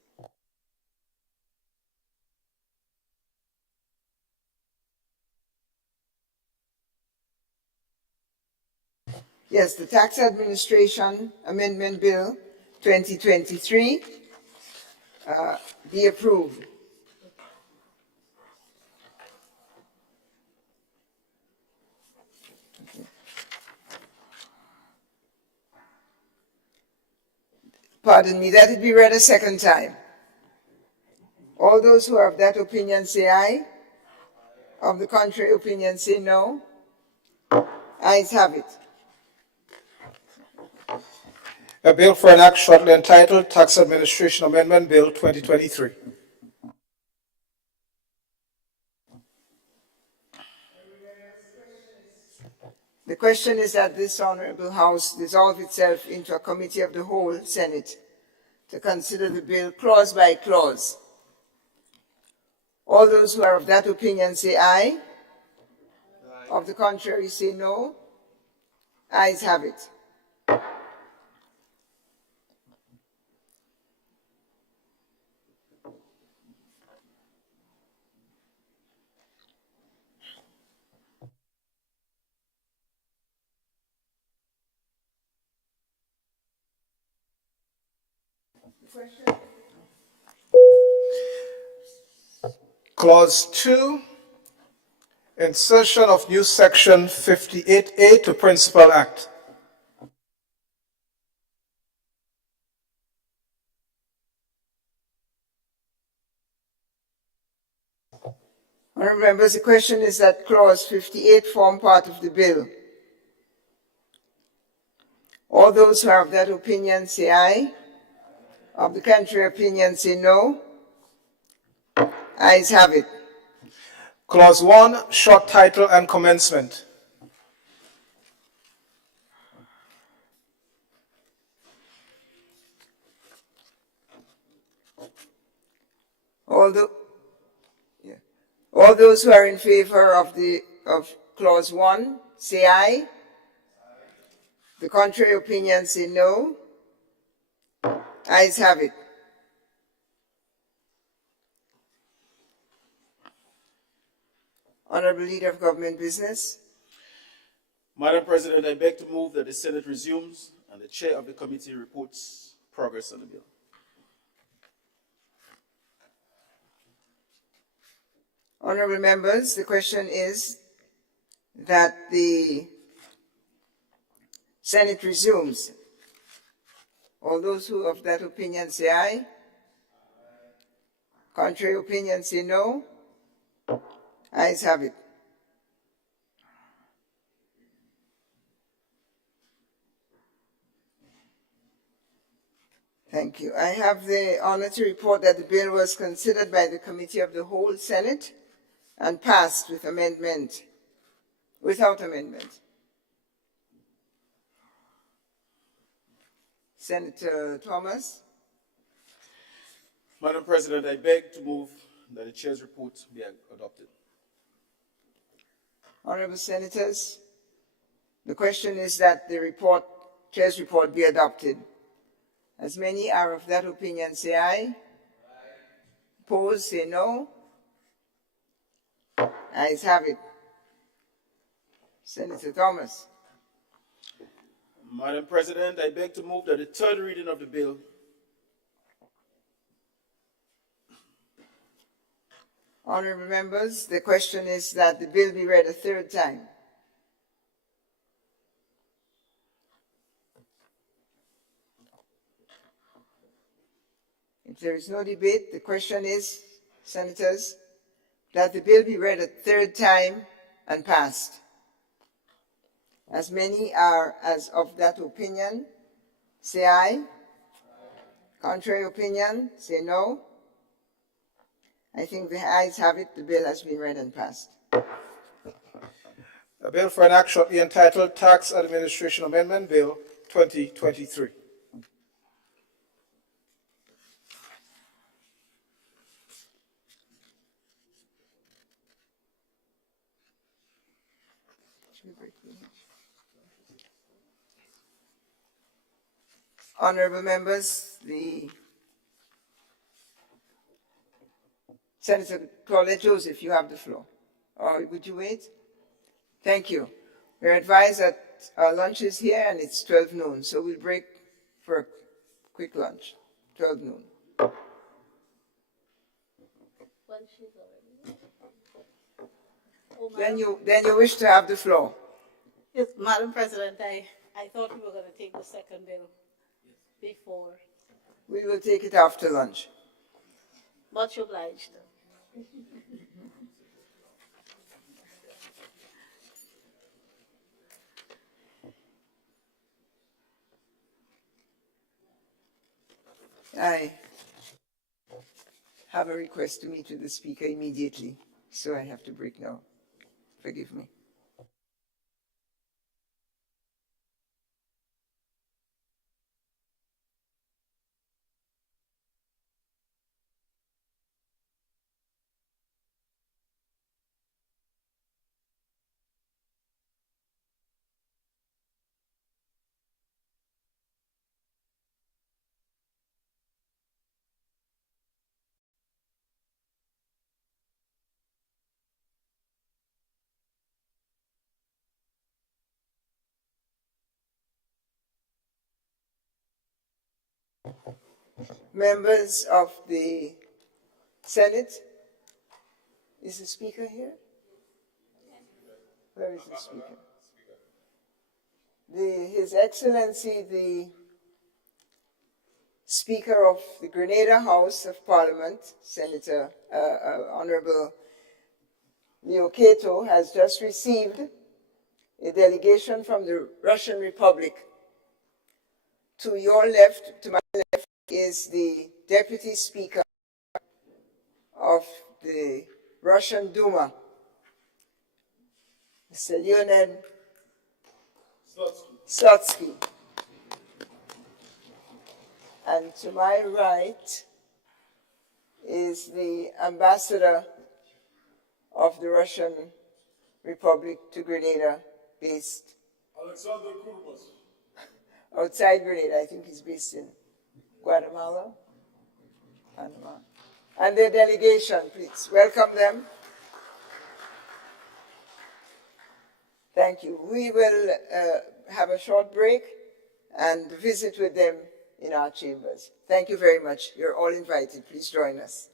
Yes, the Tax Administration Amendment Bill 2023 be approved. Pardon me, that it be read a second time. All those who are of that opinion say aye. Of the contrary opinion say no. Ayes have it. A bill for an act shortly entitled Tax Administration Amendment Bill 2023. The question is that this Honorable House dissolve itself into a committee of the whole Senate to consider the bill clause by clause. All those who are of that opinion say aye. Of the contrary say no. Ayes have it. Clause 2, insertion of new section 58A to Principal Act. Honourable members, the question is that clause 58 form part of the bill. All those who are of that opinion say aye. Of the contrary opinion say no. Ayes have it. Clause 1, short title and commencement. All those who are in favor of clause 1 say aye. The contrary opinion say no. Ayes have it. Honourable Leader of Government Business. Madam President, I beg to move that the Senate resumes and the chair of the committee reports progress on the bill. Honourable members, the question is that the Senate resumes. All those who of that opinion say aye. Contrary opinion say no. Ayes have it. Thank you. I have the honor to report that the bill was considered by the Committee of the Whole Senate and passed without amendment. Senator Thomas. Madam President, I beg to move that the chair's report be adopted. Honourable Senators, the question is that the chair's report be adopted. As many are of that opinion, say aye. Opposed, say no. Ayes have it. Senator Thomas. Madam President, I beg to move that the third reading of the bill Honourable members, the question is that the bill be read a third time. there is no debate, the question is, Senators, that the bill be read a third time and passed. As many are as of that opinion, say aye. Contrary opinion, say no. I think the ayes have it. The bill has been read and passed. A bill for an act shortly entitled Tax Administration Amendment Bill 2023. Honorable members, the Senator Claudette Joseph, you have the floor. Or would you wait? Thank you. We're advised that our lunch is here and it's 12 noon, so we'll break for a quick lunch, 12 noon. Then you wish to have the floor. Yes, Madam President, I thought we were going to take the second bill before. We will take it after lunch. Much obliged. I have a request to meet with the Speaker immediately, so I have to break now. Forgive me. Members of the Senate, is the Speaker here? Where is the Speaker? His Excellency, the Speaker of the Grenada House of Parliament, Senator Honorable Leo Kato, has just received a delegation from the Russian Republic. To your left, to my left, is the Deputy Speaker of the Russian Duma, Mr. Leonid Slutsky. And to my right is the Ambassador of the Russian Republic to Grenada, based Alexander Kurmas. Outside Grenada. I think he's based in Guatemala, Panama. And their delegation, please welcome them. Thank you. We will have a short break and visit with them in our chambers. Thank you very much. You're all invited. Please join us.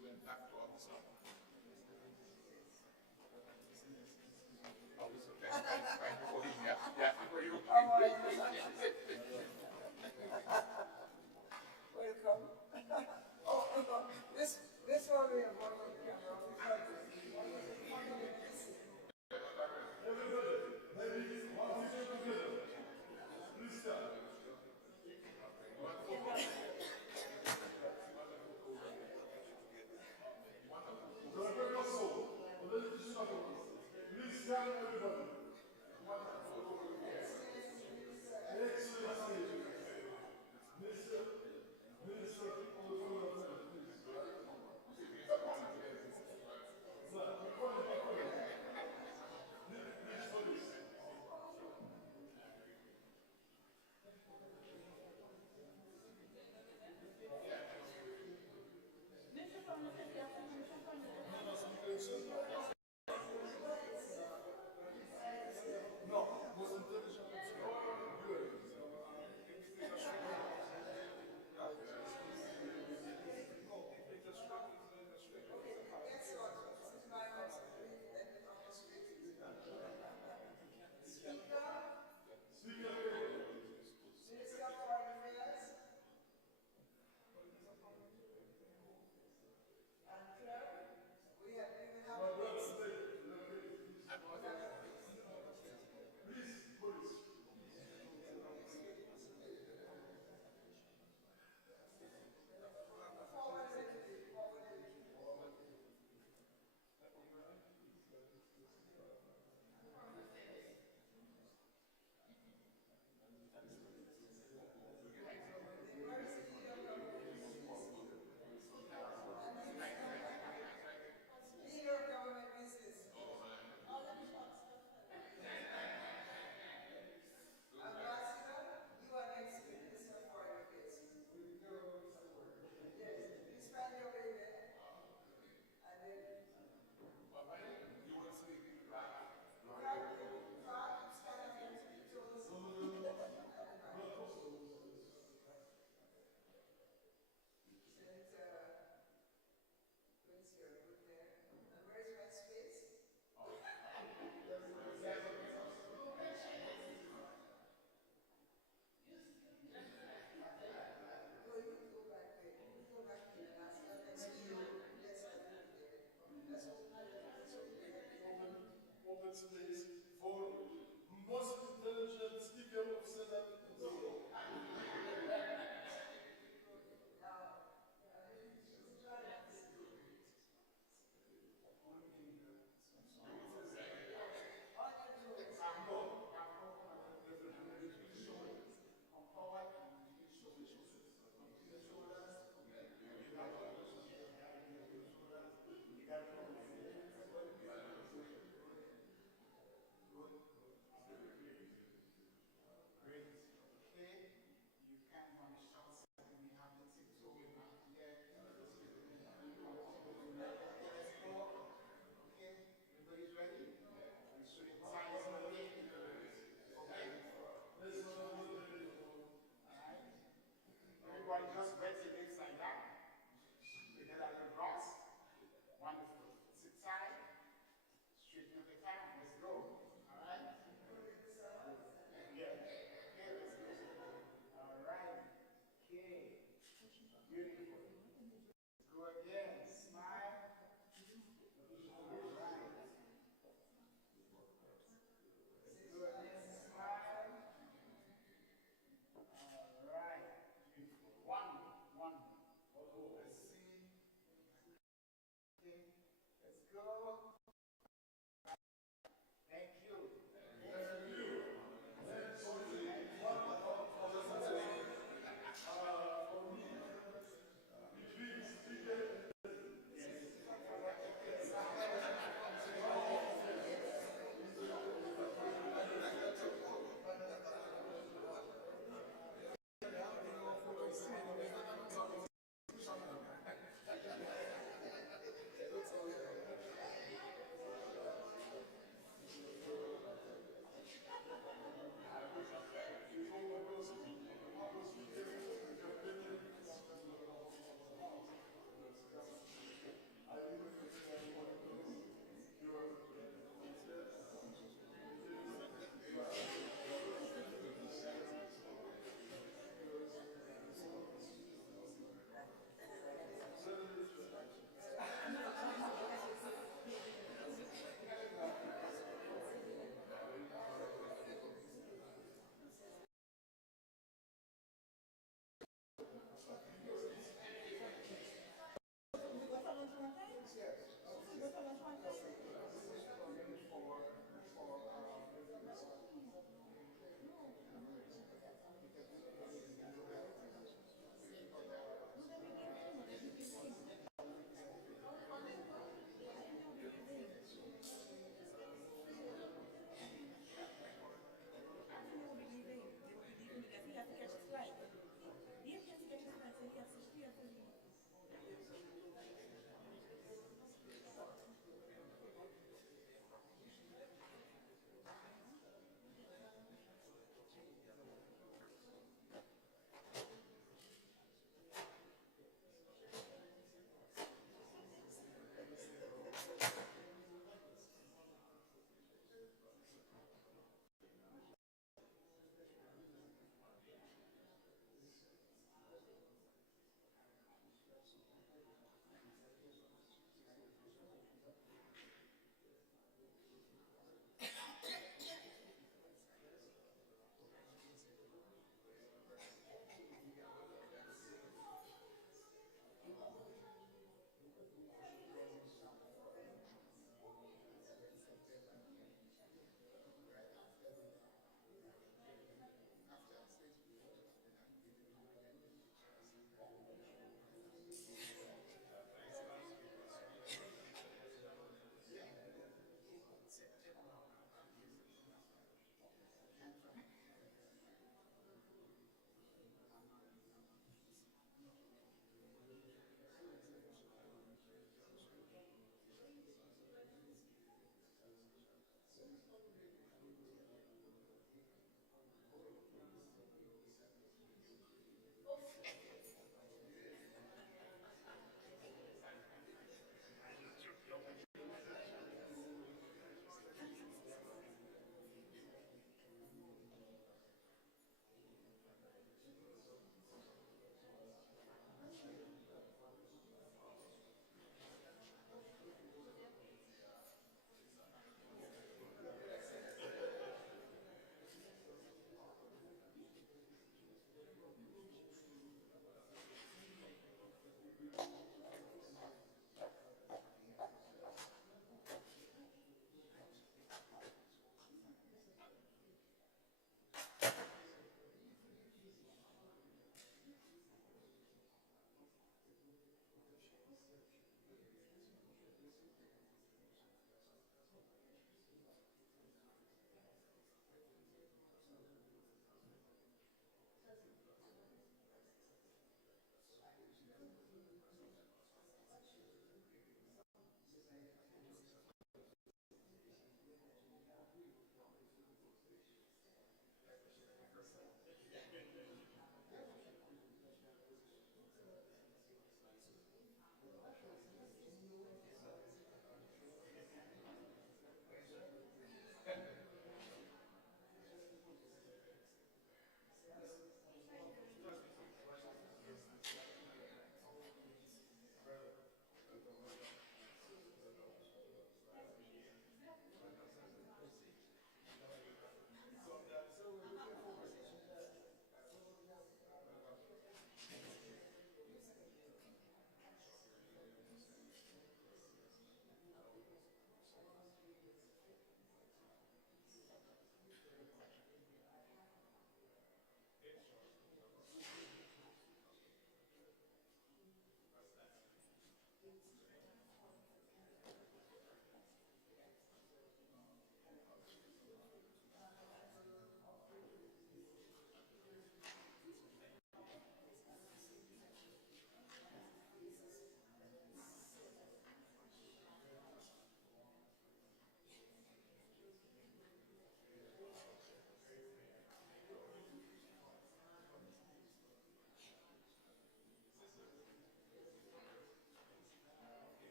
Welcome. This one we have one on the camera.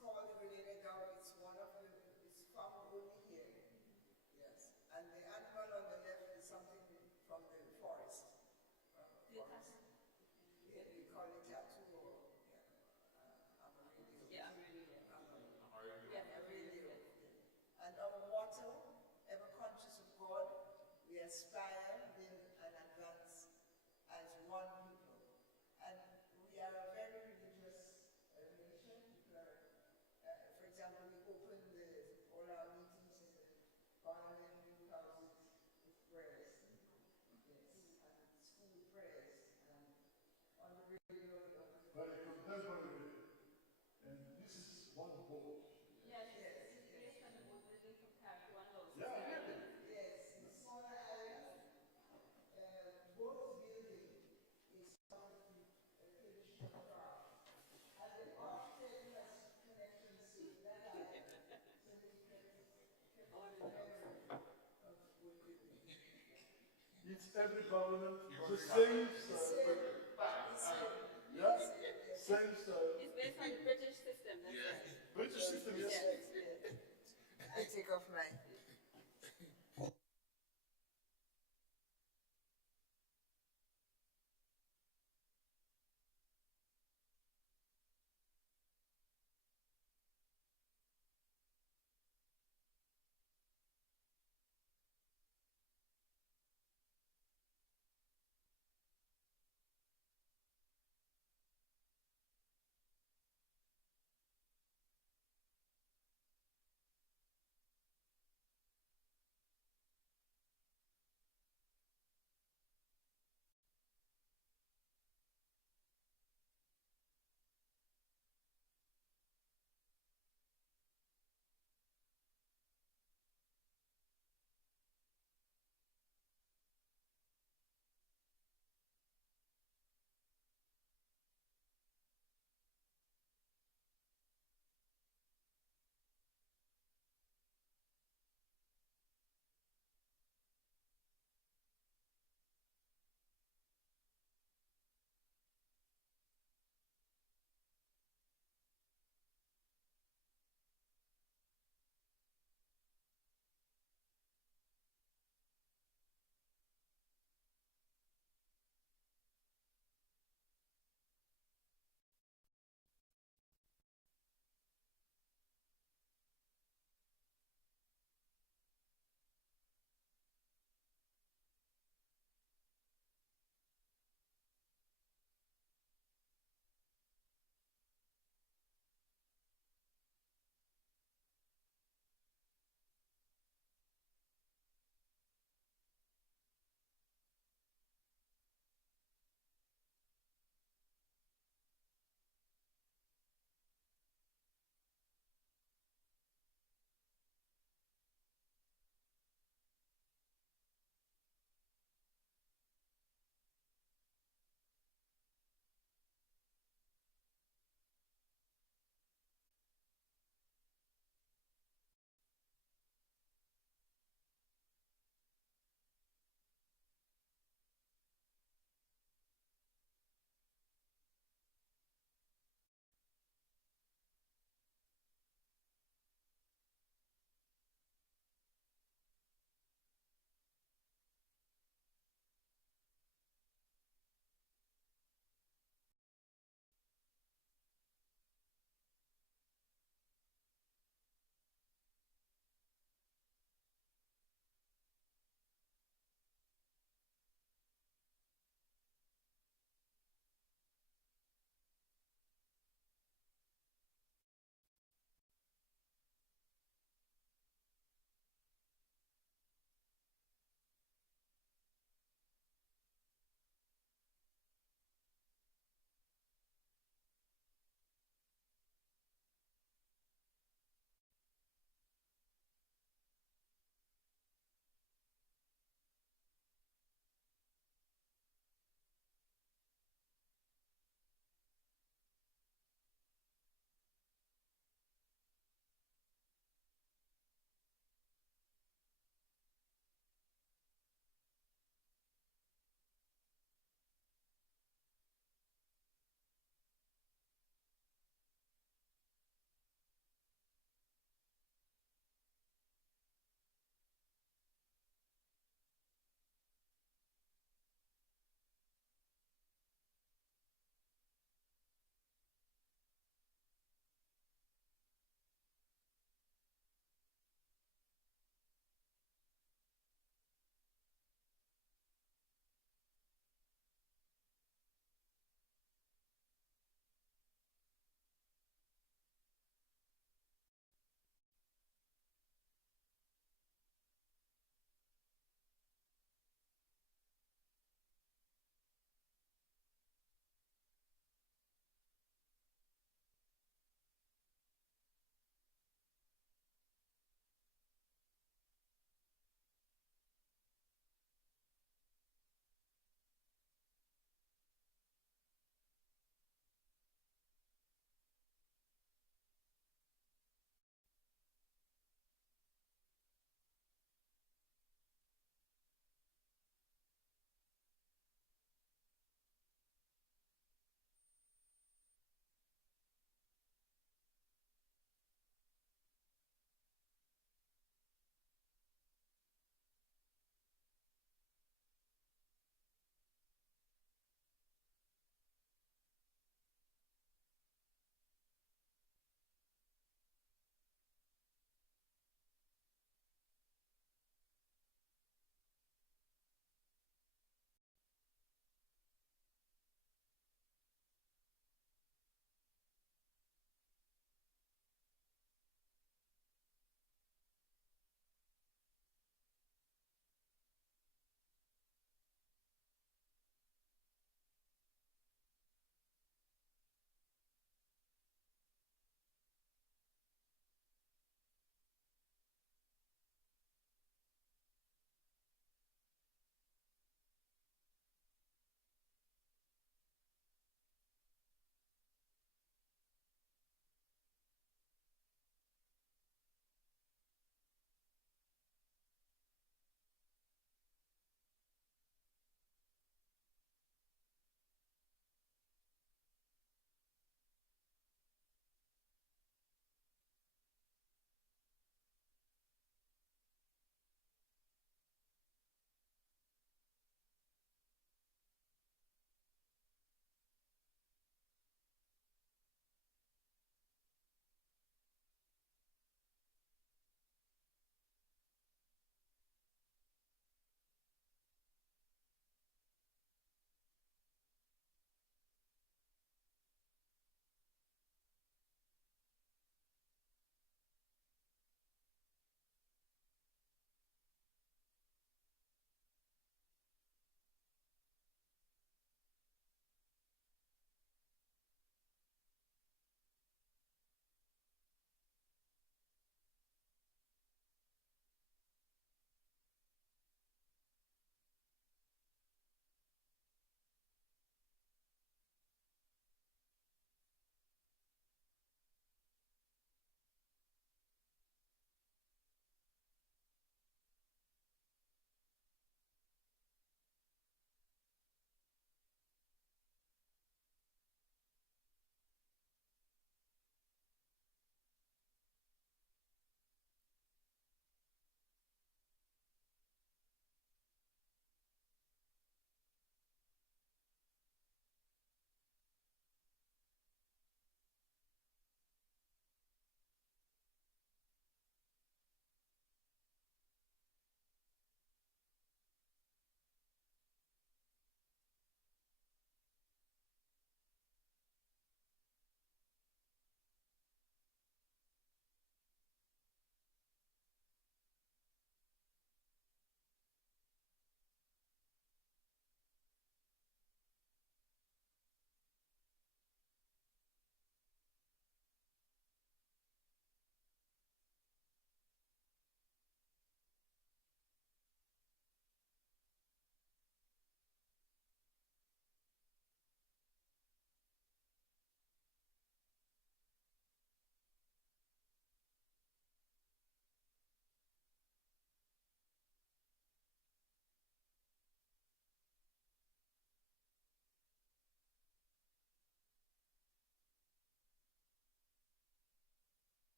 called the Grenada dove. It's found only here. Yes. And the animal on the left is something from the forest. Yeah, we call it tattoo or Amarillo. Yeah, Amarillo. And our motto, ever conscious of God, we aspire, live, and advance as one people. And we are a very religious nation. For example, we open all our meetings in the Parliament houses with prayers. Yes, and school prayers. And on the radio, Very contemporary. And this is one boat. yes, it's based on the boat building from Caribbean House. Yeah, really? Yes, the smaller island, boat building is part of the traditional craft. And the architect has connections to that island, so he kept the memory of boat building. It's every government, the same style. Yeah, same style. It's based on the British system. British system, yes. I take off my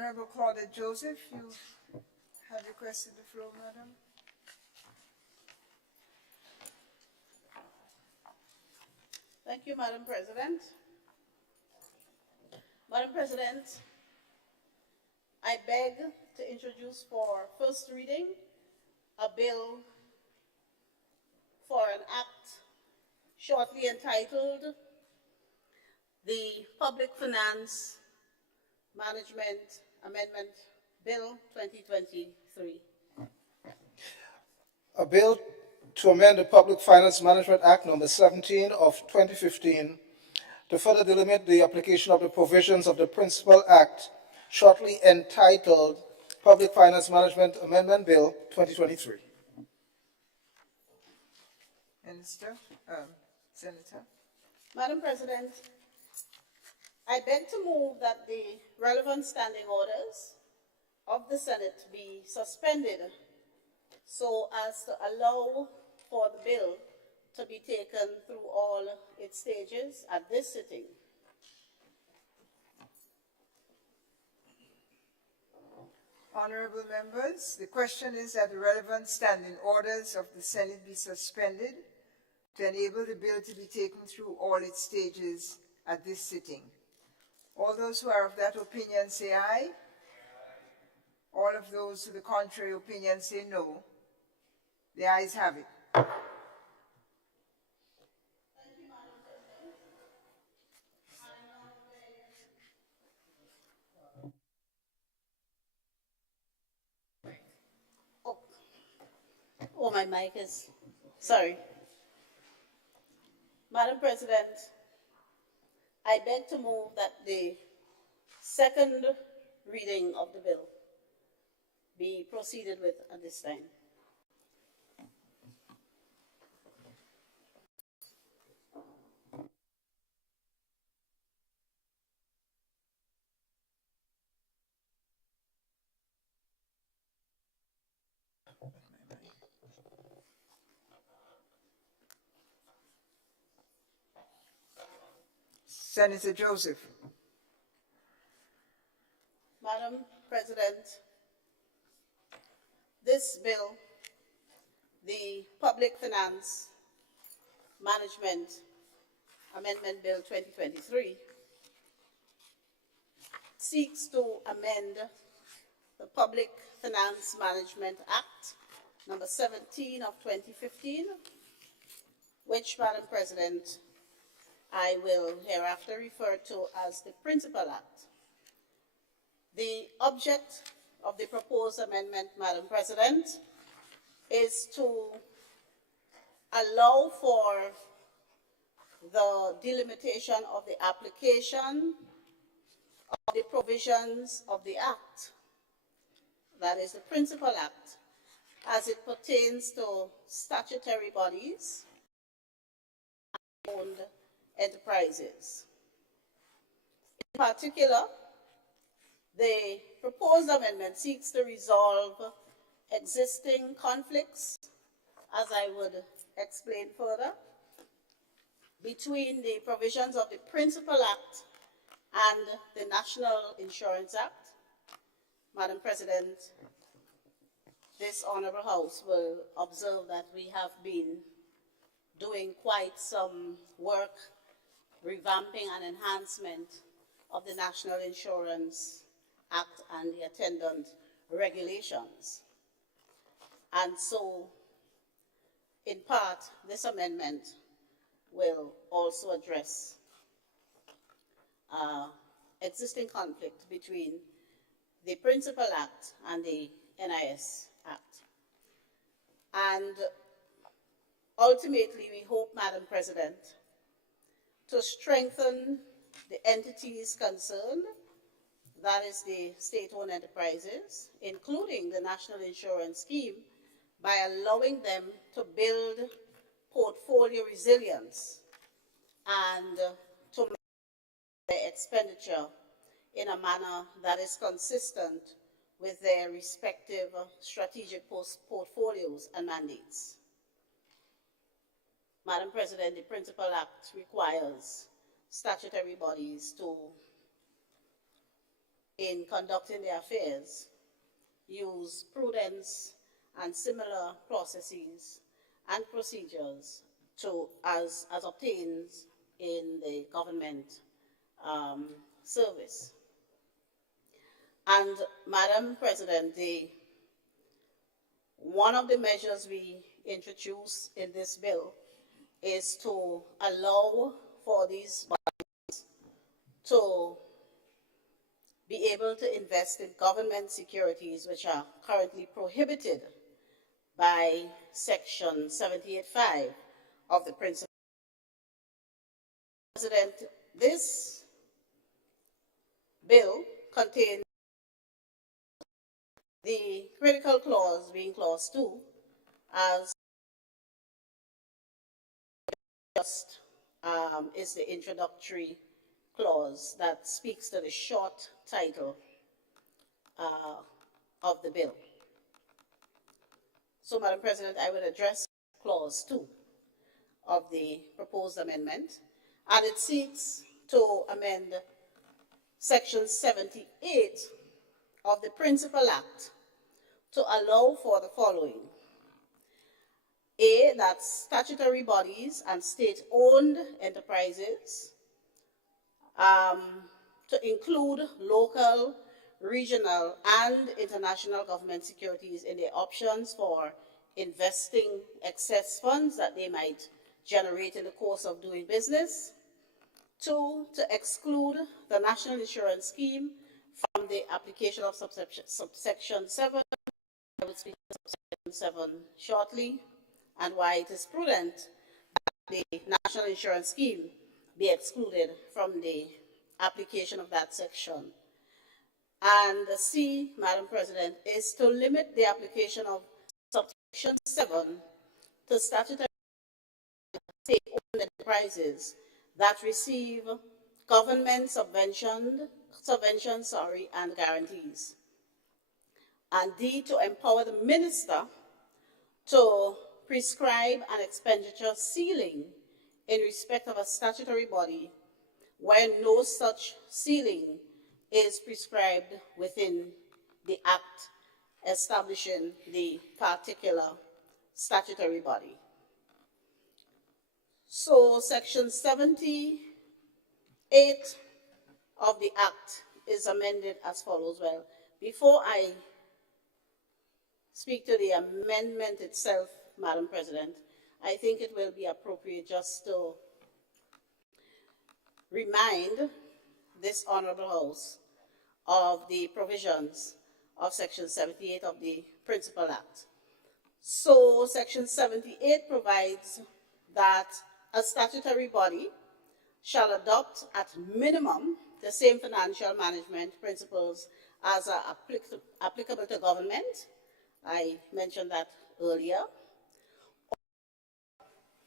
Honorable Claudette Joseph, you have requested the floor, madam. Thank you, Madam President. Madam President, I beg to introduce for first reading a bill for an act shortly entitled the Public Finance Management Amendment Bill 2023. A bill to amend the Public Finance Management Act number 17 of 2015 to further delimit the application of the provisions of the Principal Act shortly entitled Public Finance Management Amendment Bill 2023. Minister, Senator. Madam President, I beg to move that the relevant standing orders of the Senate be suspended so as to allow for the bill to be taken through all its stages at this sitting. Honorable members, the question is that the relevant standing orders of the Senate be suspended to enable the bill to be taken through all its stages at this sitting. All those who are of that opinion say aye. All of those to the contrary opinion say no. The ayes have it. Oh, my mic is, sorry. Madam President, I beg to move that the second reading of the bill be proceeded with at this time. Senator Joseph. Madam President, this bill, the Public Finance Management Amendment Bill 2023, seeks to amend the Public Finance Management Act number 17 of 2015, which, Madam President, I will hereafter refer to as the Principal Act. The object of the proposed amendment, Madam President, is to allow for the delimitation of the application of the provisions of the Act, that is the Principal Act, as it pertains to statutory bodies and owned enterprises. In particular, the proposed amendment seeks to resolve existing conflicts, as I would explain further, between the provisions of the Principal Act and the National Insurance Act. Madam President, this Honorable House will observe that we have been doing quite some work revamping and enhancement of the National Insurance Act and the attendant regulations. And so, in part, this amendment will also address existing conflict between the Principal Act and the NIS Act. And ultimately, we hope, Madam President, to strengthen the entities concerned, that is the state-owned enterprises, including the National Insurance Scheme, by allowing them to build portfolio resilience and to manage their expenditure in a manner that is consistent with their respective strategic portfolios and mandates. Madam President, the Principal Act requires statutory bodies to in conducting their affairs use prudence and similar processes and procedures as obtained in the government service. And Madam President, one of the measures we introduce in this bill is to allow for these bodies to be able to invest in government securities which are currently prohibited by Section 78.5 of the Principle. President, this bill contains the critical clause being clause 2, as just is the introductory clause that speaks to the short title of the bill. So, Madam President, I will address clause 2 of the proposed amendment, and it seeks to amend Section 78 of the Principal Act to allow for the following. A, that statutory bodies and state-owned enterprises to include local, regional, and international government securities in their options for investing excess funds that they might generate in the course of doing business. 2, to exclude the National Insurance Scheme from the application of subsection 7. I will speak to subsection 7 shortly, and why it is prudent that the National Insurance Scheme be excluded from the application of that section. And C, Madam President, is to limit the application of subsection 7 to statutory state-owned enterprises that receive government subventions and guarantees. And D, to empower the minister to prescribe an expenditure ceiling in respect of a statutory body when no such ceiling is prescribed within the act establishing the particular statutory body. So Section 78 of the Act is amended as follows. Well, before I speak to the amendment itself, Madam President, I think it will be appropriate just to remind this Honorable House of the provisions of Section 78 of the Principal Act. So Section 78 provides that a statutory body shall adopt at minimum the same financial management principles as are applicable to government. I mentioned that earlier.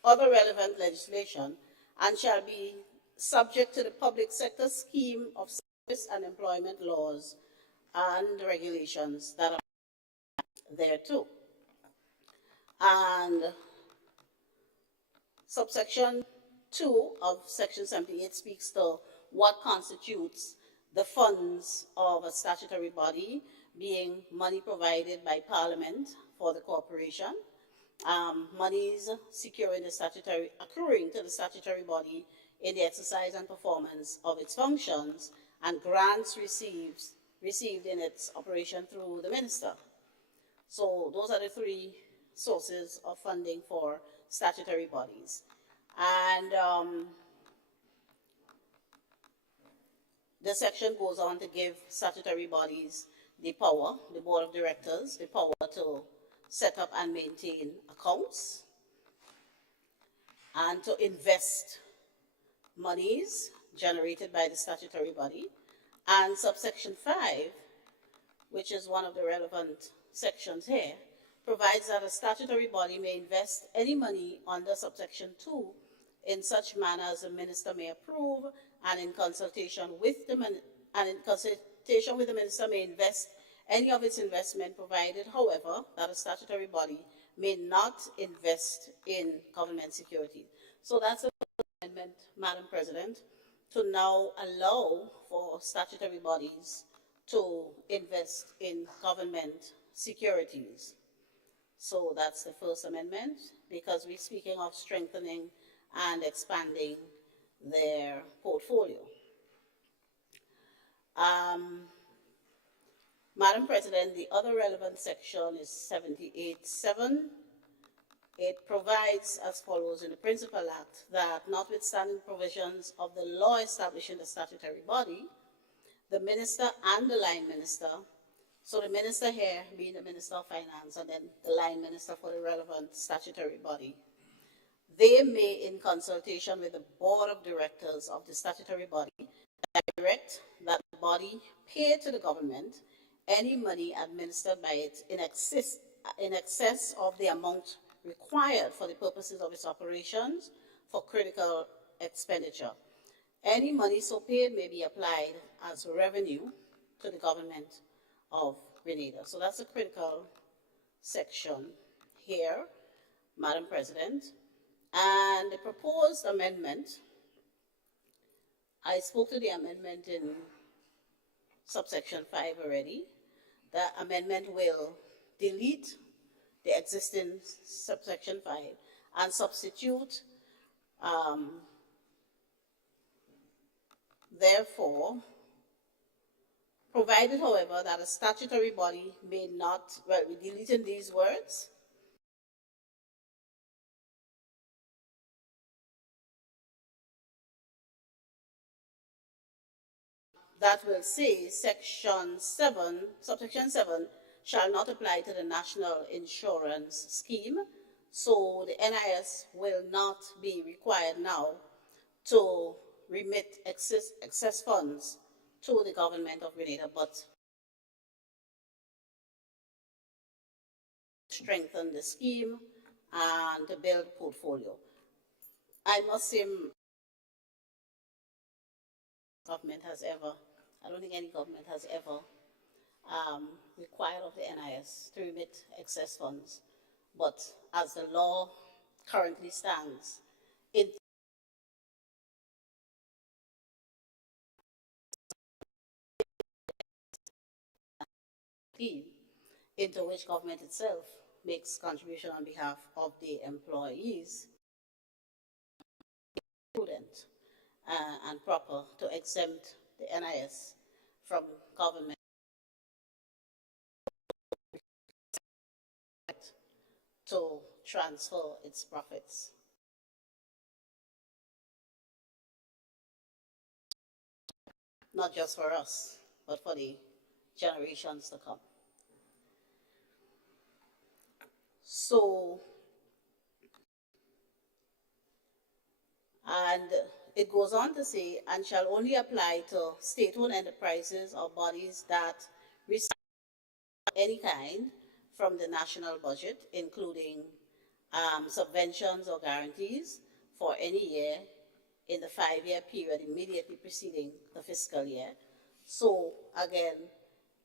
Other relevant legislation, and shall be subject to the public sector scheme of service and employment laws and regulations that are thereto. And subsection 2 of Section 78 speaks to what constitutes the funds of a statutory body, being money provided by Parliament for the corporation, monies accruing to the statutory body in the exercise and performance of its functions, and grants received in its operation through the minister. So those are the three sources of funding for statutory bodies. And the section goes on to give statutory bodies the power, the board of directors, the power to set up and maintain accounts and to invest monies generated by the statutory body. And subsection 5, which is one of the relevant sections here, provides that a statutory body may invest any money under subsection 2 in such manner as the minister may approve, and in consultation with the minister may invest any of its investment, provided, however, that a statutory body may not invest in government security. So that's an amendment, Madam President, to now allow for statutory bodies to invest in government securities. So that's the first amendment, because we're speaking of strengthening and expanding their portfolio. Madam President, the other relevant section is 78(7). It provides as follows in the Principal Act that notwithstanding provisions of the law establishing the statutory body, the minister and the line minister, so the minister here being the Minister of Finance and then the line minister for the relevant statutory body, they may, in consultation with the board of directors of the statutory body, direct that the body pay to the government any money administered by it in excess of the amount required for the purposes of its operations for critical expenditure. Any money so paid may be applied as revenue to the government of Grenada. So that's a critical section here, Madam President. And the proposed amendment, I spoke to the amendment in subsection 5 already. The amendment will delete the existing subsection 5 and substitute, therefore, provided, however, that a statutory body may not, well, we're deleting these words. That will say section 7, subsection 7, shall not apply to the National Insurance Scheme. So the NIS will not be required now to remit excess funds to the government of Grenada, but strengthen the scheme and to build portfolio. I must say, government has ever, I don't think any government has ever required of the NIS to remit excess funds. But as the law currently stands, into which government itself makes contribution on behalf of the employees, prudent and proper to exempt the NIS from government to transfer its profits. Not just for us, but for the generations to come. So, and it goes on to say, and shall only apply to state-owned enterprises or bodies that receive any kind from the national budget, including subventions or guarantees for any year in the 5-year period immediately preceding the fiscal year. So again,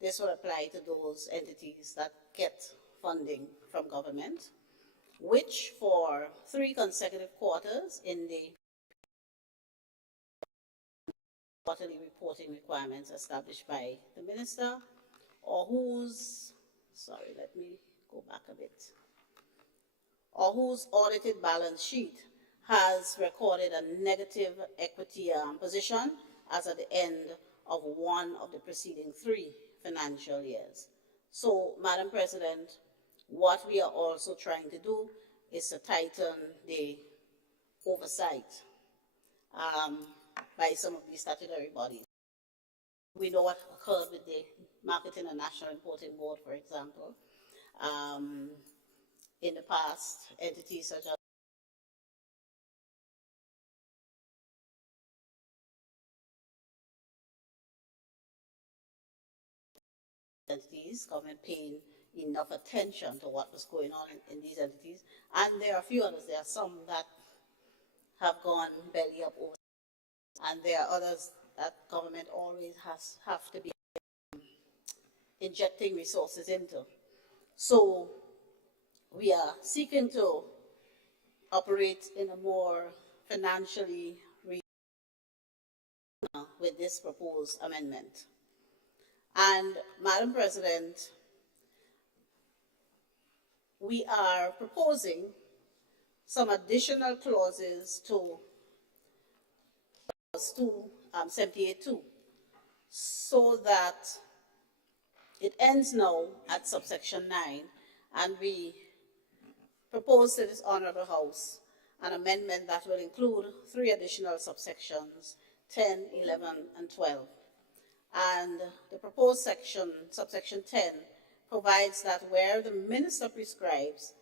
this will apply to those entities that get funding from government, which for 3 consecutive quarters in the quarterly reporting requirements established by the minister, or whose, sorry, let me go back a bit, or whose audited balance sheet has recorded a negative equity position as at the end of one of the preceding 3 financial years. So, Madam President, what we are also trying to do is to tighten the oversight by some of these statutory bodies. We know what occurred with the Marketing and National Importing Board, for example. In the past, entities such as entities, government paying enough attention to what was going on in these entities. And there are a few others. There are some that have gone belly up over, and there are others that government always have to be injecting resources into. So we are seeking to operate in a more financially with this proposed amendment. And Madam President, we are proposing some additional clauses to 78.2 so that it ends now at subsection 9, and we propose to this Honourable House an amendment that will include 3 additional subsections, 10, 11, and 12. And the proposed subsection 10, provides that where the minister prescribes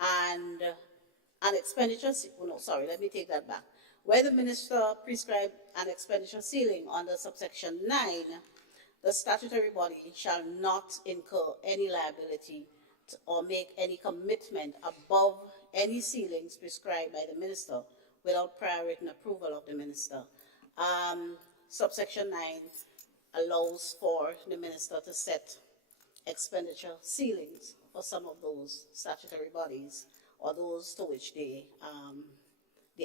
and an expenditure, where the minister prescribed an expenditure ceiling under subsection 9, the statutory body shall not incur any liability or make any commitment above any ceilings prescribed by the minister without prior written approval of the minister. Subsection 9 allows for the minister to set expenditure ceilings for some of those statutory bodies or those to which the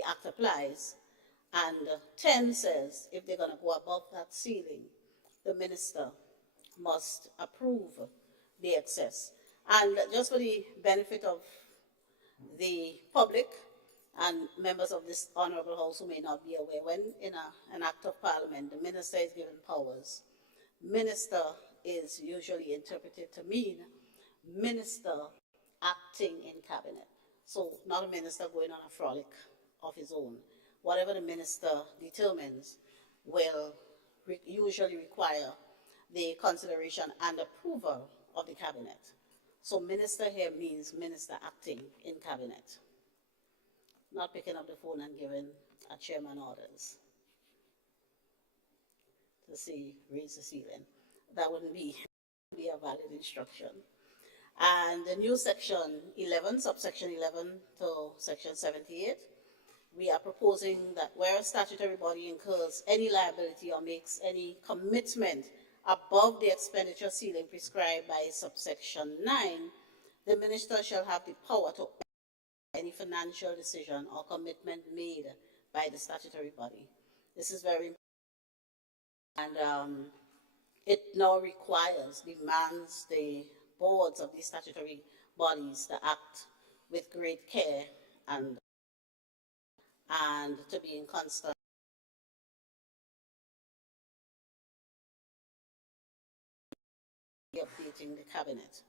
act applies. And 10 says if they're going to go above that ceiling, the minister must approve the excess. And just for the benefit of the public and members of this Honourable House who may not be aware, when in an Act of Parliament the minister is given powers, minister is usually interpreted to mean minister acting in cabinet. So not a minister going on a frolic of his own. Whatever the minister determines will usually require the consideration and approval of the cabinet. So minister here means minister acting in cabinet, not picking up the phone and giving a chairman orders to see, raise the ceiling. That wouldn't be a valid instruction. And the new section 11, subsection 11 to section 78, we are proposing that where a statutory body incurs any liability or makes any commitment above the expenditure ceiling prescribed by subsection 9, the minister shall have the power to any financial decision or commitment made by the statutory body. This is very important, and it now demands the boards of these statutory bodies to act with great care and to be in constant updating the cabinet.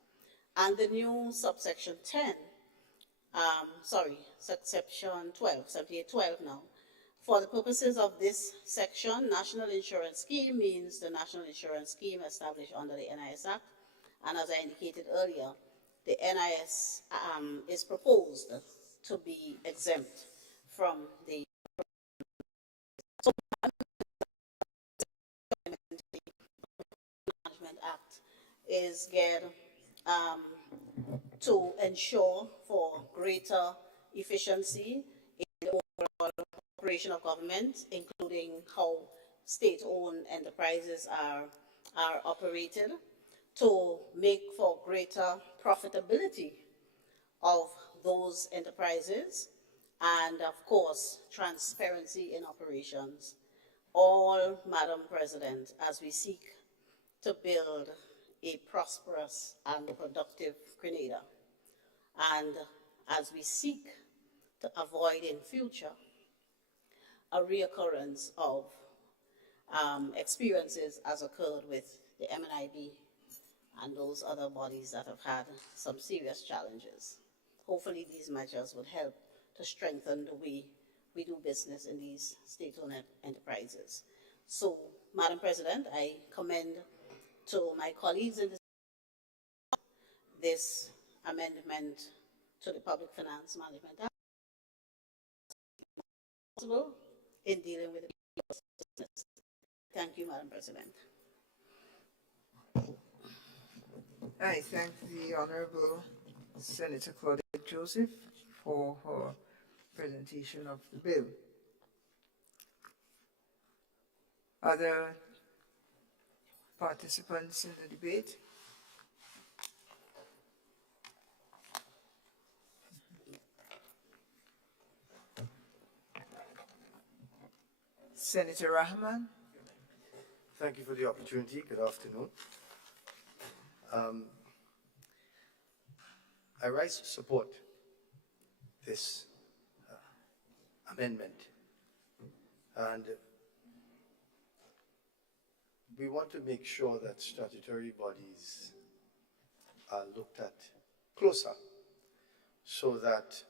And the new subsection 10, subsection 12, 78.12 now. For the purposes of this section, National Insurance Scheme means the National Insurance Scheme established under the NIS Act. And as I indicated earlier, the NIS is proposed to be exempt from the Management Act is geared to ensure for greater efficiency in the overall operation of government, including how state-owned enterprises are operated, to make for greater profitability of those enterprises, and of course, transparency in operations. All, Madam President, as we seek to build a prosperous and productive Grenada, and as we seek to avoid in future a reoccurrence of experiences as occurred with the MNIB and those other bodies that have had some serious challenges. Hopefully these measures would help to strengthen the way we do business in these state-owned enterprises. So, Madam President, I commend to my colleagues in this amendment to the Public Finance Management Act in dealing with the business. Thank you, Madam President. I thank the Honourable Senator Claudette Joseph for her presentation of the bill. Other participants in the debate? Senator Rahman? Thank you for the opportunity. Good afternoon. I rise to support this amendment. And we want to make sure that statutory bodies are looked at closer, so that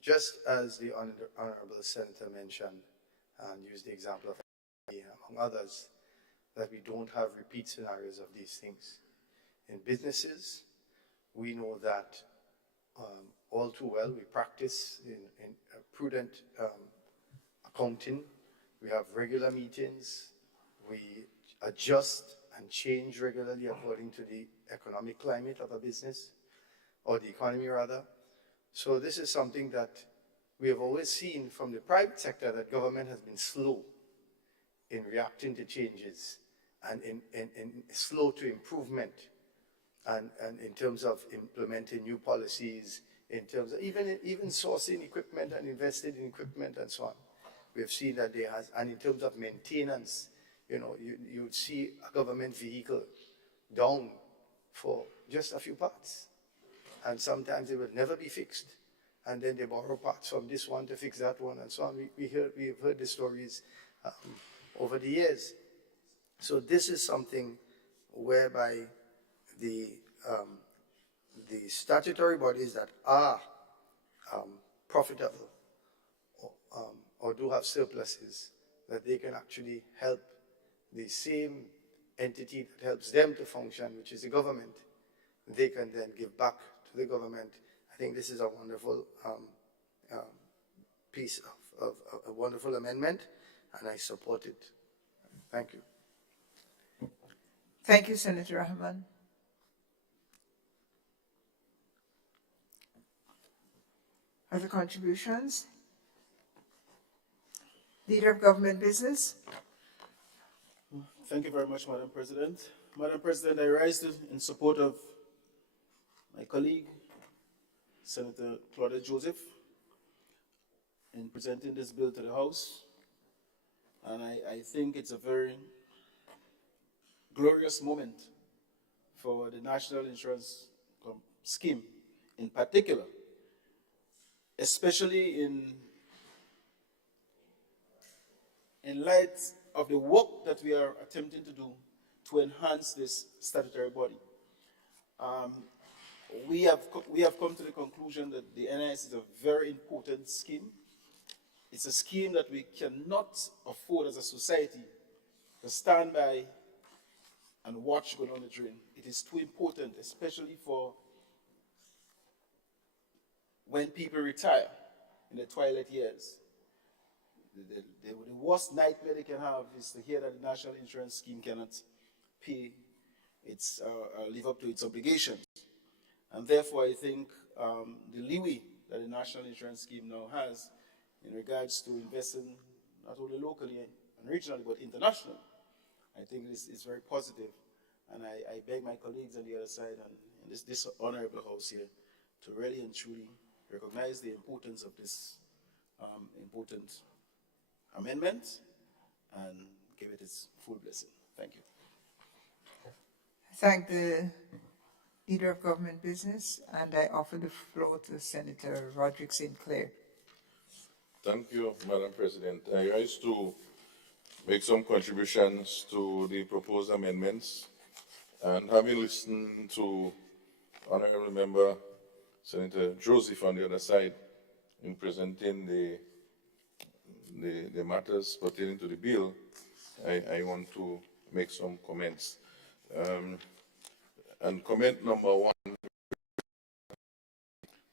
just as the Honorable Senator mentioned and used the example of among others, that we don't have repeat scenarios of these things. In businesses, we know that all too well, we practice in prudent accounting. We have regular meetings. We adjust and change regularly according to the economic climate of a business, or the economy rather. So this is something that we have always seen from the private sector, that government has been slow in reacting to changes and in slow to improvement, and in terms of implementing new policies, in terms of even sourcing equipment and investing in equipment and so on. We've seen that there has, and in terms of maintenance, you know, you would see a government vehicle down for just a few parts, and sometimes it will never be fixed. And then they borrow parts from this one to fix that one, and so on. We've heard the stories over the years. So this is something whereby the statutory bodies that are profitable or do have surpluses, that they can actually help the same entity that helps them to function, which is the government. They can then give back to the government. I think this is a wonderful piece of a wonderful amendment, and I support it. Thank you. Thank you, Senator Rahman. Other contributions? Leader of Government Business. Thank you very much, Madam President. Madam President, I rise in support of my colleague, Senator Claudette Joseph, in presenting this bill to the House. And I think it's a very glorious moment for the National Insurance Scheme in particular, especially in light of the work that we are attempting to do to enhance this statutory body. We have come to the conclusion that the NIS is a very important scheme. It's a scheme that we cannot afford as a society to stand by and watch go down the drain. It is too important, especially for when people retire in the twilight years. The worst nightmare they can have is to hear that the National Insurance Scheme cannot pay its live up to its obligations. And therefore, I think the leeway that the National Insurance Scheme now has in regards to investing not only locally and regionally, but internationally, I think this is very positive. And I beg my colleagues on the other side and in this honorable House here to really and truly recognize the importance of this important amendment and give it its full blessing. Thank you. Thank the Leader of Government Business, and I offer the floor to Senator Roderick St. Clair. Thank you, Madam President. I rise to make some contributions to the proposed amendments, and having listened to Honorable Member Senator Joseph on the other side in presenting the matters pertaining to the bill, I want to make some comments. And comment number one,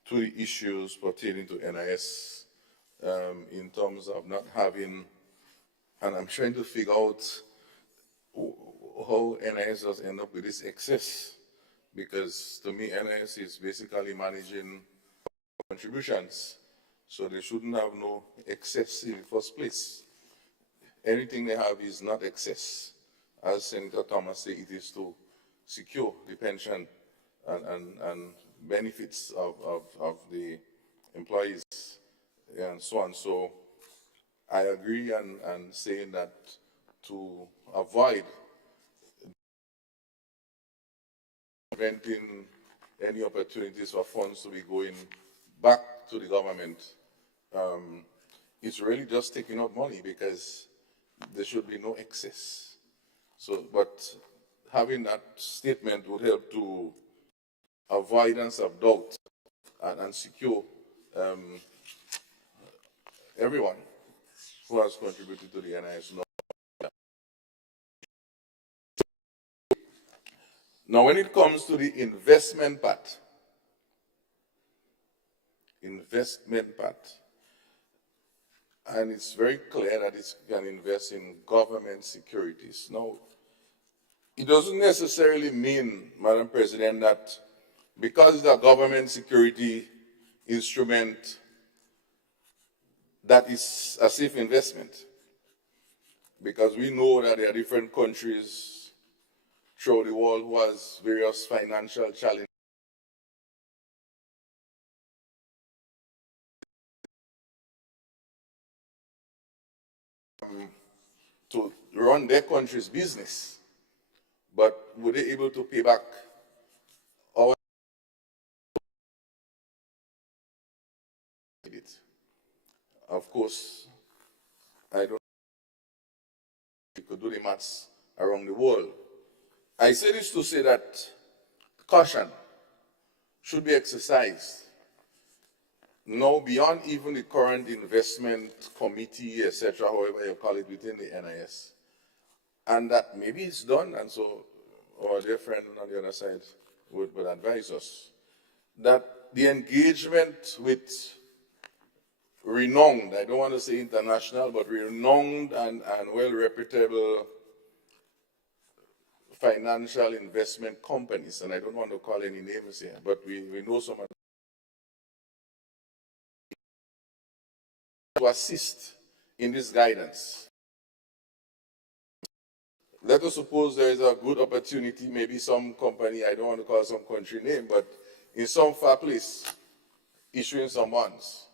to the issues pertaining to NIS, in terms of not having, and I'm trying to figure out how NIS does end up with this excess, because to me NIS is basically managing contributions, so they shouldn't have no excess in the first place. Anything they have is not excess. As Senator Thomas said, it is to secure the pension and benefits of the employees and so on. So I agree and saying that to avoid preventing any opportunities for funds to be going back to the government. It's really just taking out money because there should be no excess. So, but having that statement would help to avoidance of doubt and secure everyone who has contributed to the NIS. Now, when it comes to the investment part, and it's very clear that it can invest in government securities. Now, it doesn't necessarily mean, Madam President, that because it's a government security instrument, that is a safe investment. Because we know that there are different countries throughout the world who has various financial challenges. To run their country's business, but were they able to pay back our it? Of course, I don't think we could do the maths around the world. I say this to say that caution should be exercised now beyond even the current investment committee, etc., however you call it, within the NIS. And that maybe it's done, and so our dear friend on the other side would advise us that the engagement with renowned, I don't want to say international, but renowned and well-reputable financial investment companies, and I don't want to call any names here, but we know some of them, to assist in this guidance. Let us suppose there is a good opportunity, maybe some company, I don't want to call some country name, but in some far place, issuing some bonds.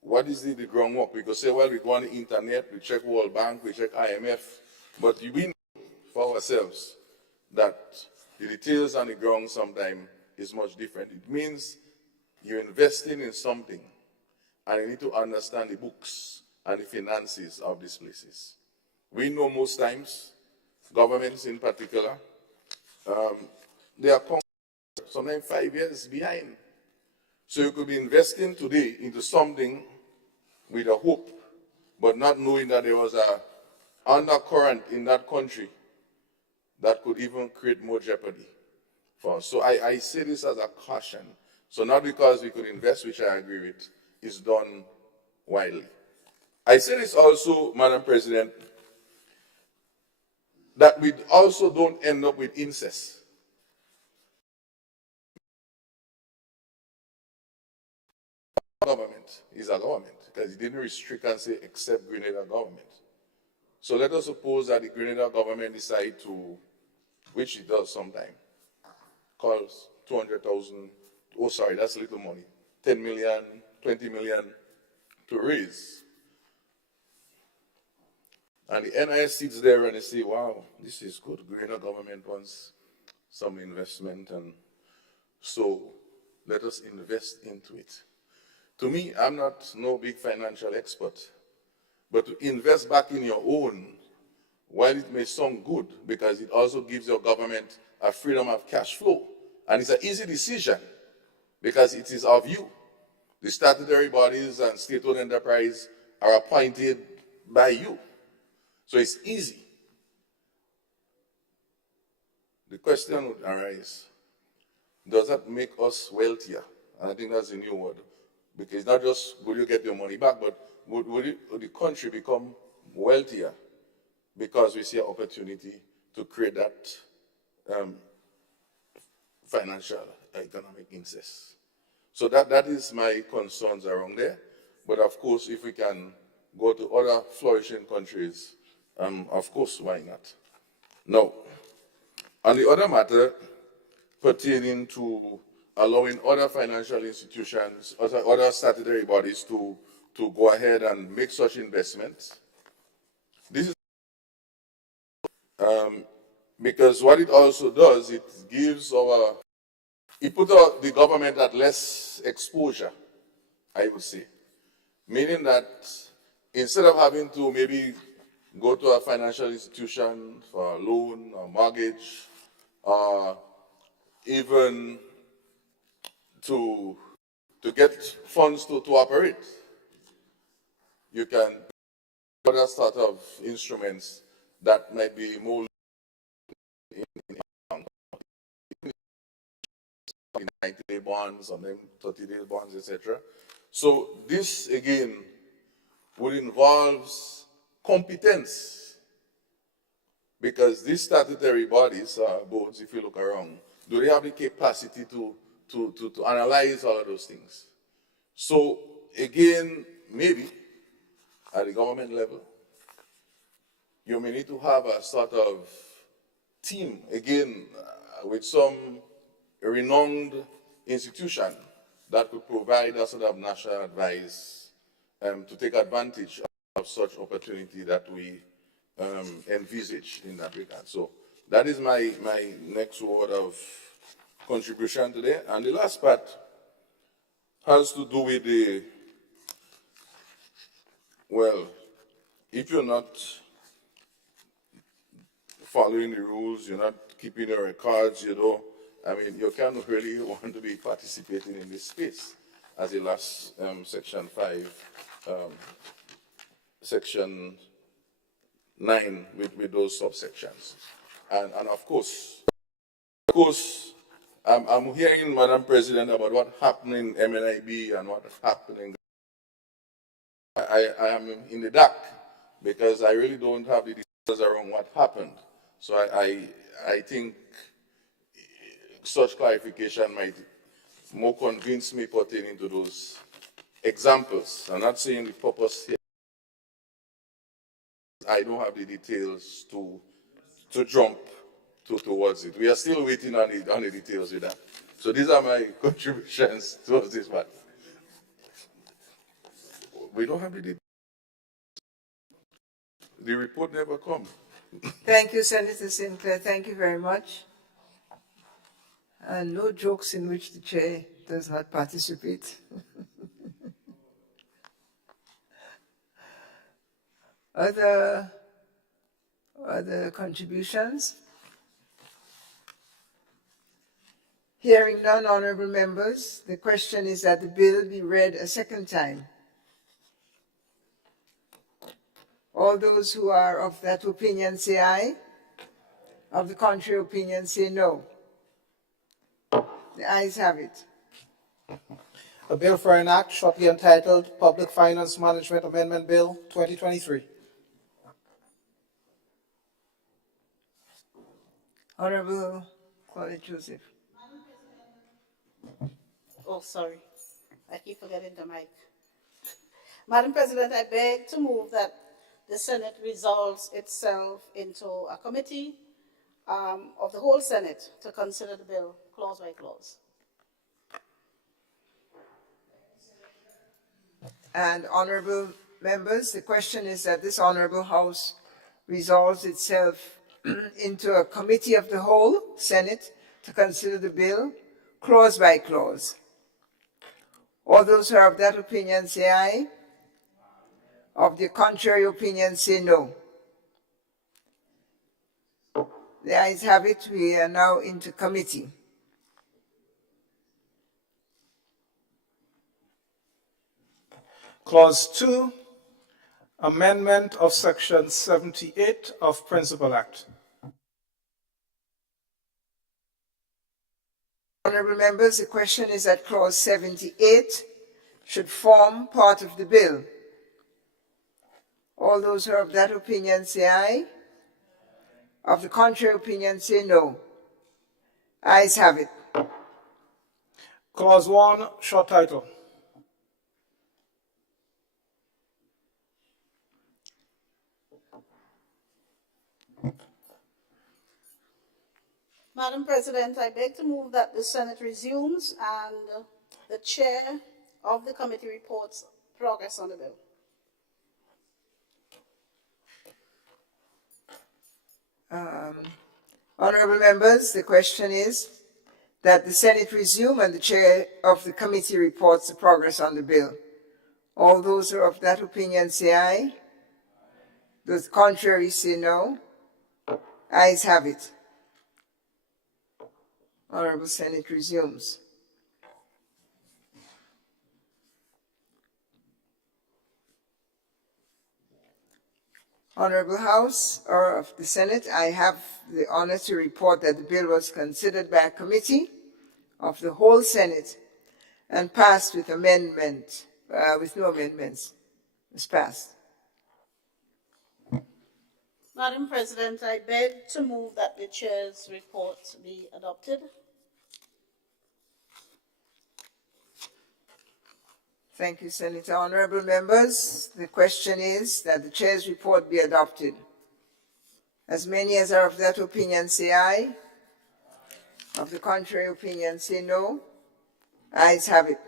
What is the groundwork? We could say, well, we go on the internet, we check World Bank, we check IMF, but we know for ourselves that the details on the ground sometimes is much different. It means you're investing in something, and you need to understand the books and the finances of these places. We know most times, governments in particular, they are sometimes 5 years behind. So you could be investing today into something with a hope, but not knowing that there was an undercurrent in that country that could even create more jeopardy for us. So I say this as a caution. So not because we could invest, which I agree with, is done widely. I say this also, Madam President, that we also don't end up with incest. Government is a government, because it didn't restrict and say except Grenada government. So let us suppose that the Grenada government decide to, which it does sometime, calls 200,000, oh sorry, that's little money, 10 million, 20 million to raise. And the NIS sits there and they say, wow, this is good. Grenada government wants some investment, and so let us invest into it. To me, I'm not no big financial expert, but to invest back in your own, while it may sound good, because it also gives your government a freedom of cash flow, and it's an easy decision, because it is of you. The statutory bodies and state-owned enterprise are appointed by you. So it's easy. The question would arise, does that make us wealthier? And I think that's a new word. Because it's not just will you get your money back, but would the country become wealthier because we see an opportunity to create that financial, economic incest. So that is my concerns around there. But of course, if we can go to other flourishing countries, of course, why not? Now, on the other matter pertaining to allowing other financial institutions, other statutory bodies to go ahead and make such investments, this is because what it also does, it puts the government at less exposure, I would say. Meaning that instead of having to maybe go to a financial institution for a loan or mortgage, or even to get funds to operate, you can other sort of instruments that might be more in 90-day bonds, or then 30-day bonds, etc. So this again would involve competence, because these statutory bodies, boards, if you look around, do they have the capacity to analyze all of those things? So again, maybe at the government level, you may need to have a sort of team, again, with some renowned institution that could provide a sort of national advice to take advantage of such opportunity that we envisage in that regard. So that is my next word of contribution today. And the last part has to do with if you're not following the rules, you're not keeping your records, you can't really want to be participating in this space, as the last section 5, section 9 with those subsections. And of course, I'm hearing, Madam President, about what happened in MNIB and what happened in. I am in the dark because I really don't have the details around what happened. So I think such clarification might more convince me pertaining to those examples. I'm not saying the purpose here. I don't have the details to jump towards it. We are still waiting on the details with that. So these are my contributions towards this part. We don't have the details. The report never comes. Thank you, Senator Sinclair. Thank you very much. And no jokes in which the chair does not participate. Other contributions? Hearing none, honorable members, the question is that the bill be read a second time. All those who are of that opinion say aye. Of the contrary opinion say no. The ayes have it. A bill for an act shortly entitled Public Finance Management Amendment Bill 2023. Honorable Claudette Joseph. Oh, sorry. I keep forgetting the mic. Madam President, I beg to move that the Senate resolves itself into a committee of the whole Senate to consider the bill clause by clause. And honorable members, the question is that this honorable House resolves itself into a committee of the whole Senate to consider the bill clause by clause. All those who are of that opinion say aye. Of the contrary opinion say no. The ayes have it. We are now into committee. Clause 2, amendment of Section 78 of Principal Act. Honorable members, the question is that Clause 78 should form part of the bill. All those who are of that opinion say aye. Of the contrary opinion say no. Ayes have it. Clause 1, short title. Madam President, I beg to move that the Senate resumes and the chair of the committee reports progress on the bill. Honorable members, the question is that the Senate resume and the chair of the committee reports the progress on the bill. All those who are of that opinion say aye. Those contrary say no. Ayes have it. Honorable Senate resumes. Honorable House or of the Senate, I have the honor to report that the bill was considered by a committee of the whole Senate and passed with no amendments. It was passed. Madam President, I beg to move that the chair's report be adopted. Thank you, Senator. Honorable members, the question is that the chair's report be adopted. As many as are of that opinion say aye. Of the contrary opinion say no. Ayes have it.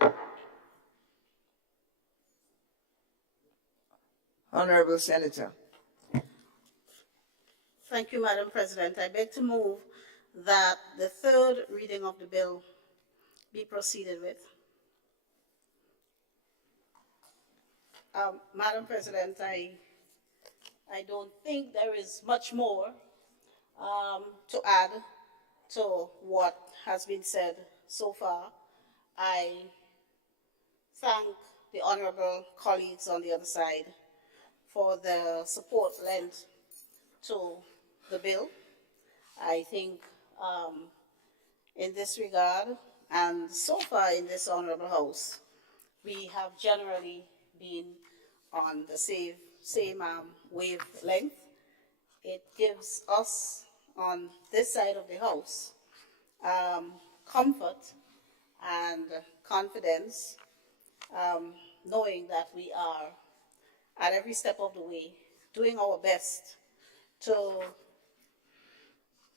Honorable Senator. Thank you, Madam President. I beg to move that the third reading of the bill be proceeded with. Madam President, I don't think there is much more to add to what has been said so far. I thank the honorable colleagues on the other side for the support lent to the bill. I think in this regard, and so far in this honorable House, we have generally been on the same wavelength. It gives us on this side of the House comfort and confidence, knowing that we are at every step of the way doing our best to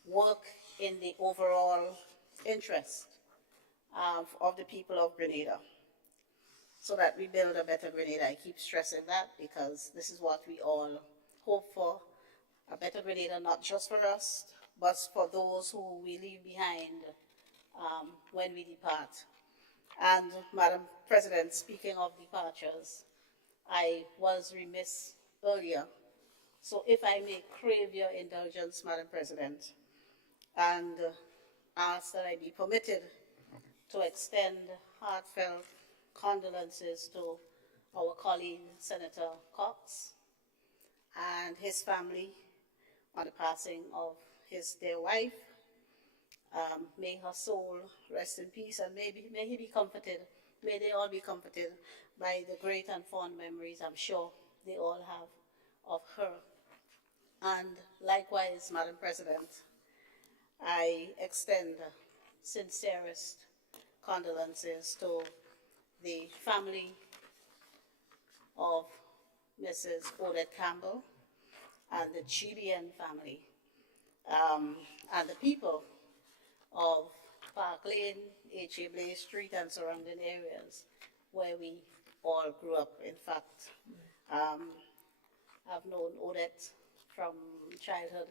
work in the overall interest of the people of Grenada, so that we build a better Grenada. I keep stressing that because this is what we all hope for, a better Grenada, not just for us, but for those who we leave behind when we depart. And Madam President, speaking of departures, I was remiss earlier, so if I may crave your indulgence, Madam President, and ask that I be permitted to extend heartfelt condolences to our colleague, Senator Cox, and his family on the passing of his dear wife. May her soul rest in peace, and may he be comforted. May they all be comforted by the great and fond memories I'm sure they all have of her. And likewise, Madam President, I extend sincerest condolences to the family of Mrs. Odette Campbell and the GBN family, and the people of Park Lane, H.A. Blaze Street and surrounding areas where we all grew up. In fact, I've known Odette from childhood.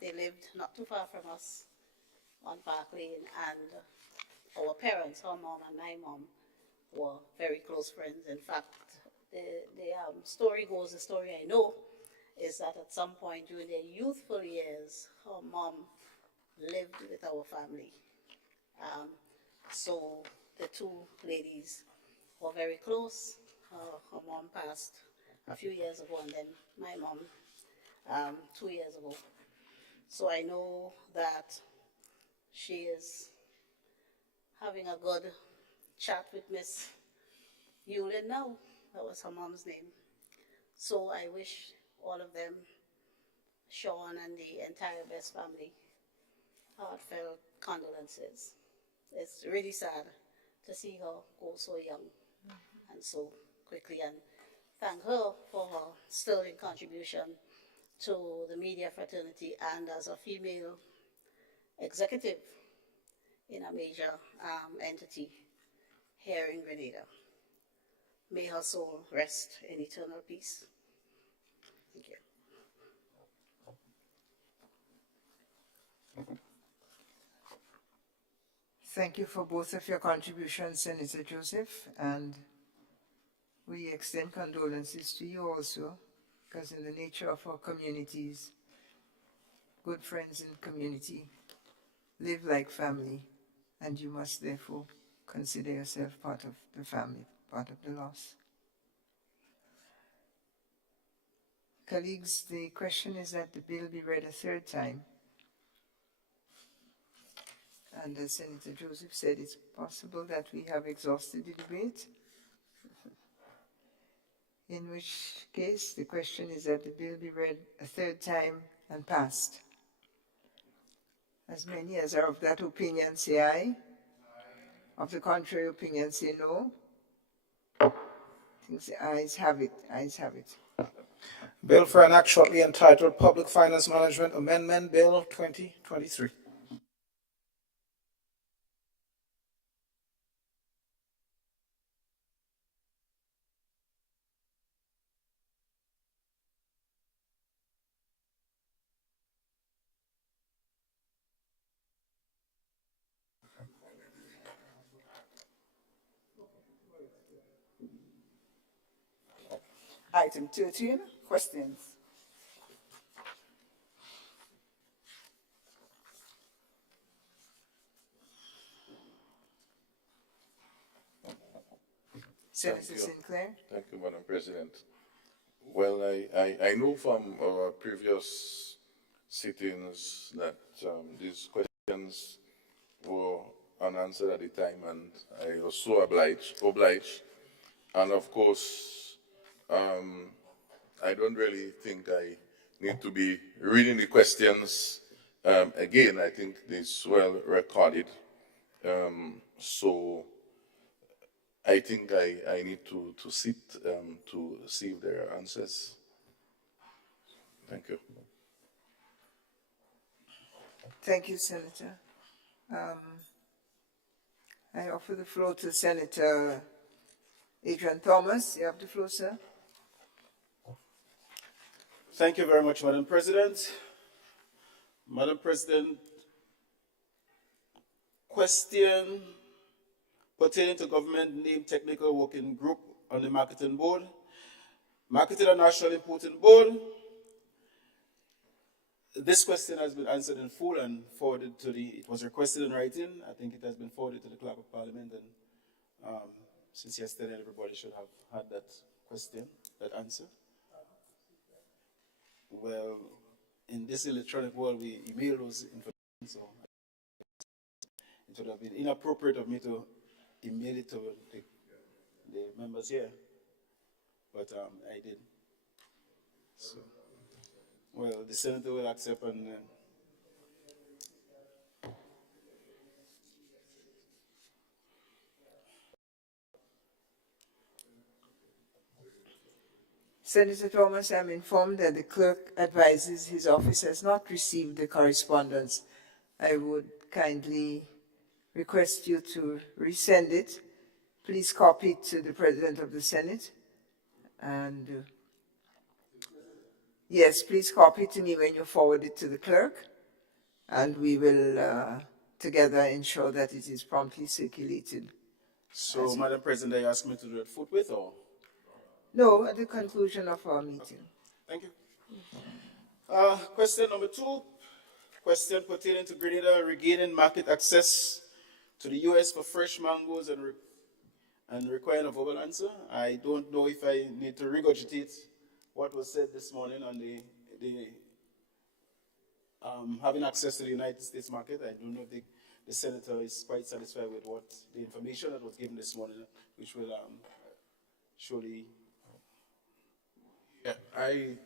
They lived not too far from us on Park Lane, and our parents, her mom and my mom, were very close friends. In fact, the story goes, the story I know, is that at some point during their youthful years, her mom lived with our family. So the two ladies were very close. Her mom passed a few years ago, and then my mom 2 years ago. So I know that she is having a good chat with Miss Yulin now. That was her mom's name. So I wish all of them, Sean and the entire Best family, heartfelt condolences. It's really sad to see her go so young and so quickly, and thank her for her sterling contribution to the media fraternity and as a female executive in a major entity here in Grenada. May her soul rest in eternal peace. Thank you. Thank you for both of your contributions, Senator Joseph, and we extend condolences to you also, because in the nature of our communities, good friends in community live like family, and you must therefore consider yourself part of the family, part of the loss. Colleagues, the question is that the bill be read a third time. And as Senator Joseph said, it's possible that we have exhausted the debate, in which case the question is that the bill be read a third time and passed. As many as are of that opinion say aye. Aye. Of the contrary opinion say no. I think the ayes have it. Ayes have it. Bill for an act shortly entitled Public Finance Management Amendment Bill 2023. Item 13, questions. Senator Sinclair. Thank you, Madam President. Well, I know from our previous sittings that these questions were unanswered at the time, and I was so obliged. And of course, I don't really think I need to be reading the questions again. I think this well recorded. So I think I need to sit to see if there are answers. Thank you. Thank you, Senator. I offer the floor to Senator Adrian Thomas. You have the floor, sir. Thank you very much, Madam President. Madam President, question pertaining to government name technical working group on the marketing board. Marketing and National Importing Board. This question has been answered in full and forwarded to it was requested in writing. I think it has been forwarded to the Clerk of Parliament, and since yesterday, everybody should have had that question, that answer. Well, in this electronic world, we email those information, so it would have been inappropriate of me to email it to the members here, but I did. So, well, the Senator will accept and Senator Thomas, I'm informed that the clerk advises his office has not received the correspondence. I would kindly request you to resend it. Please copy it to the President of the Senate. And yes, please copy it to me when you forward it to the clerk. And we will together ensure that it is promptly circulated. so, Madam President, I ask me to do it forthwith, or? No, at the conclusion of our meeting. Thank you. Question number 2, question pertaining to Grenada regaining market access to the U.S. for fresh mangoes and requiring a verbal answer. I don't know if I need to regurgitate what was said this morning on the having access to the United States market. I don't know if the Senator is quite satisfied with what the information that was given this morning, which will surely. I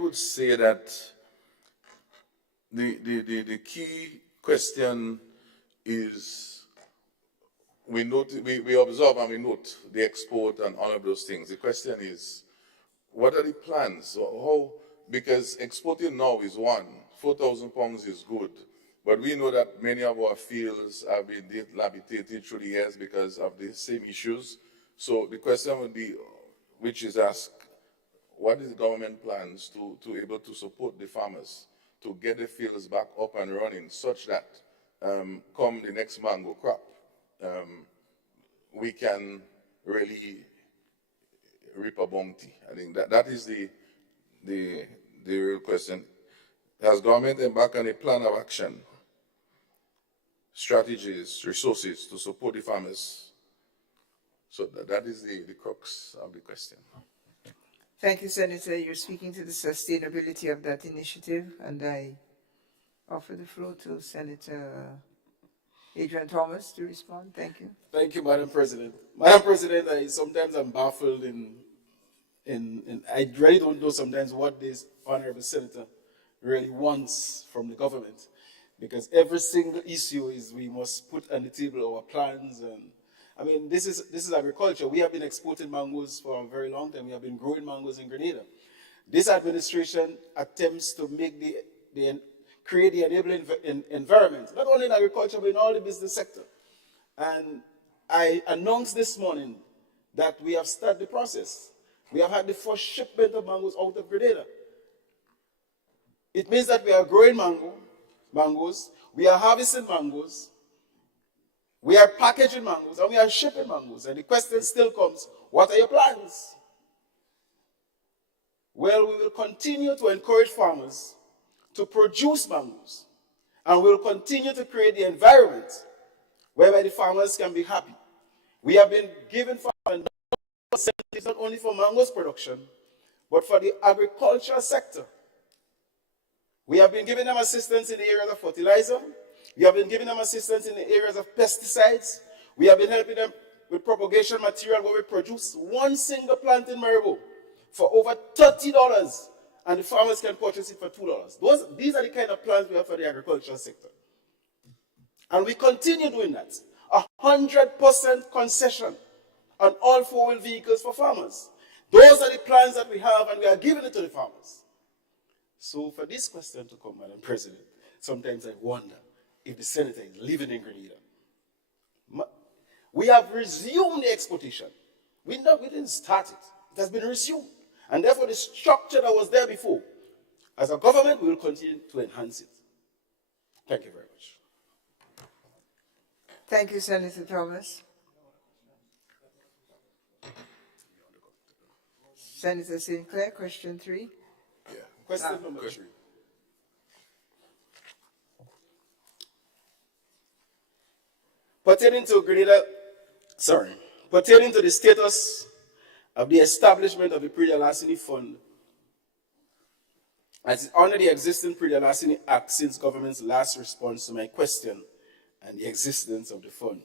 would say that the key question is we observe and we note the export and all of those things. The question is, what are the plans? How, because exporting now is one, 4,000 pounds is good, but we know that many of our fields have been dilapidated through the years because of the same issues. So the question would be, which is asked, what is the government plans to able to support the farmers to get the fields back up and running such that come the next mango crop, we can really reap a bounty. I think that is the real question. Has government embarked on a plan of action, strategies, resources to support the farmers? So that is the crux of the question. Thank you, Senator. You're speaking to the sustainability of that initiative, and I offer the floor to Senator Adrian Thomas to respond. Thank you. Thank you, Madam President. Madam President, sometimes I'm baffled I really don't know sometimes what this honorable senator really wants from the government, because every single issue is we must put on the table our plans. And I mean, this is agriculture. We have been exporting mangoes for a very long time. We have been growing mangoes in Grenada. This administration attempts to make create the enabling environment, not only in agriculture, but in all the business sector. And I announced this morning that we have started the process. We have had the first shipment of mangoes out of Grenada. It means that we are growing mangoes, we are harvesting mangoes, we are packaging mangoes, and we are shipping mangoes. And the question still comes, what are your plans? Well, we will continue to encourage farmers to produce mangoes, and we will continue to create the environment whereby the farmers can be happy. We have been giving farmers incentives not only for mangoes production, but for the agricultural sector. We have been giving them assistance in the areas of fertilizer. We have been giving them assistance in the areas of pesticides. We have been helping them with propagation material where we produce one single plant in Maribo for over $30, and the farmers can purchase it for $2. These are the kind of plans we have for the agricultural sector. And we continue doing that. 100% concession on all four-wheel vehicles for farmers. Those are the plans that we have, and we are giving it to the farmers. So for this question to come, Madam President, sometimes I wonder if the senator is living in Grenada. We have resumed the exportation. We didn't start it. It has been resumed. And therefore, the structure that was there before, as a government, we will continue to enhance it. Thank you very much. Thank you, Senator Thomas. Senator Sinclair, question 3. Yeah. Question number 3. Pertaining to the status of the establishment of the Pre-Delasini Fund, as under the existing Pre-Delasini Act since government's last response to my question and the existence of the fund.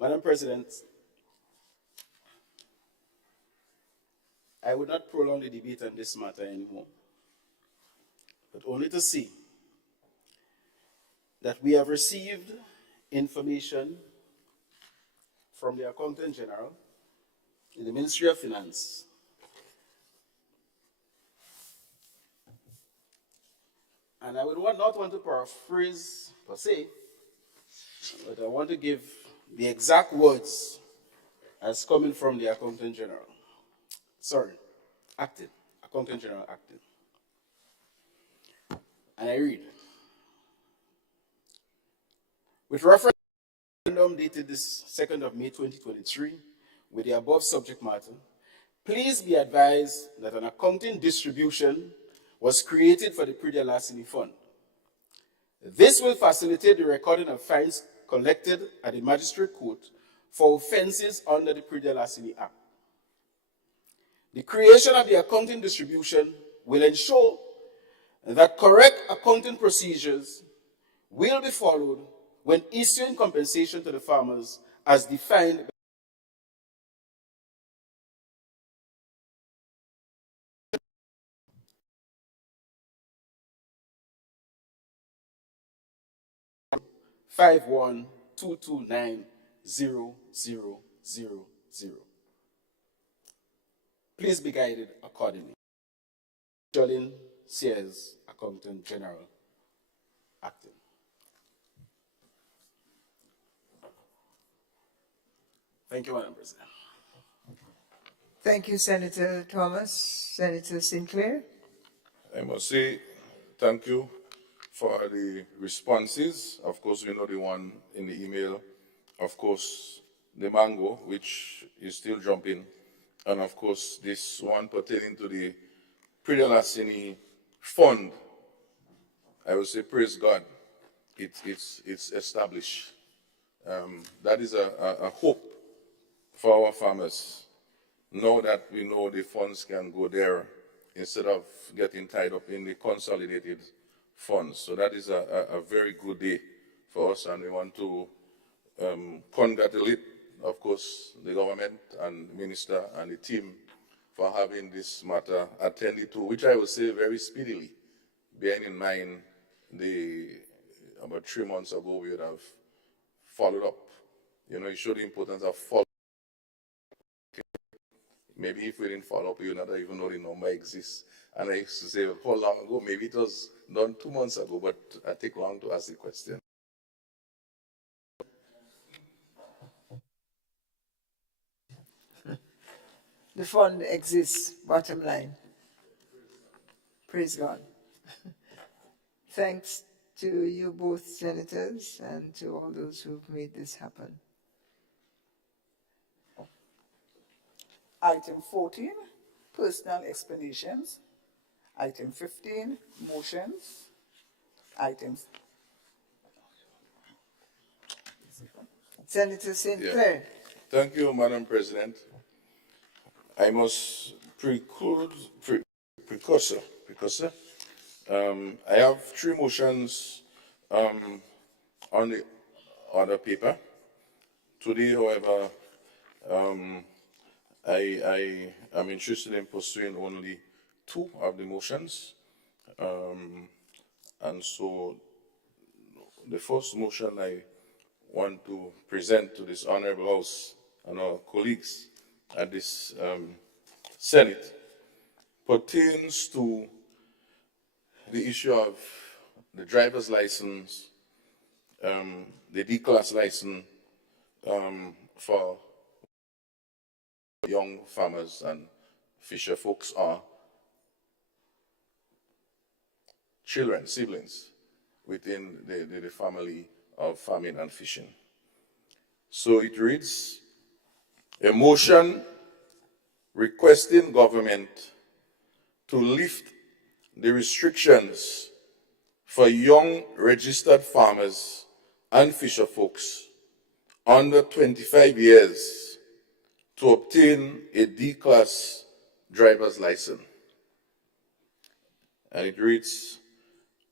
Madam President, I would not prolong the debate on this matter anymore, but only to say that we have received information from the Accountant General in the Ministry of Finance and I would not want to paraphrase per se, but I want to give the exact words as coming from the Accountant General. Accountant General acting. And I read, with reference to the referendum dated this 2nd of May 2023, with the above subject matter, please be advised that an accounting distribution was created for the Pre-Delasini Fund. This will facilitate the recording of fines collected at the Magistrate Court for offenses under the Pre-Delasini Act. The creation of the accounting distribution will ensure that correct accounting procedures will be followed when issuing compensation to the farmers as defined by (5122900000). Please be guided accordingly. Jolin Sears, Accountant General, acting. Thank you, Madam President. Thank you, Senator Thomas. Senator Sinclair. I must say thank you for the responses. Of course, we know the one in the email. Of course, the mango, which is still jumping. And of course, this one pertaining to the Pridalasini fund. I will say, praise God, it's established. That is a hope for our farmers. Now that we know the funds can go there instead of getting tied up in the consolidated funds. So that is a very good day for us, and we want to congratulate, of course, the government and the minister and the team for having this matter attended to, which I would say very speedily, bearing in mind about 3 months ago we would have followed up. You know, it showed the importance of follow. Maybe if we didn't follow up, you would not even know the number exists. And I used to say, how long ago? Maybe it was done 2 months ago, but I take long to ask the question. The fund exists, bottom line. Praise God. Thanks to you both, senators, and to all those who've made this happen. Item 14, personal explanations. Item 15, motions. Items. Senator St. Clair. Thank you, Madam President. I must precursor. I have 3 motions on the other paper. Today, however, I am interested in pursuing only 2 of the motions. And so the first motion I want to present to this Honorable House and our colleagues at this Senate pertains to the issue of the driver's license, the D-class license for young farmers and fisher folks are children, siblings within the family of farming and fishing. So it reads, a motion requesting government to lift the restrictions for young registered farmers and fisher folks under 25 years to obtain a D-class driver's license. And it reads,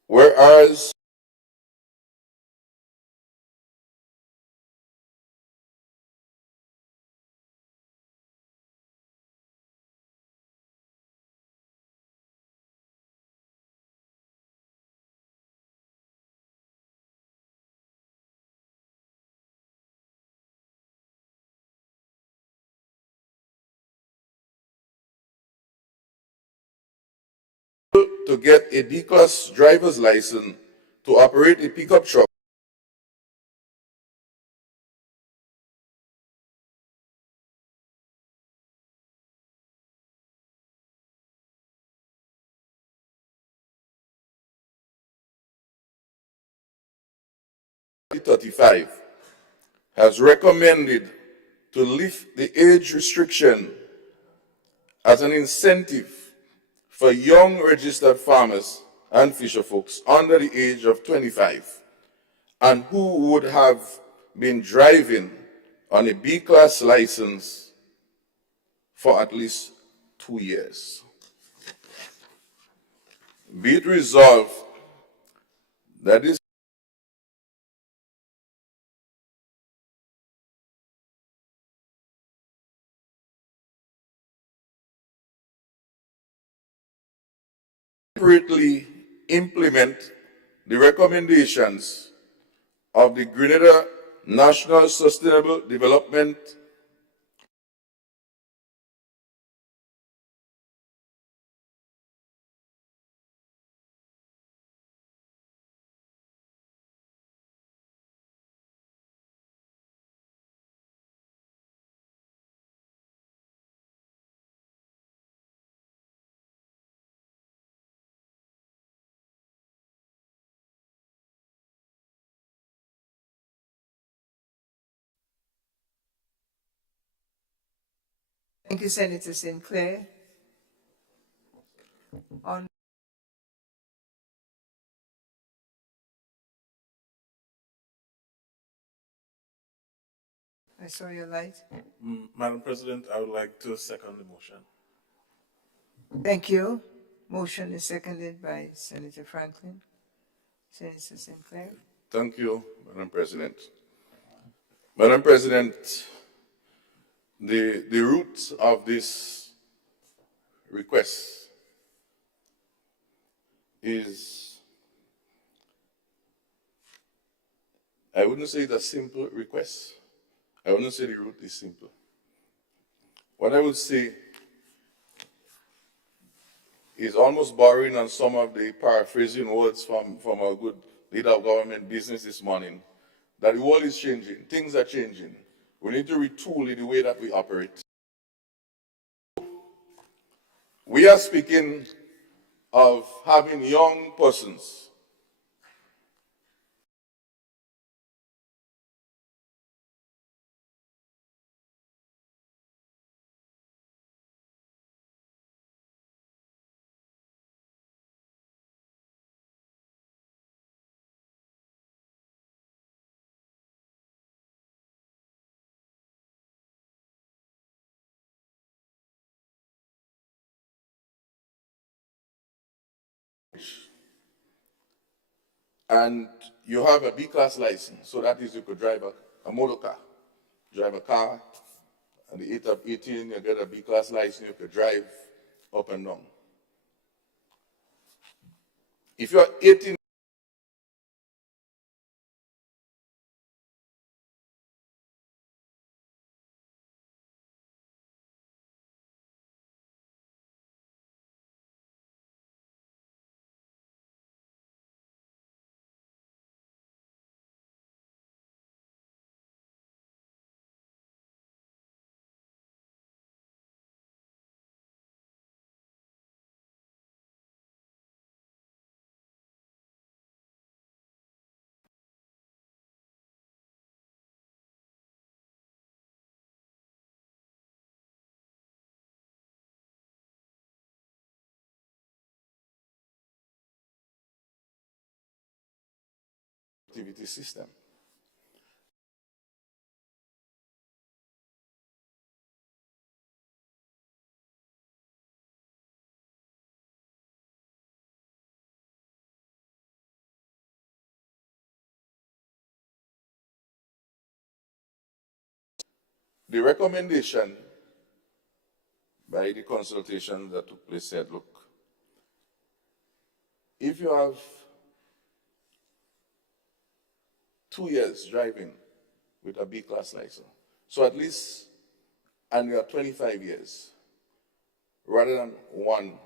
whereas to get a D-class driver's license to operate a pickup truck (35) has recommended to lift the age restriction as an incentive for young registered farmers and fisher folks under the age of 25 and who would have been driving on a B-class license for at least 2 years. Be it resolved that this appropriately implement the recommendations of the Grenada National Sustainable Development Thank you, Senator Sinclair. On I saw your light. Madam President, I would like to second the motion. Thank you. Motion is seconded by Senator Franklin. Senator Sinclair. Thank you, Madam President. Madam President, the root of this request is, I wouldn't say it's a simple request. I wouldn't say the root is simple. What I would say is almost borrowing on some of the paraphrasing words from our good leader of government business this morning, that the world is changing, things are changing. We need to retool the way that we operate. We are speaking of having young persons and you have a B-class license, so that is you could drive a motor car, drive a car, and the age of 18, you get a B-class license, you could drive up and down. If you're 18, activity system. The recommendation by the consultation that took place said, look, if you have 2 years driving with a B-class license, so at least, and you are 25 years, rather than 1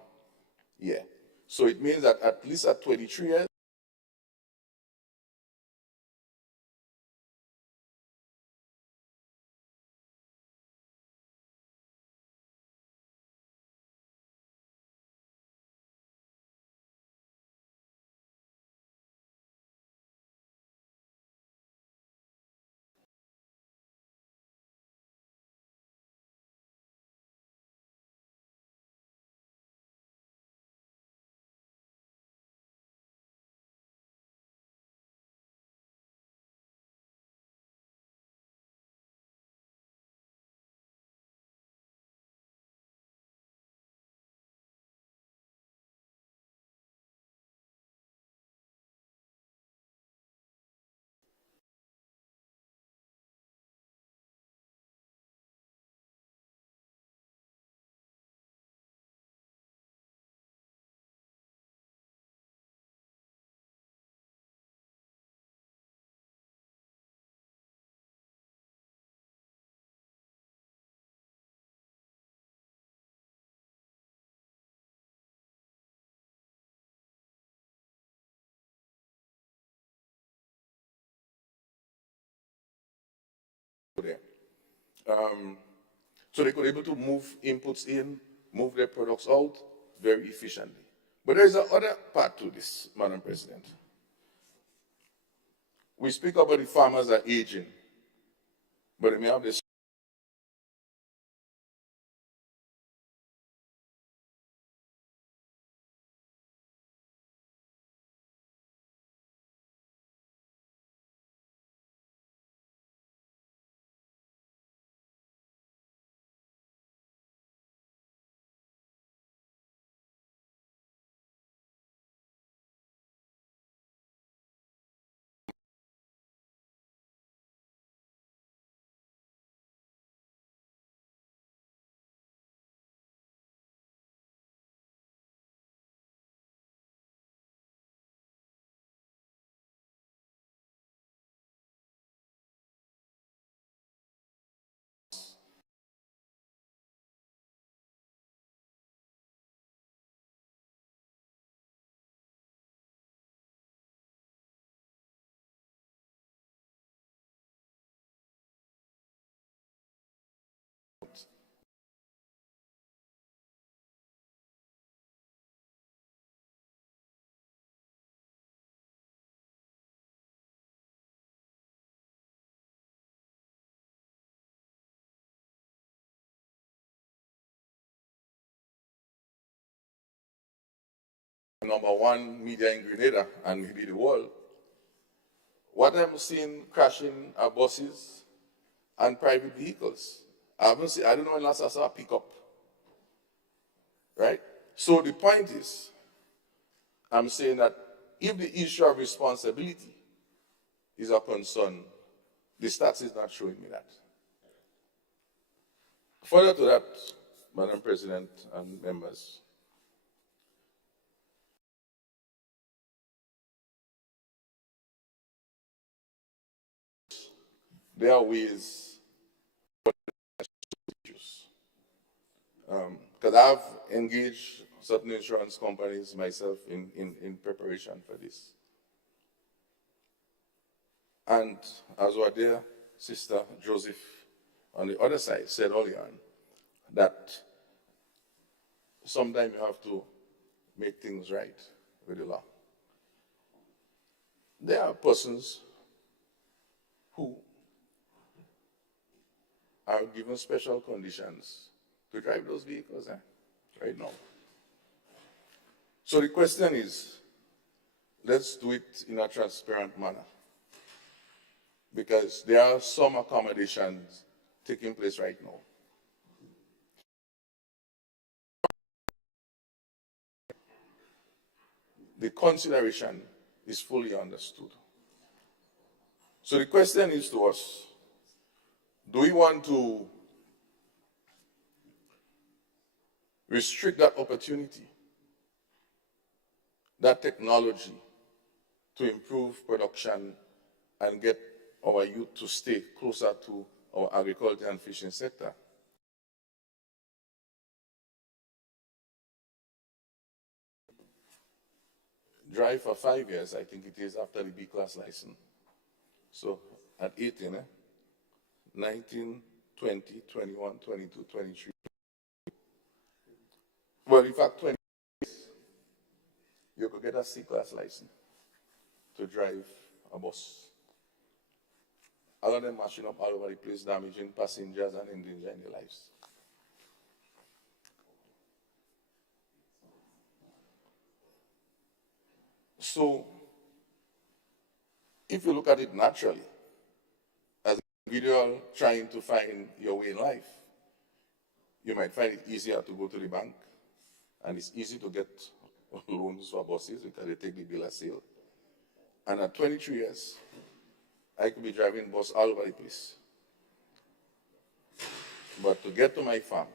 year. So it means that at least at 23 years, there. So they could be able to move inputs in, move their products out very efficiently. But there is another part to this, Madam President. We speak about the farmers are aging, but they may have this number one media in Grenada and maybe the world, what I'm seeing crashing are buses and private vehicles. I don't know when last I saw a pickup. Right? So the point is, I'm saying that if the issue of responsibility is a concern, the stats is not showing me that. Further to that, Madam President and members, there are ways to issues. Because I've engaged certain insurance companies myself in preparation for this. And as our dear sister Joseph on the other side said earlier on, that sometimes you have to make things right with the law. There are persons who are given special conditions to drive those vehicles right now. So the question is, let's do it in a transparent manner, because there are some accommodations taking place right now. The consideration is fully understood. So the question is to us, do we want to restrict that opportunity, that technology, to improve production and get our youth to stay closer to our agriculture and fishing sector? Drive for 5 years, I think it is, after the B-class license. So at 18, 19, 20, 21, 22, 23. Well, in fact, 20 years, you could get a C-class license to drive a bus. A lot of them mashing up all over the place, damaging passengers and endangering their lives. So, if you look at it naturally, as an individual trying to find your way in life, you might find it easier to go to the bank, and it's easy to get loans for buses because they take the bill of sale. And at 23 years, I could be driving bus all over the place. But to get to my farm,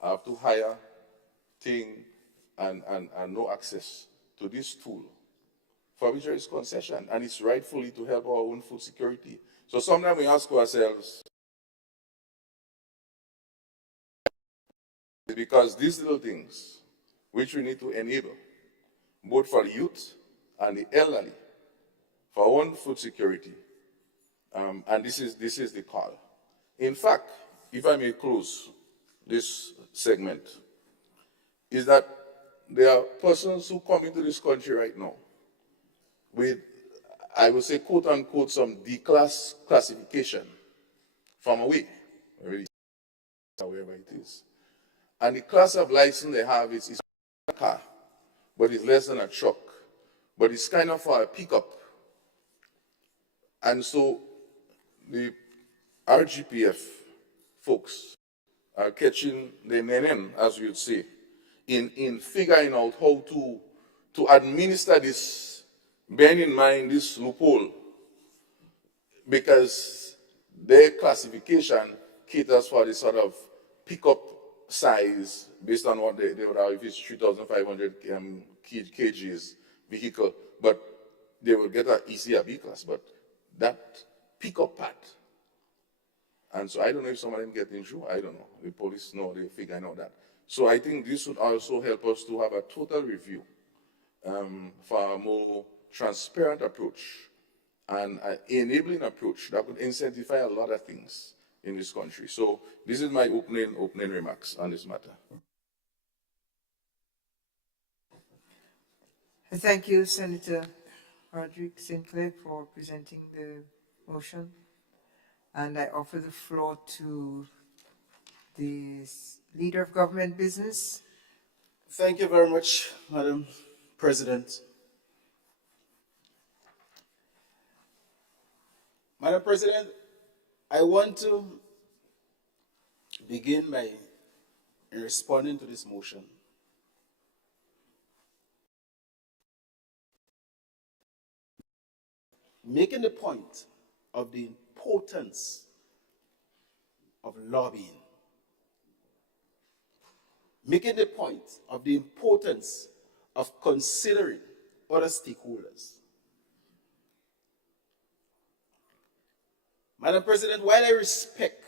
I have to hire thing and no access to this tool, for which there is concession, and it's rightfully to help our own food security. So sometimes we ask ourselves, because these little things, which we need to enable, both for the youth and the elderly, for our own food security, and this is the call. In fact, if I may close this segment, is that there are persons who come into this country right now with, I would say, quote unquote, some D-class classification from away, really, wherever it is. And the class of license they have is a car, but it's less than a truck, but it's kind of a pickup. And so the RGPF folks are catching the nenen, as we would say, in figuring out how to administer this, bearing in mind this loophole, because their classification caters for the sort of pickup size based on what they would have if it's 3,500 kgs vehicle, but they will get an easier B-class, but that pickup part. And so I don't know if some of them get injured, I don't know. The police know, they're figuring out that. So I think this would also help us to have a total review for a more transparent approach and an enabling approach that would incentivize a lot of things in this country. So this is my opening remarks on this matter. Thank you, Senator Roderick Sinclair, for presenting the motion. And I offer the floor to the Leader of Government Business. Thank you very much, Madam President. Madam President, I want to begin by responding to this motion. Making the point of the importance of lobbying. Making the point of the importance of considering other stakeholders. Madam President, while I respect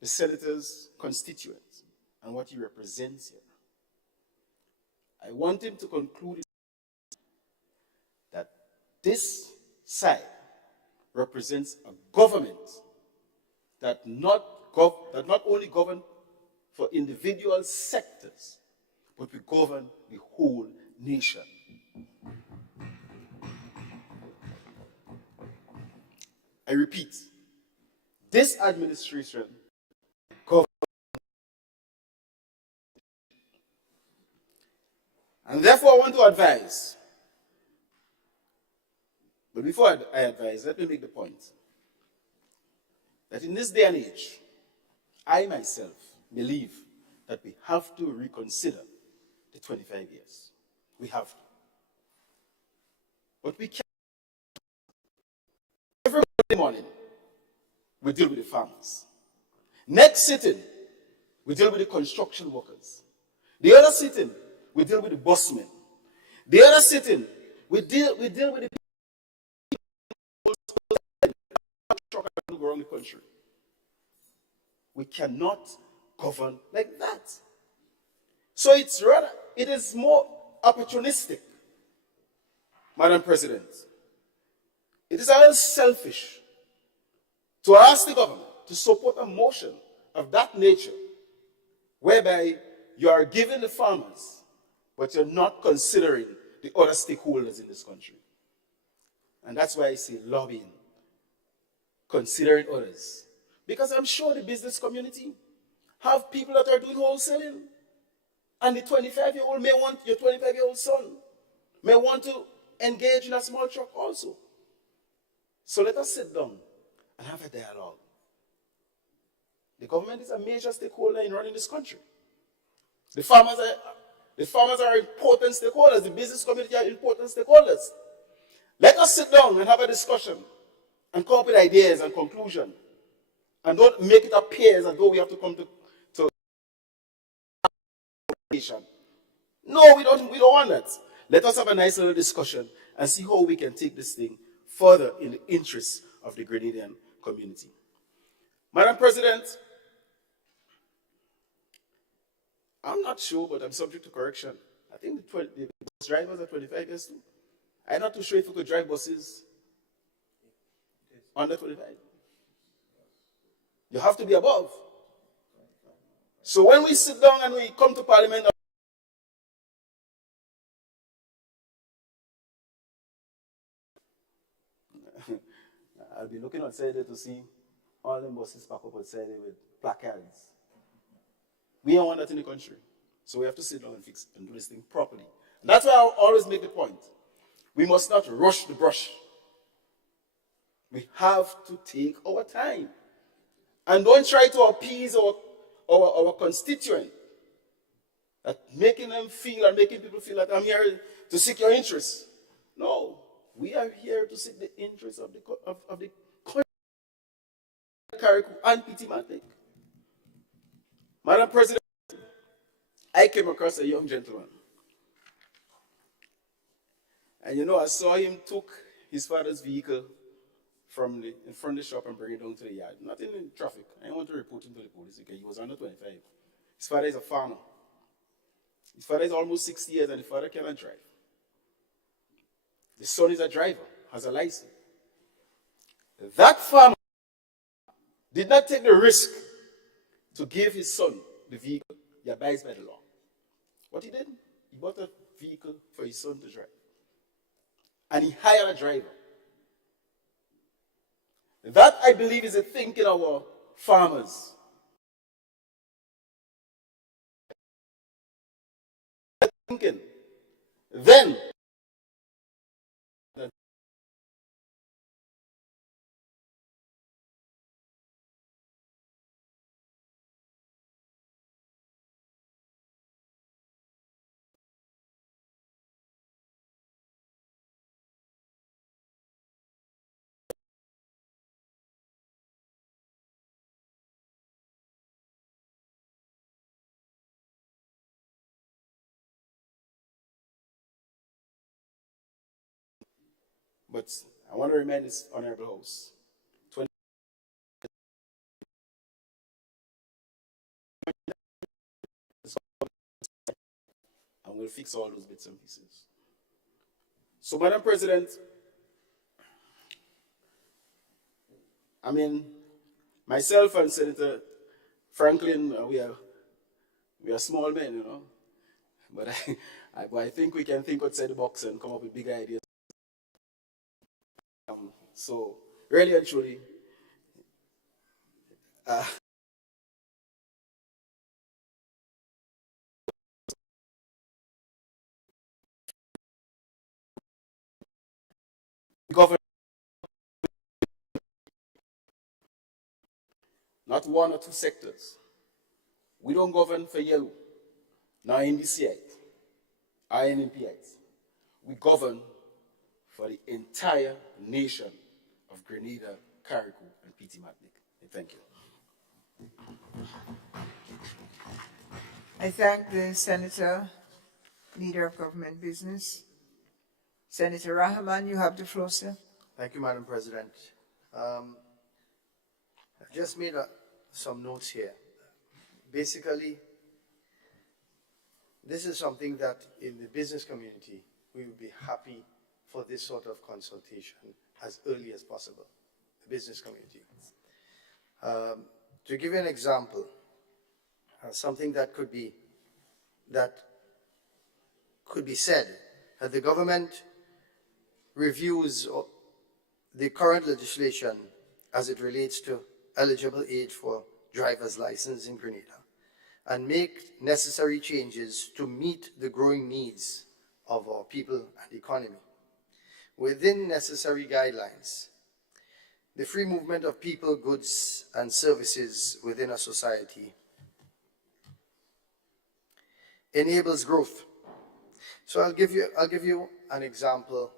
the senator's constituents and what he represents here, I want him to conclude that this side represents a government that not only govern for individual sectors, but we govern the whole nation. I repeat, this administration governs. And therefore I want to advise. But before I advise, let me make the point that in this day and age, I myself believe that we have to reconsider the 25 years. We have to. But we can't. Every morning, we deal with the farmers. Next sitting, we deal with the construction workers. The other sitting, we deal with the busmen. The other sitting, we deal with the people around the country. We cannot govern like that. So it is more opportunistic, Madam President. It is all selfish to ask the government to support a motion of that nature, whereby you are giving the farmers, but you're not considering the other stakeholders in this country. And that's why I say lobbying, considering others. Because I'm sure the business community have people that are doing wholesaling. And the 25-year-old may want, your 25-year-old son may want to engage in a small truck also. So let us sit down and have a dialogue. The government is a major stakeholder in running this country. The farmers are important stakeholders. The business community are important stakeholders. Let us sit down and have a discussion and come up with ideas and conclusions. And don't make it appear as though we have to come to no, we don't want that. Let us have a nice little discussion and see how we can take this thing further in the interests of the Grenadian community. Madam President, I'm not sure, but I'm subject to correction. I think the bus drivers are 25 years too. I'm not too sure if we could drive buses under 25. You have to be above. So when we sit down and we come to Parliament, I'll be looking outside there to see all the buses packed up outside there with placards. We don't want that in the country. So we have to sit down and fix and do this thing properly. And that's why I always make the point. We must not rush the brush. We have to take our time. And don't try to appease our constituent. That making them feel and making people feel that I'm here to seek your interests. No. We are here to seek the interests of the country, Carriacou and Petit-Matic. Madam President, I came across a young gentleman. And you know, I saw him took his father's vehicle from in front of the shop and bring it down to the yard. Not in traffic. I didn't want to report him to the police because he was under 25. His father is a farmer. His father is almost 60 years and the father cannot drive. The son is a driver, has a license. That farmer did not take the risk to give his son the vehicle. He abides by the law. What he did, he bought a vehicle for his son to drive. And he hired a driver. That, I believe, is a thing in our farmers. Thinking Then, but I want to remind this honorable house, and we'll fix all those bits and pieces. So, Madam President, I mean, myself and Senator Franklin, we are small men, you know, but I think we can think outside the box and come up with big ideas. So, really and truly, govern not one or two sectors. We don't govern for yellow, nor NDCite, or NMPite. We govern for the entire nation of Grenada, Carriacou, and PT Martinique. Thank you. I thank the Senator, Leader of Government Business. Senator Rahman, you have the floor, sir. Thank you, Madam President. I've just made some notes here. Basically, this is something that in the business community, we would be happy for this sort of consultation as early as possible, the business community. To give you an example, something that could be said, that the government reviews the current legislation as it relates to eligible age for driver's license in Grenada and make necessary changes to meet the growing needs of our people and economy. Within necessary guidelines, the free movement of people, goods, and services within a society enables growth. So I'll give you an example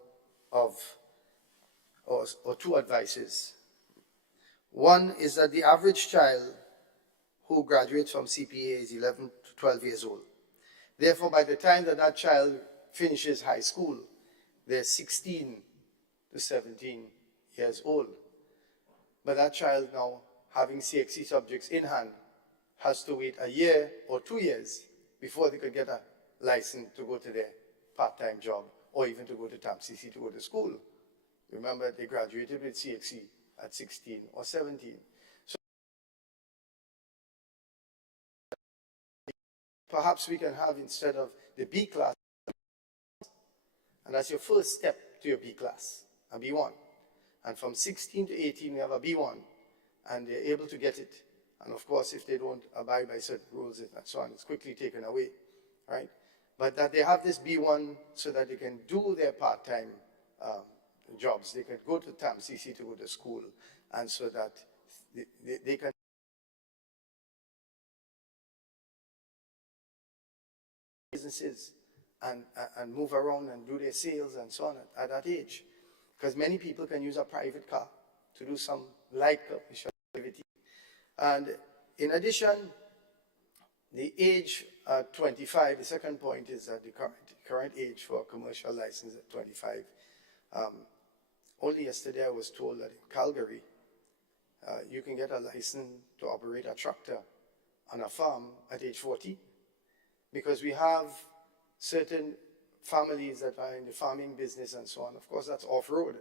of, or two advices. One is that the average child who graduates from CPA is 11 to 12 years old. Therefore, by the time that that child finishes high school, they're 16 to 17 years old. But that child now, having CXC subjects in hand, has to wait a year or 2 years before they could get a license to go to their part-time job or even to go to TAMCC to go to school. Remember, they graduated with CXC at 16 or 17. So perhaps we can have, instead of the B class, and that's your first step to your B class, a B1. And from 16 to 18, we have a B1, and they're able to get it. And of course, if they don't abide by certain rules and so on, it's quickly taken away, right? But that they have this B1 so that they can do their part-time jobs. They can go to TAMCC to go to school, and so that they can businesses and move around and do their sales and so on at that age. Because many people can use a private car to do some light commercial activity. And in addition, the age at 25, the second point is that the current age for a commercial license at 25. Only yesterday I was told that in Calgary, you can get a license to operate a tractor on a farm at age 40, because we have certain families that are in the farming business and so on. Of course, that's off-road.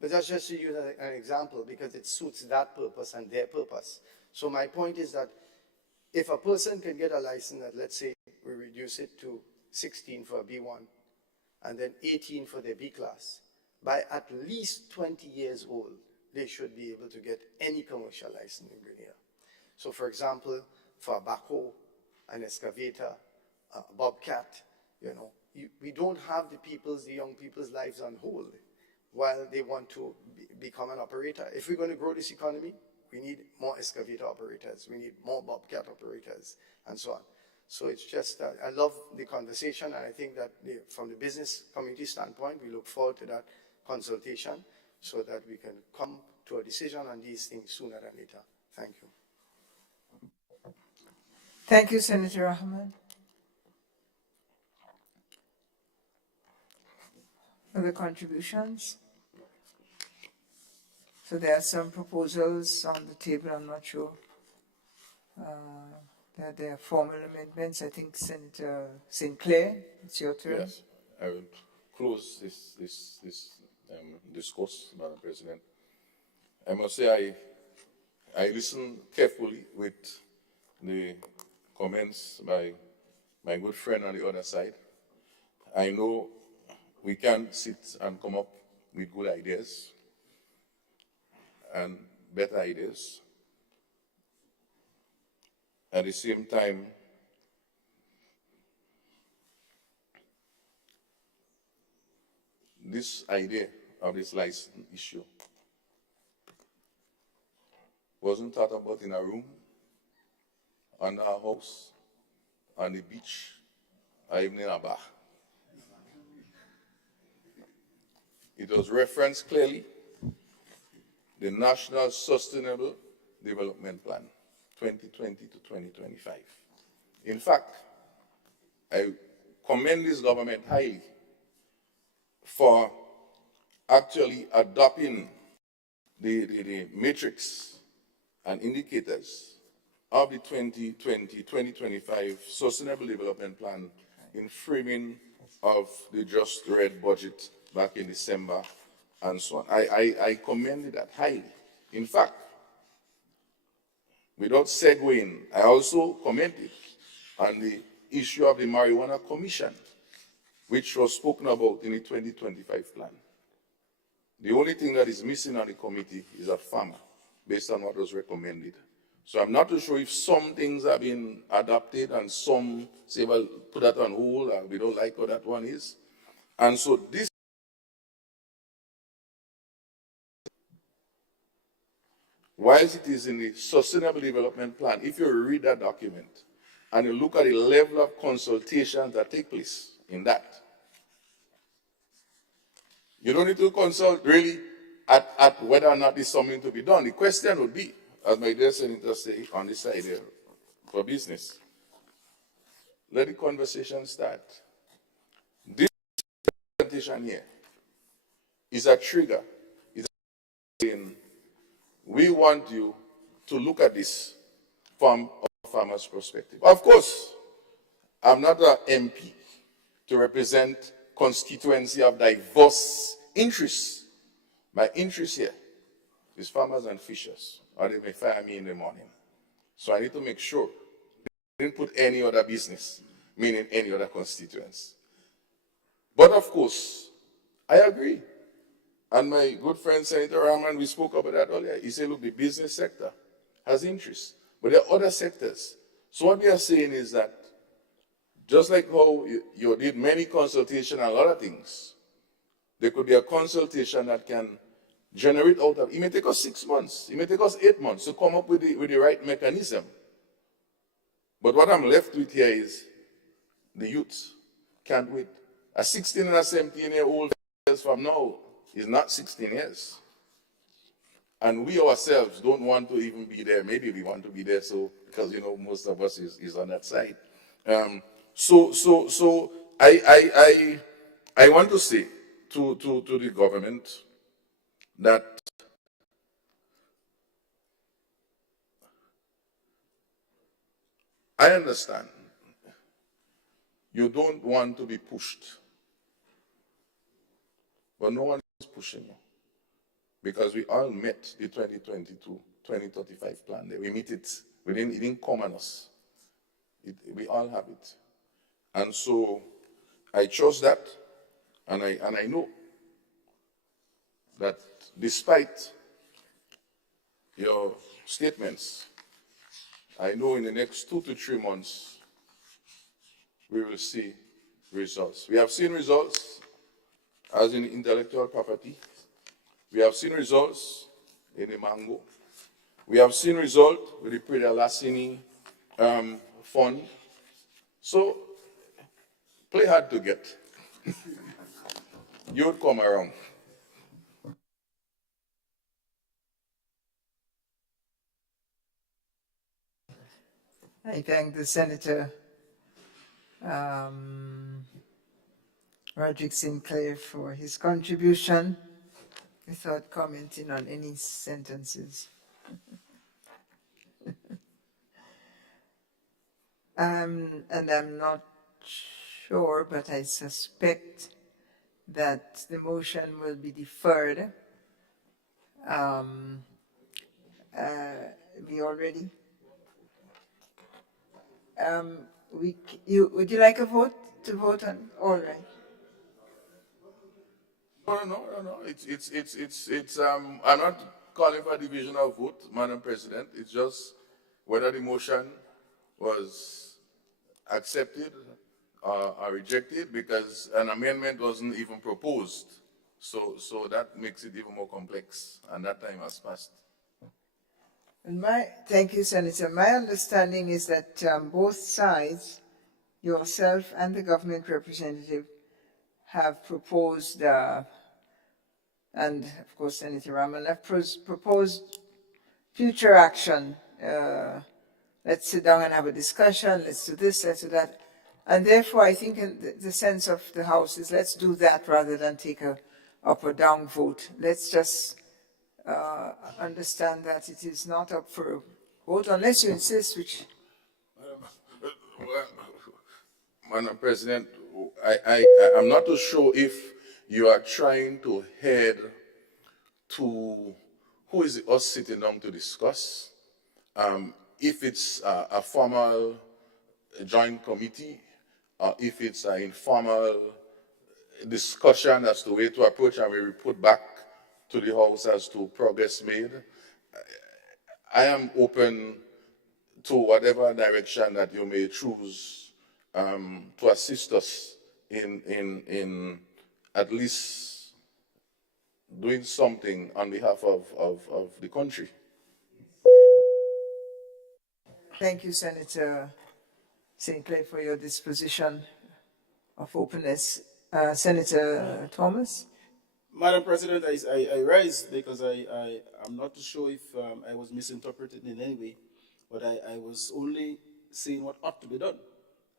But that's just to use an example, because it suits that purpose and their purpose. So my point is that if a person can get a license that, let's say, we reduce it to 16 for a B1, and then 18 for their B class, by at least 20 years old, they should be able to get any commercial license in Grenada. So for example, for a backhoe, an excavator, a bobcat, you know, we don't have the young people's lives on hold while they want to become an operator. If we're going to grow this economy, we need more excavator operators, we need more bobcat operators, and so on. So it's just, I love the conversation, and I think that from the business community standpoint, we look forward to that consultation so that we can come to a decision on these things sooner than later. Thank you. Thank you, Senator Ahmed. Other contributions? So there are some proposals on the table, I'm not sure. That there are formal amendments. I think Senator Sinclair, it's your turn. Yes, I will close this discourse, Madam President. I must say I listened carefully with the comments by my good friend on the other side. I know we can sit and come up with good ideas and better ideas. At the same time, this idea of this license issue wasn't thought about in a room, under a house, on the beach, or even in a bar. It was referenced clearly, the National Sustainable Development Plan, 2020 to 2025. In fact, I commend this government highly for actually adopting the matrix and indicators of the 2020-2025 Sustainable Development Plan in framing of the just read budget back in December and so on. I commended that highly. In fact, without segueing, I also commented on the issue of the Marijuana Commission, which was spoken about in the 2025 plan. The only thing that is missing on the committee is a farmer, based on what was recommended. So I'm not too sure if some things have been adopted and some say, well, put that on hold, or we don't like what that one is. And so this, whilst it is in the Sustainable Development Plan, if you read that document and you look at the level of consultation that take place in that, you don't need to consult really at whether or not there's something to be done. The question would be, as my dear senator say on this side here, for business, let the conversation start. This presentation here is a trigger. We want you to look at this from a farmer's perspective. Of course, I'm not an MP to represent constituency of diverse interests. My interest here is farmers and fishers, or they may fire me in the morning. So I need to make sure they didn't put any other business, meaning any other constituents. But of course, I agree. And my good friend Senator Rahman, we spoke about that earlier. He said, look, the business sector has interests, but there are other sectors. So what we are saying is that just like how you did many consultations on a lot of things, there could be a consultation that can generate out of, it may take us 6 months, it may take us 8 months to come up with the right mechanism. But what I'm left with here is the youth can't wait. A 16 and a 17-year-old years from now is not 16 years. And we ourselves don't want to even be there. Maybe we want to be there, so because you know most of us is on that side. So I want to say to the government that I understand you don't want to be pushed, but no one is pushing you, because we all met the 2022-2035 plan. We meet it. It didn't come on us. We all have it. And so I chose that, and I know that despite your statements, I know in the next 2 to 3 months we will see results. We have seen results as in intellectual property. We have seen results in the Mango. We have seen results with the Preda Lassini fund. So, play hard to get. You would come around. I thank the Senator Roderick Sinclair for his contribution without commenting on any sentences. And I'm not sure, but I suspect that the motion will be deferred. We already? Would you like a vote to vote on? All right. No. I'm not calling for a division of vote, Madam President. It's just whether the motion was accepted or rejected, because an amendment wasn't even proposed. So that makes it even more complex, and that time has passed. And thank you, Senator. My understanding is that both sides, yourself and the government representative, have proposed, and of course Senator Raman, have proposed future action. Let's sit down and have a discussion, let's do this, let's do that. And therefore, I think the sense of the House is let's do that rather than take a up or down vote. Let's just understand that it is not up for a vote unless you insist, which... Madam President, I'm not too sure if you are trying to head to who is us sitting down to discuss. If it's a formal joint committee, or if it's an informal discussion as to way to approach, and we report back to the House as to progress made, I am open to whatever direction that you may choose to assist us in at least doing something on behalf of the country. Thank you, Senator Sinclair, for your disposition of openness. Senator Thomas? Madam President, I rise because I'm not too sure if I was misinterpreted in any way, but I was only saying what ought to be done,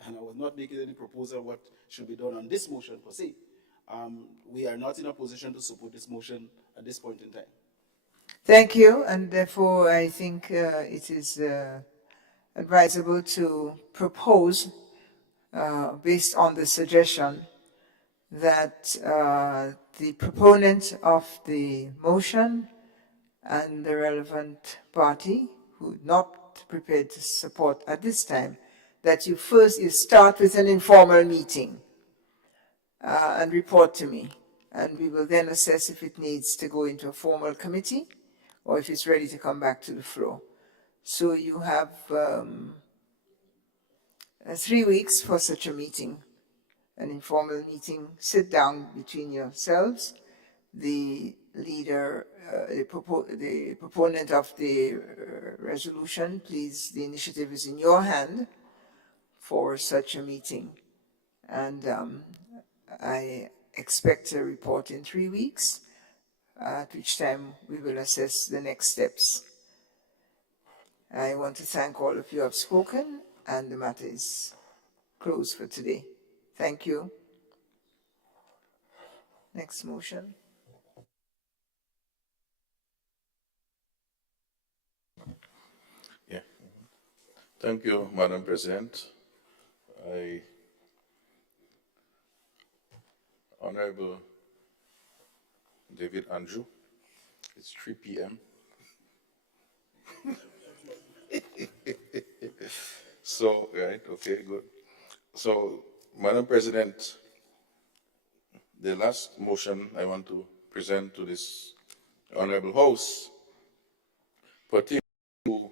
and I was not making any proposal what should be done on this motion per se. We are not in a position to support this motion at this point in time. Thank you, and therefore I think it is advisable to propose, based on the suggestion, that the proponent of the motion and the relevant party who are not prepared to support at this time, that you start with an informal meeting and report to me, and we will then assess if it needs to go into a formal committee or if it's ready to come back to the floor. So you have 3 weeks for such a meeting, an informal meeting. Sit down between yourselves, the leader, the proponent of the resolution, please, the initiative is in your hand for such a meeting. And I expect a report in 3 weeks, at which time we will assess the next steps. I want to thank all of you who have spoken, and the matter is closed for today. Thank you. Next motion. Yeah. Thank you, Madam President. Honorable David Andrew, it's 3 p.m. So, right, okay, good. So, Madam President, the last motion I want to present to this Honorable House pertains to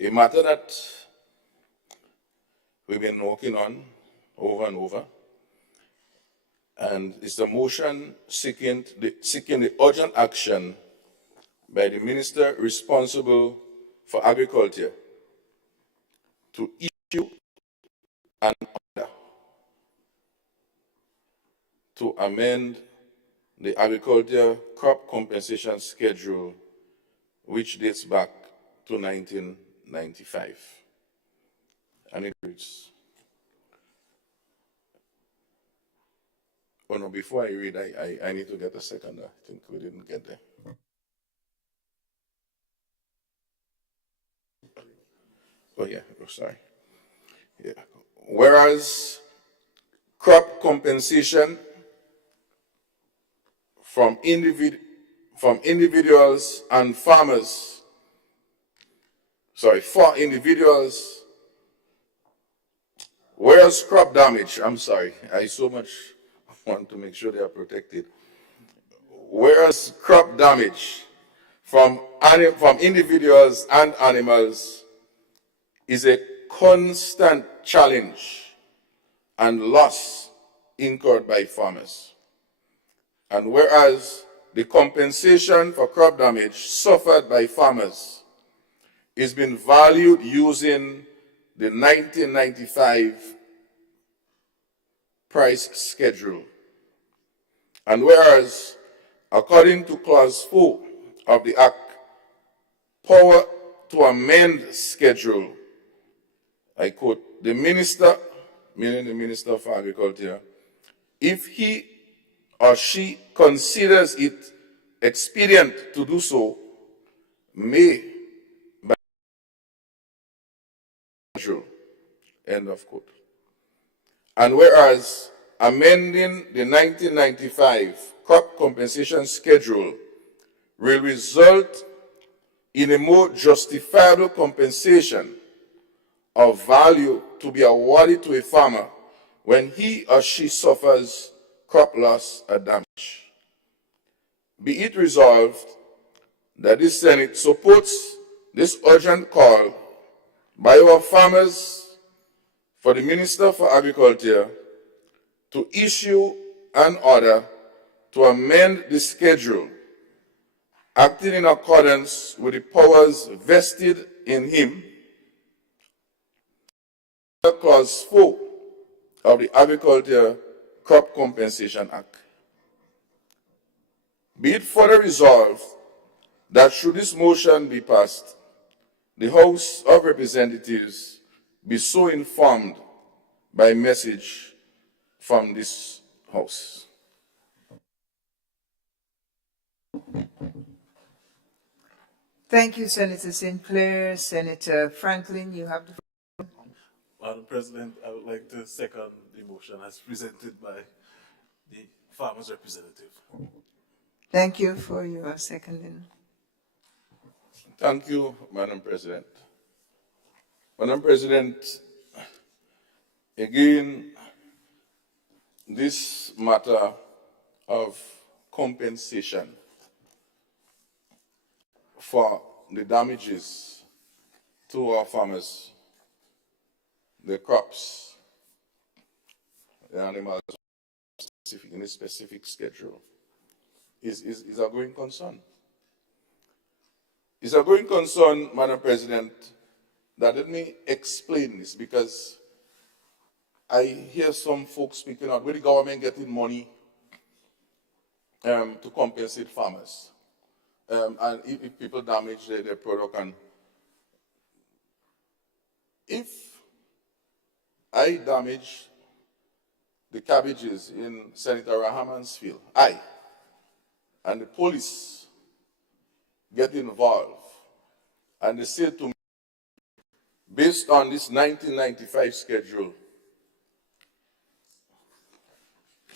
a matter that we've been working on over and over. And it's a motion seeking the urgent action by the minister responsible for agriculture to issue an order to amend the agriculture crop compensation schedule, which dates back to 1995. And it reads, oh no, before I read, I need to get a second. I think we didn't get there. Oh yeah, oh, sorry. Yeah. Whereas crop compensation from individuals and farmers, for individuals, whereas crop damage, I'm sorry, I so much want to make sure they are protected. Whereas crop damage from individuals and animals is a constant challenge and loss incurred by farmers. And whereas the compensation for crop damage suffered by farmers is being valued using the 1995 price schedule. And whereas, according to Clause 4 of the Act, power to amend schedule, I quote, the minister, meaning the Minister for Agriculture, if he or she considers it expedient to do so, may, by schedule, end of quote. And whereas amending the 1995 crop compensation schedule will result in a more justifiable compensation of value to be awarded to a farmer when he or she suffers crop loss or damage. Be it resolved that this Senate supports this urgent call by our farmers for the Minister for Agriculture to issue an order to amend the schedule, acting in accordance with the powers vested in him, Clause 4 of the Agriculture Crop Compensation Act. Be it further resolved that should this motion be passed, the House of Representatives be so informed by message from this House. Thank you, Senator Sinclair. Senator Franklin, you have the floor. Madam President, I would like to second the motion as presented by the farmers' representative. Thank you for your seconding. Thank you, Madam President. Madam President, again, this matter of compensation for the damages to our farmers, the crops, the animals, in a specific schedule, is a growing concern. It's a growing concern, Madam President, that let me explain this, because I hear some folks speaking out, where the government getting money to compensate farmers. And if people damage their product, and if I damage the cabbages in Senator Rahaman's field, and the police get involved, and they say to me, based on this 1995 schedule,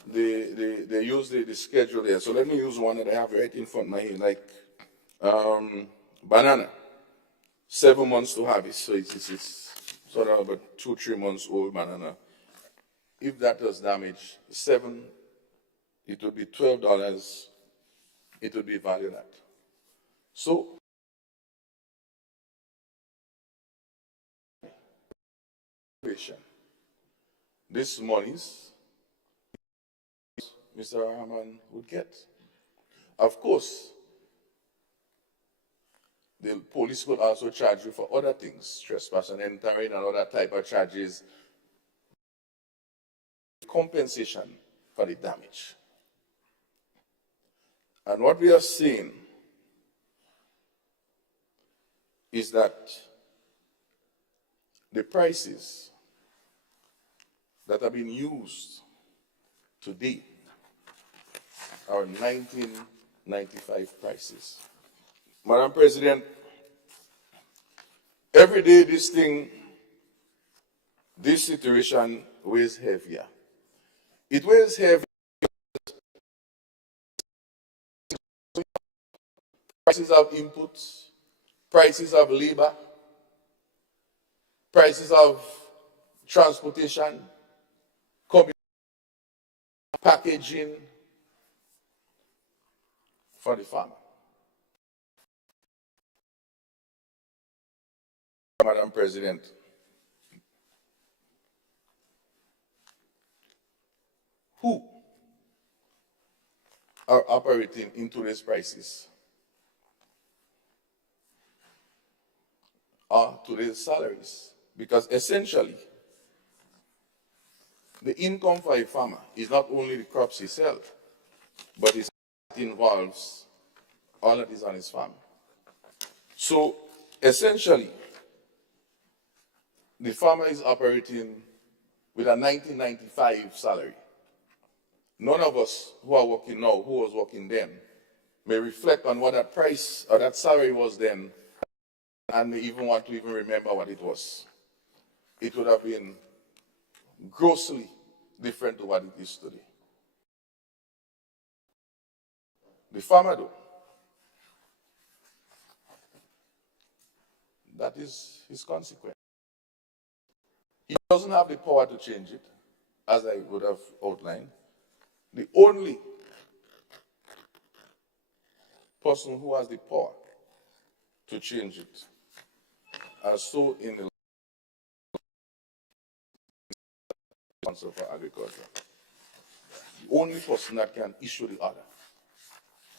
they use the schedule there. So let me use one that I have right in front of me, like banana, 7 months to harvest. So it's sort of about 2-3 months old banana. If that does damage, it would be $12. It would be valued at. So these monies Mr. Rahman would get. Of course, the police could also charge you for other things, trespass and entering and other type of charges, compensation for the damage. And what we are seeing is that the prices that have been used today are 1995 prices. Madam President, every day this situation weighs heavier. It weighs heavier. Prices of inputs, prices of labor, prices of transportation, packaging for the farmer. Madam President, who are operating into these prices are today's salaries? Because essentially, the income for a farmer is not only the crops he sells, but it involves all that is on his farm. So essentially, the farmer is operating with a 1995 salary. None of us who are working now, who was working then, may reflect on what that price or that salary was then and may even want to even remember what it was. It would have been grossly different to what it is today. The farmer, though, that is his consequence. He doesn't have the power to change it, as I would have outlined. The only person who has the power to change it, as so in the Council for Agriculture, the only person that can issue the order,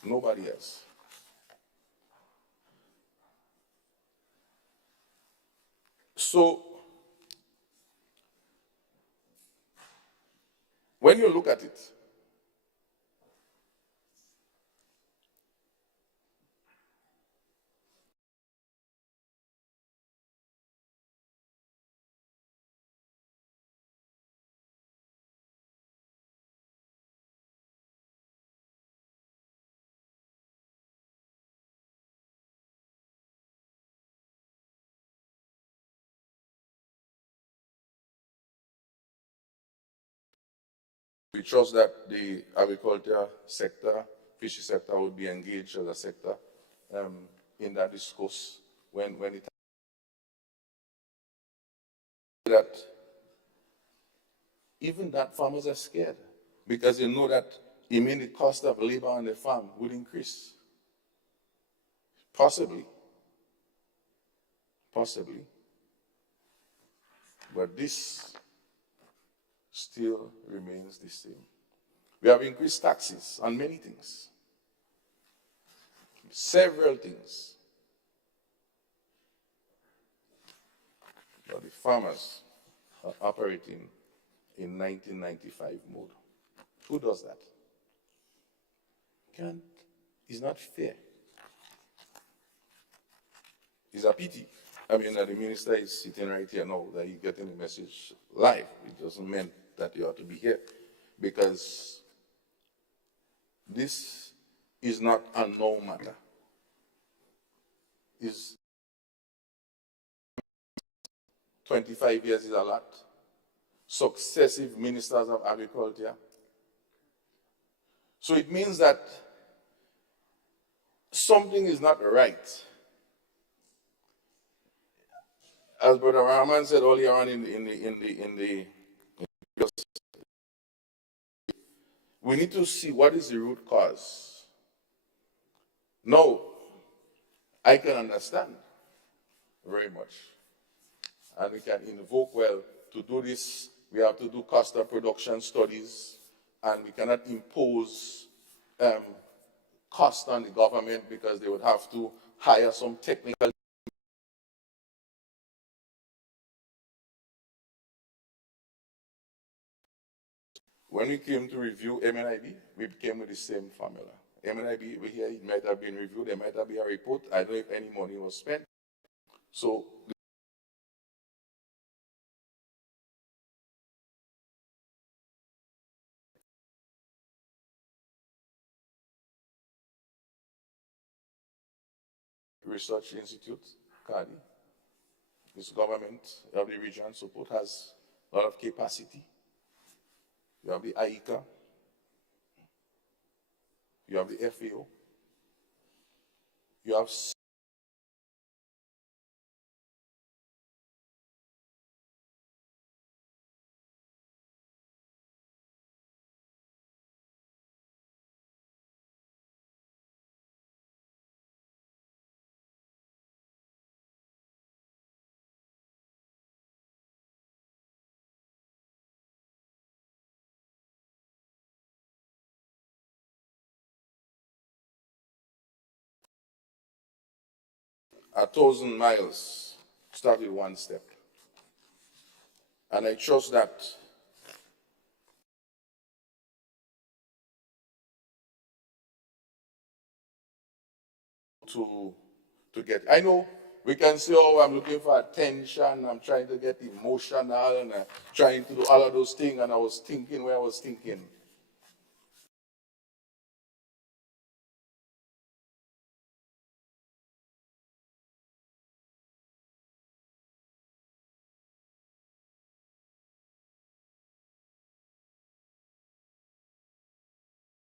nobody else. So, when you look at it, we trust that the agriculture sector, fishery sector would be engaged as a sector in that discourse when it that even that farmers are scared because they know that it means the cost of labor on the farm would increase. Possibly. But this still remains the same. We have increased taxes on many things, several things. But the farmers are operating in 1995 mode. Who does that? Can't. It's not fair. It's a pity. I mean, the minister is sitting right here now, that he's getting the message live. It doesn't mean that you ought to be here, because this is not a no matter. Is 25 years is a lot. Successive ministers of agriculture. So it means that something is not right. As Brother Rahman said earlier on we need to see what is the root cause. No, I can understand very much. And we can invoke well to do this We have to do cost of production studies, and we cannot impose cost on the government because they would have to hire some technical. When we came to review MNIB, we came with the same formula. MNIB, we hear it might have been reviewed, there might have been a report. I don't know if any money was spent. So Research Institute, CADI, this government of the region support has a lot of capacity. You have the AICA, you have the FAO, you have a 1,000 miles start with one step. And I trust that to get. I know we can say, oh, I'm looking for attention, I'm trying to get emotional, and trying to do all of those things, and I was thinking where I was thinking.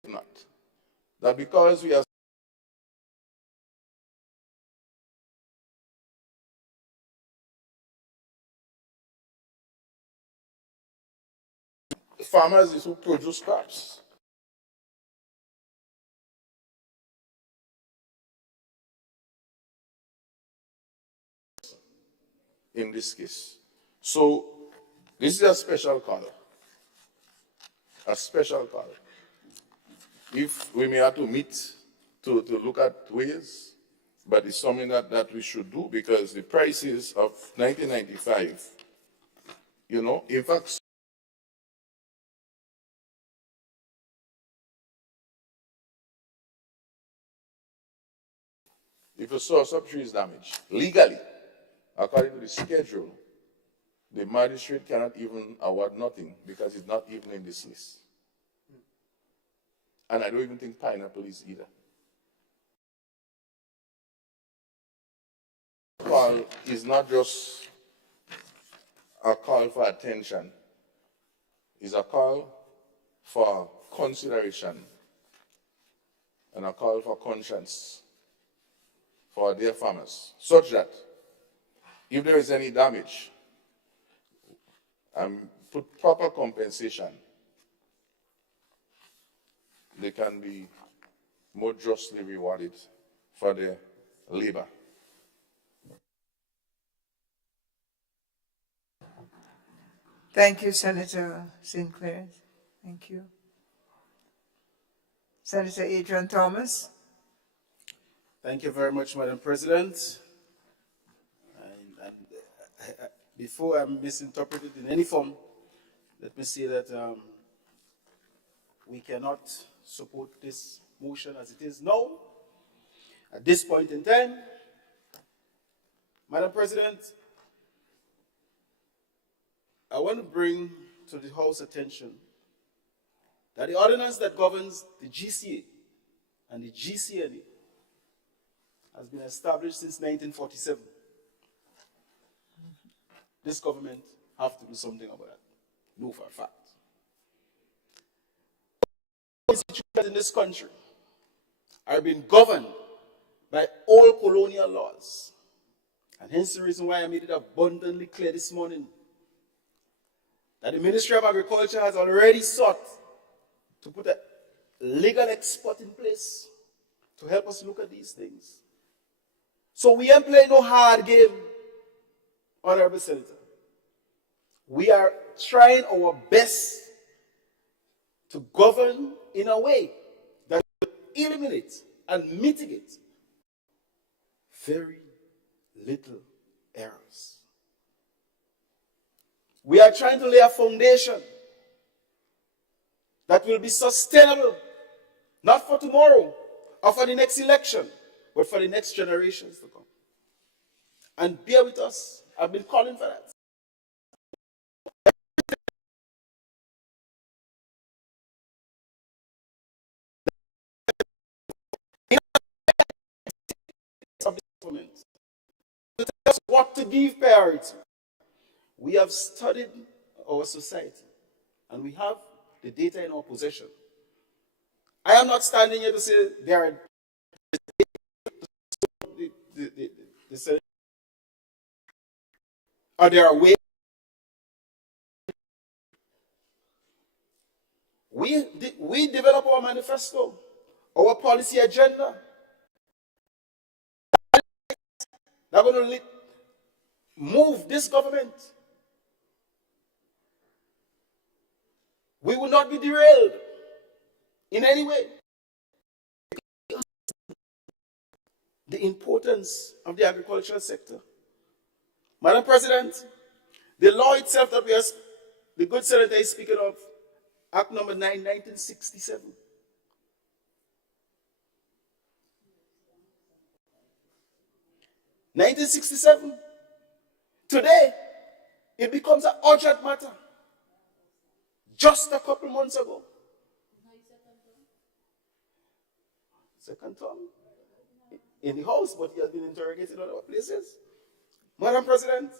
Not. That because we are farmers is who produce crops. In this case. So this is a special color. A special color. If we may have to meet to look at ways, but it's something that we should do because the prices of 1995, you know, in fact, if a source of tree is damaged, legally, according to the schedule, the magistrate cannot even award nothing because it's not even in this list. And I don't even think pineapple is either. Call is not just a call for attention. It's a call for consideration and a call for conscience for their farmers, such that if there is any damage, and put proper compensation, they can be more justly rewarded for their labor. Thank you, Senator Sinclair. Thank you. Senator Adrian Thomas. Thank you very much, Madam President. Before I'm misinterpreted in any form, let me say that we cannot support this motion as it is now, at this point in time. Madam President, I want to bring to the House attention that the ordinance that governs the GCA and the GCNA has been established since 1947. This government have to do something about that. No, for a fact. Institutions in this country are being governed by old colonial laws. And hence the reason why I made it abundantly clear this morning that the Ministry of Agriculture has already sought to put a legal expert in place to help us look at these things. So we ain't playing no hard game, Honorable Senator. We are trying our best to govern in a way that will eliminate and mitigate very little errors. We are trying to lay a foundation that will be sustainable, not for tomorrow or for the next election, but for the next generations to come. And bear with us. I've been calling for that. Of this government to tell us what to give priority. We have studied our society and we have the data in our possession. I am not standing here to say there are the or there are ways. We develop our manifesto, our policy agenda. They're going to move this government. We will not be derailed in any way. The importance of the agricultural sector. Madam President, the law itself that the good senator is speaking of, Act number 9, 1967. Today, it becomes an urgent matter. Just a couple months ago. Second term in the House, but he has been interrogated in other places. Madam President,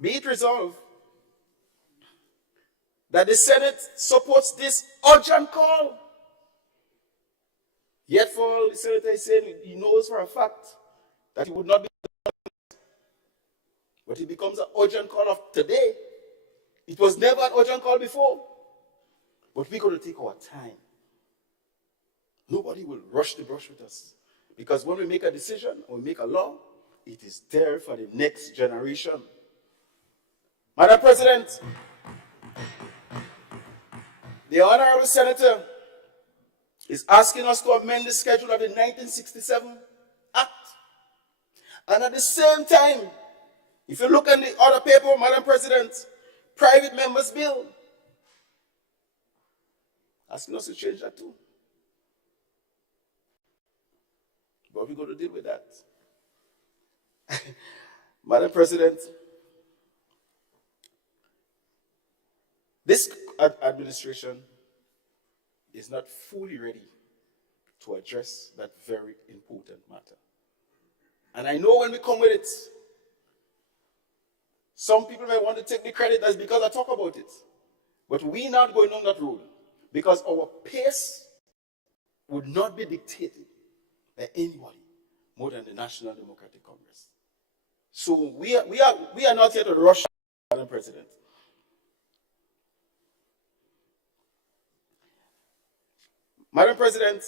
be it resolved that the Senate supports this urgent call. Yet for all the senator is saying he knows for a fact that he would not be, but it becomes an urgent call of today. It was never an urgent call before. But we're going to take our time. Nobody will rush the brush with us. Because when we make a decision or we make a law, it is there for the next generation. Madam President, the Honorable Senator is asking us to amend the schedule of the 1967 Act. And at the same time, if you look at the other paper, Madam President, Private Members Bill, asking us to change that too. But we're going to deal with that. Madam President, this administration is not fully ready to address that very important matter. And I know when we come with it, some people may want to take the credit that's because I talk about it. But we're not going on that road because our pace would not be dictated by anybody more than the National Democratic Congress. So we are not here to rush, Madam President. Madam President,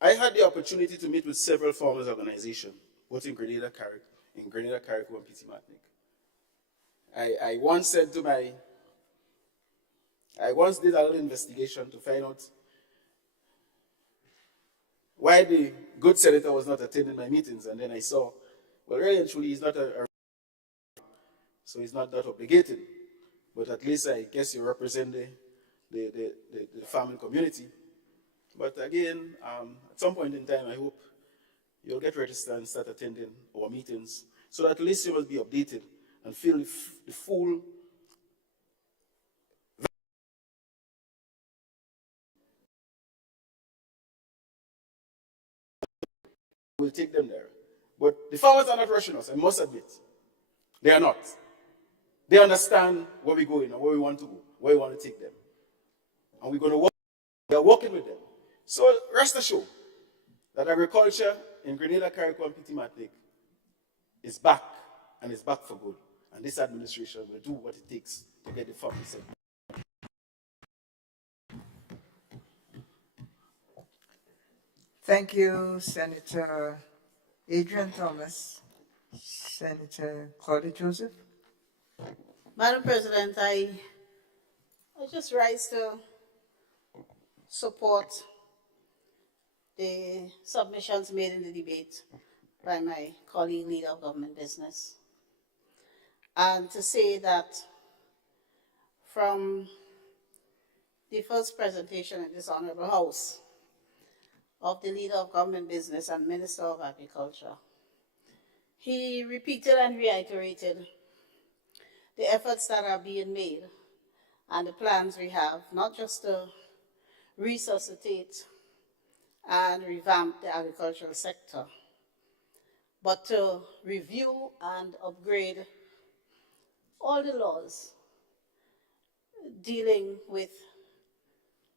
I had the opportunity to meet with several farmers' organizations, both in Grenada, Carriacou, and Petit Martinique. I once did a little investigation to find out why the good senator was not attending my meetings, and then I saw, well, really and truly, he's not so he's not that obligated. But at least I guess you represent the farming community. But again, at some point in time, I hope you'll get registered and start attending our meetings so that at least you will be updated and feel the full we'll take them there. But the farmers are not rushing us, I must admit. They are not. They understand where we're going and where we want to go, where we want to take them. And we're going to work. We are working with them. So rest assured that agriculture in Grenada, Carriacou, and Petit Martinique is back, and it's back for good. And this administration will do what it takes to get the farmers set. Thank you, Senator Adrian Thomas. Senator Claudia Joseph. Madam President, I just rise to support the submissions made in the debate by my colleague, Leader of Government Business, and to say that from the first presentation in this Honorable House of the Leader of Government Business and Minister of Agriculture, he repeated and reiterated the efforts that are being made and the plans we have, not just to resuscitate and revamp the agricultural sector, but to review and upgrade all the laws dealing with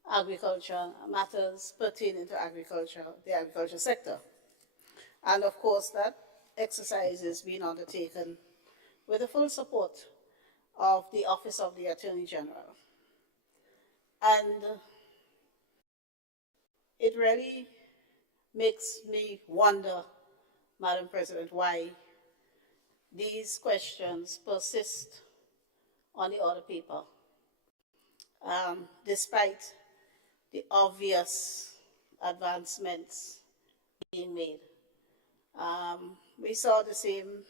agriculture, matters pertaining to agriculture, the agriculture sector. And of course, that exercise is being undertaken with the full support of the Office of the Attorney General. And it really makes me wonder, Madam President, why these questions persist on the order paper, despite the obvious advancements being made. We saw the same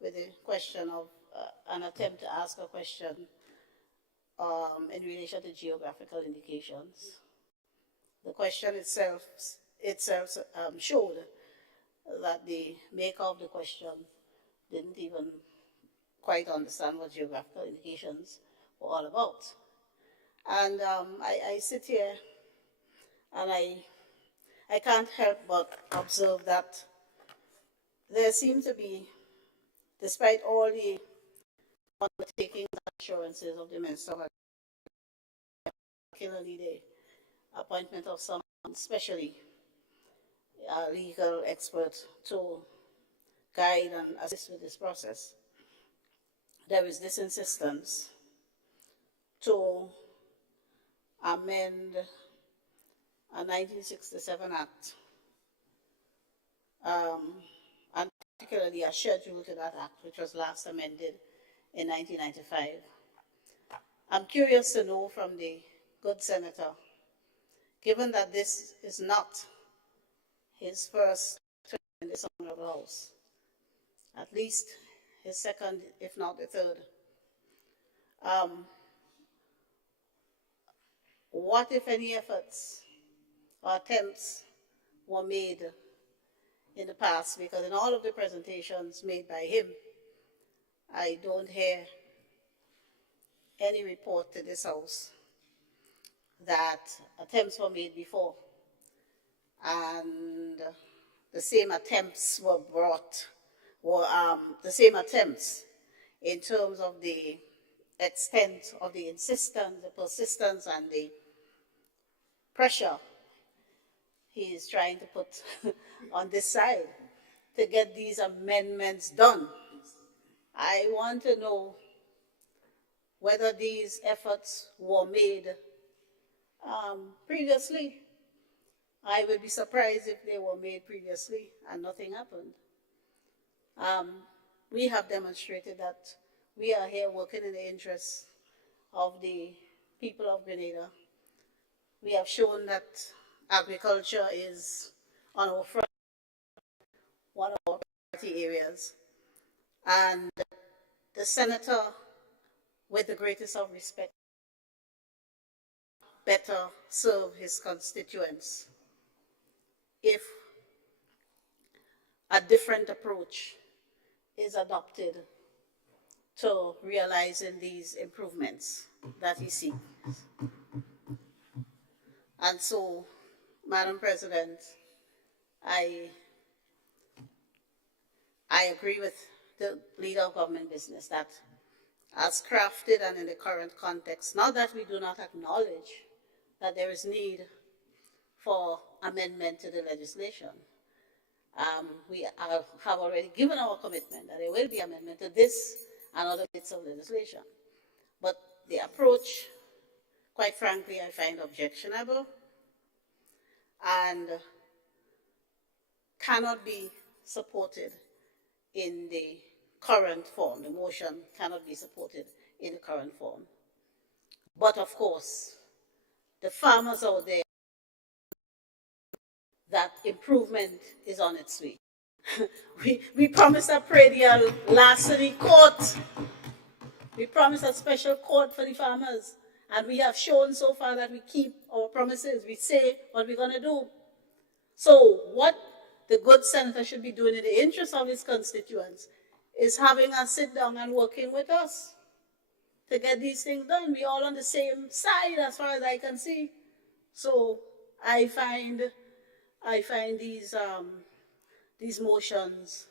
with the question of an attempt to ask a question in relation to geographical indications. The question itself showed that the maker of the question didn't even quite understand what geographical indications were all about. And I sit here and I can't help but observe that there seem to be, despite all the undertakings and assurances of the Minister of Agriculture, particularly the appointment of someone, especially a legal expert, to guide and assist with this process, there is this insistence to amend a 1967 Act, and particularly a schedule to that Act, which was last amended in 1995. I'm curious to know from the good senator, given that this is not his first term in this Honorable House, at least his second, if not the third, what, if any, efforts or attempts were made in the past? Because in all of the presentations made by him, I don't hear any report to this House that attempts were made before, and the same attempts were the same attempts in terms of the extent of the insistence, the persistence, and the pressure he is trying to put on this side to get these amendments done. I want to know whether these efforts were made previously. I would be surprised if they were made previously and nothing happened. We have demonstrated that we are here working in the interests of the people of Grenada. We have shown that agriculture is on our front, one of our priority areas. And the senator, with the greatest of respect, better serve his constituents if a different approach is adopted to realizing these improvements that he seeks. And so, Madam President, I agree with the Leader of Government Business that as crafted and in the current context, not that we do not acknowledge that there is need for amendment to the legislation. We have already given our commitment that there will be amendment to this and other bits of legislation. But the approach, quite frankly, I find objectionable. And cannot be supported in the current form. The motion cannot be supported in the current form. But of course, the farmers out there, that improvement is on its way. we promised a predial larceny court. We promised a special court for the farmers. And we have shown so far that we keep our promises. We say what we're going to do. So what the good senator should be doing in the interest of his constituents is having us sit down and working with us to get these things done. We're all on the same side as far as I can see. So I find these motions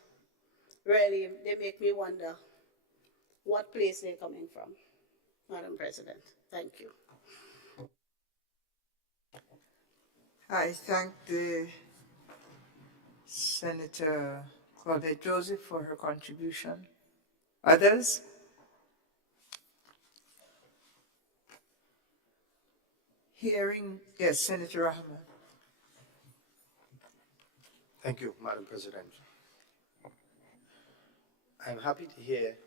really, they make me wonder what place they're coming from, Madam President. Thank you. I thank the Senator Claudette Joseph for her contribution. Others? Hearing, yes, Senator Rahman. Thank you, Madam President. I'm happy to hear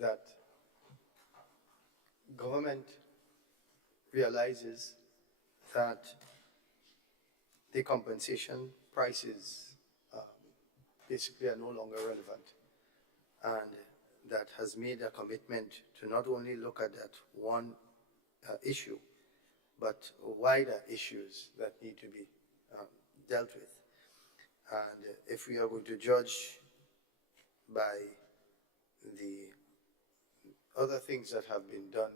that government realizes that the compensation prices basically are no longer relevant, and that has made a commitment to not only look at that one issue, but wider issues that need to be dealt with. And if we are going to judge by the other things that have been done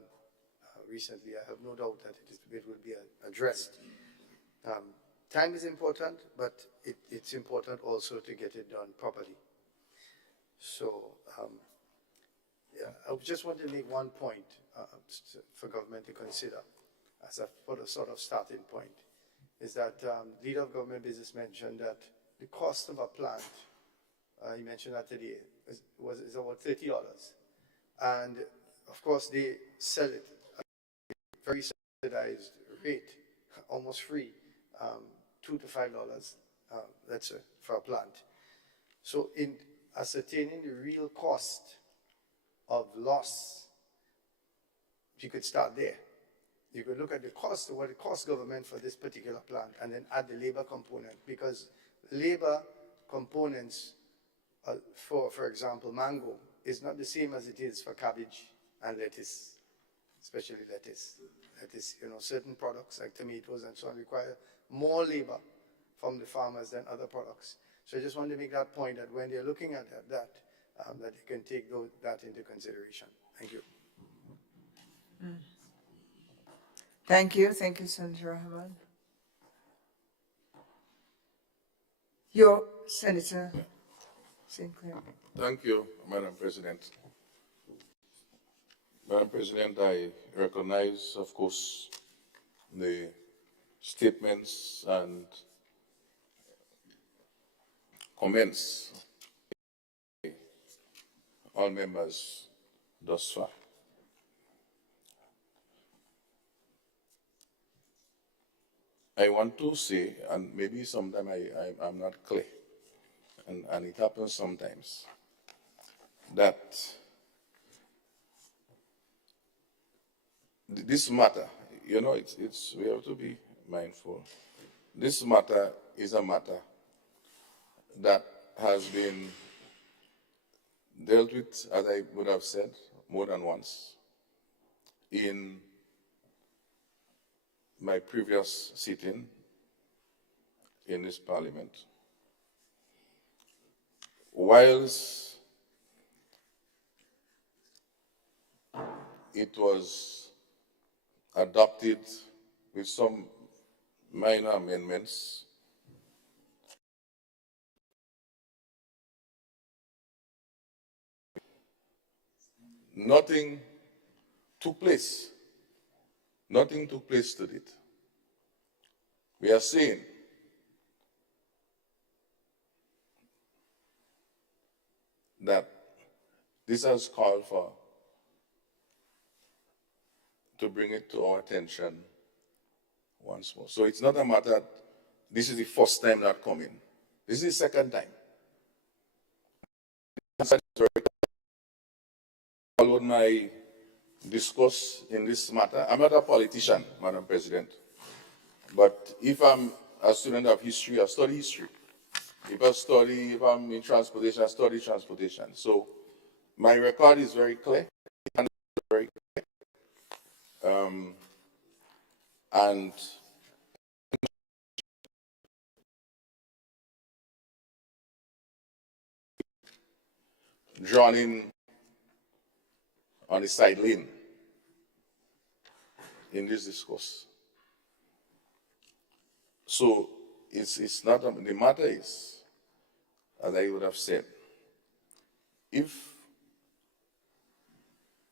recently, I have no doubt that it will be addressed. Time is important, but it's important also to get it done properly. So yeah, I just want to make one point for government to consider as a sort of starting point, is that leader of government business mentioned that the cost of a plant, he mentioned that today, is about $30. And of course they sell it at a very subsidized rate, almost free, $2 to $5, let's say, for a plant. So in ascertaining the real cost of loss, you could start there. You could look at the cost of what it costs government for this particular plant and then add the labor component, because labor components for example, mango is not the same as it is for cabbage and lettuce, especially lettuce. Lettuce, certain products like tomatoes and so on require more labor from the farmers than other products. So I just wanted to make that point, that when they're looking at that they can take that into consideration. Thank you. Thank you. Thank you, Senator Rahman. Your Senator Sinclair. Thank you, Madam President. Madam President, I recognize, of course, the statements and comments of all members thus far. I want to say, and maybe sometimes I'm not clear, and it happens sometimes, that this matter, we have to be mindful. This matter is a matter that has been dealt with, as I would have said, more than once in my previous sitting in this parliament. Whilst it was adopted with some minor amendments, nothing took place. Nothing took place to it. We are saying that this has called for to bring it to our attention once more. So it's not a matter, this is the first time that coming. This is the second time. Followed my discourse in this matter. I'm not a politician, Madam President, but if I'm a student of history, I study history. If I'm in transportation, I study transportation. So my record is very clear. Very clear. And drawn in on the side lane in this discourse. So it's not, the matter is, as I would have said, if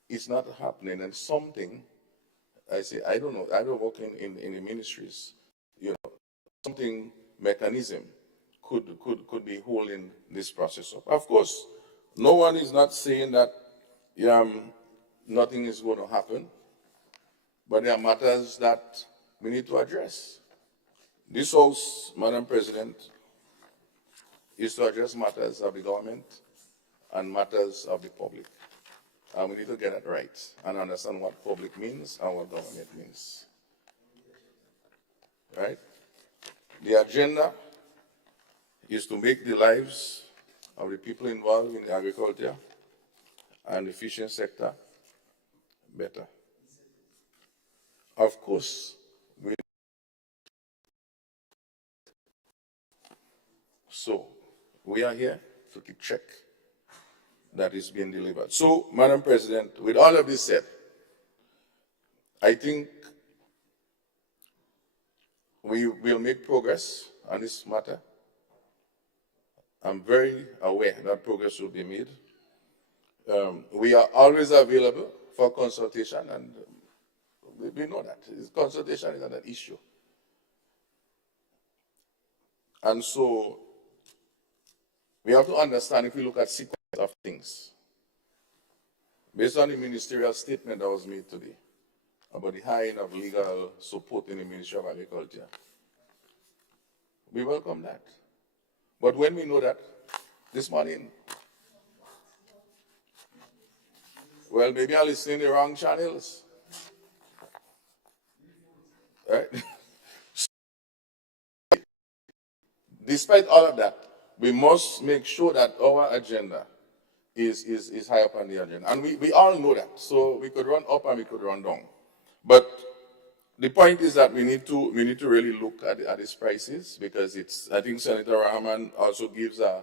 it's not happening and something, I say, I don't know, I don't work in the ministries, you know, something, mechanism could be holding this process up. Of course, no one is not saying that nothing is going to happen, but there are matters that we need to address. This House, Madam President, is to address matters of the government and matters of the public. And we need to get it right and understand what public means and what government means. Right? The agenda is to make the lives of the people involved in agriculture and the fishing sector better. Of course, we are here to keep check that is being delivered. So, Madam President, with all of this said, I think we will make progress on this matter. I'm very aware that progress will be made. We are always available for consultation, and we know that. Consultation is not an issue. And so, we have to understand, if we look at sequence of things, based on the ministerial statement that was made today about the hiring of legal support in the Ministry of Agriculture, we welcome that. But when we know that this morning, well, maybe I'm listening to the wrong channels, right? Despite all of that, we must make sure that our agenda is high up on the agenda. And we all know that. So we could run up and we could run down. But the point is that we need to really look at these prices, because it's, I think Senator Rahman also gives a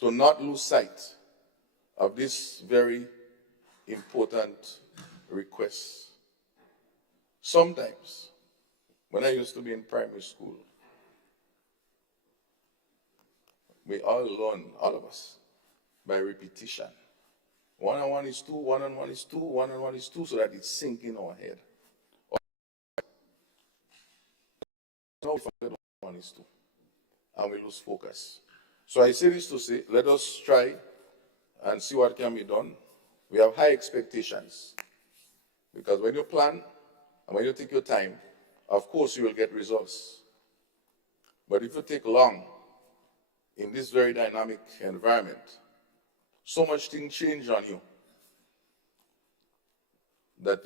to not lose sight of this very important request. Sometimes, when I used to be in primary school, we all learn, all of us, by repetition. 1 and 1 is 2, 1 and 1 is 2, 1 and 1 is 2, so that it sinks in our head. Now we forget 1 is 2, and we lose focus. So I say this to say, let us try and see what can be done. We have high expectations, because when you plan and when you take your time, of course you will get results. But if you take long in this very dynamic environment, so much things change on you that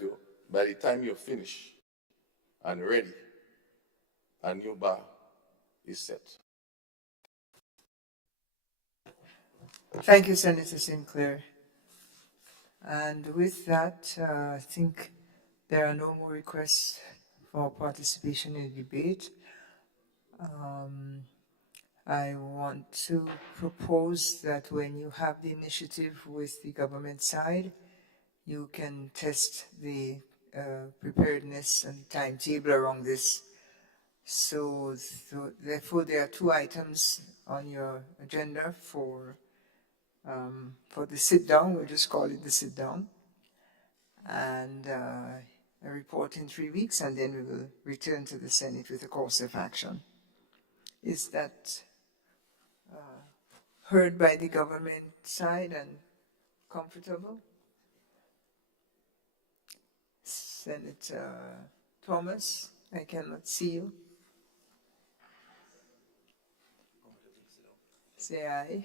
by the time you finish and ready, a new bar is set. Thank you, Senator Sinclair. And with that, I think there are no more requests for participation in the debate. I want to propose that when you have the initiative with the government side, you can test the preparedness and timetable around this. So therefore, there are 2 items on your agenda for the sit-down. We'll just call it the sit-down. and a report in 3 weeks, and then we will return to the Senate with a course of action. Is that heard by the government side and comfortable? Senator Thomas, I cannot see you. Say aye.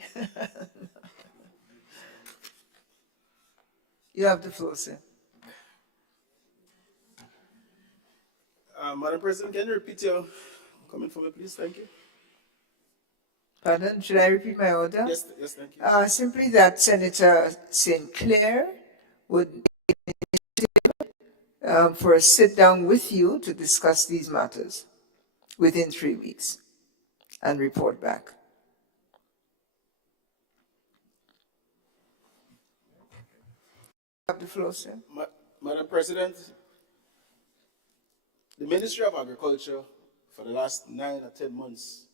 You have the floor, sir. Madam President, can you repeat your comment for me, please? Thank you. Pardon, should I repeat my order? Yes, thank you. Simply that Senator St. Clair would for a sit down with you to discuss these matters within 3 weeks and report back. You have the floor, sir. Madam President, the Ministry of Agriculture for the last 9 or 10 months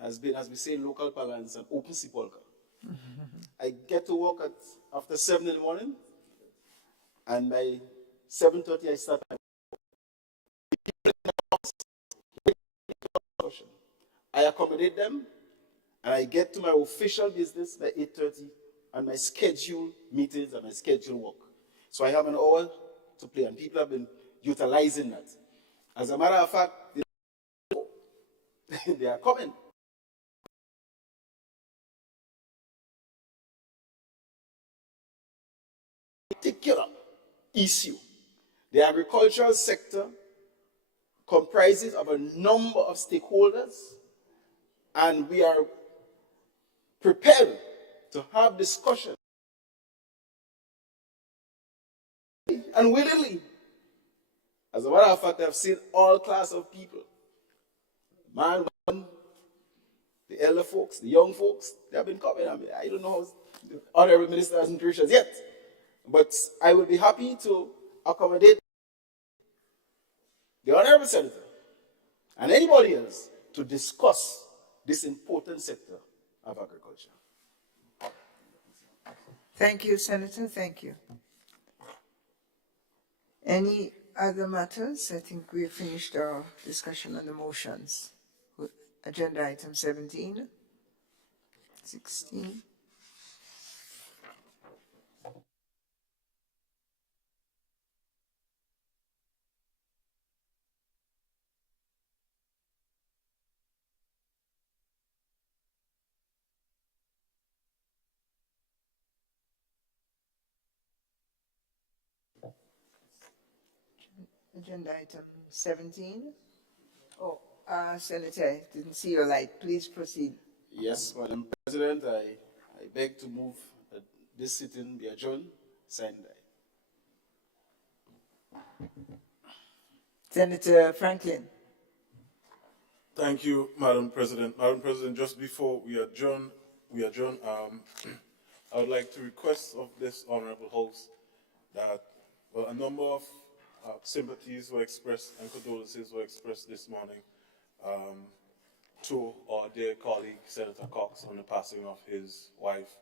has been, as we say in local parlance, an open sepulchre. I get to work after 7 in the morning, and by 7:30 I start. I accommodate them, and I get to my official business by 8:30, and my scheduled meetings and my scheduled work. So I have an hour to play, and people have been utilizing that. As a matter of fact, they are coming. Particular issue. The agricultural sector comprises of a number of stakeholders, and we are prepared to have discussion and willingly. As a matter of fact, I've seen all class of people. Man, woman, the elder folks, the young folks, they have been coming. I don't know how the honorable minister hasn't reached us yet. But I will be happy to accommodate the honorable senator and anybody else to discuss this important sector of agriculture. Thank you, Senator. Thank you. Any other matters? I think we have finished our discussion on the motions. Agenda item 17, 16. Agenda item 17. Oh, Senator, I didn't see your light. Please proceed. Yes, Madam President, I beg to move that this sitting be adjourned. Signed. Senator Franklin. Thank you, Madam President. Madam President, just before we adjourn, I would like to request of this honorable House that a number of sympathies were expressed and condolences were expressed this morning to our dear colleague, Senator Cox, on the passing of his wife,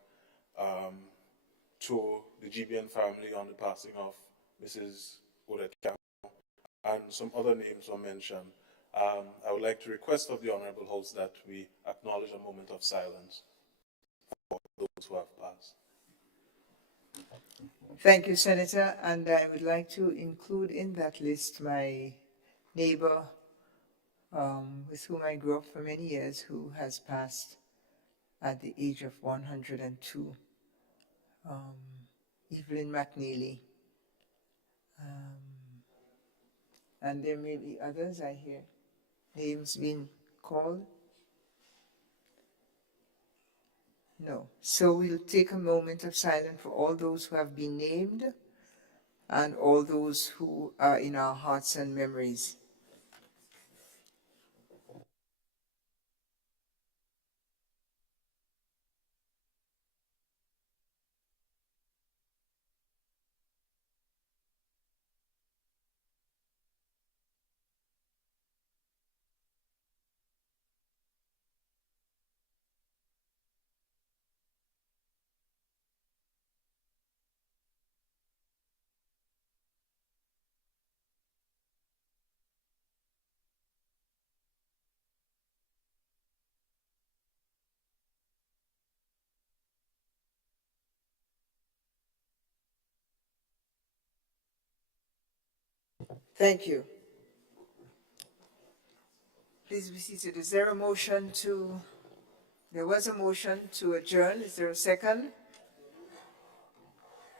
to the GBN family on the passing of Mrs. Odette Campbell, and some other names were mentioned. I would like to request of the Honorable House that we acknowledge a moment of silence for those who have passed. Thank you, Senator. And I would like to include in that list my neighbor with whom I grew up for many years, who has passed at the age of 102, Evelyn McNeely. And there may be others, I hear names being called. No. So we'll take a moment of silence for all those who have been named and all those who are in our hearts and memories. Thank you. Please be seated. Is there a motion to, there was a motion to adjourn. Is there a second?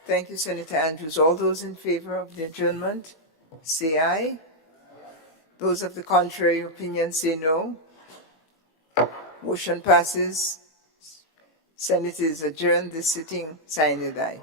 Thank you, Senator Andrews. All those in favor of the adjournment, say aye. Those of the contrary opinion, say no. Motion passes. Senate is adjourned. The sitting, sine die.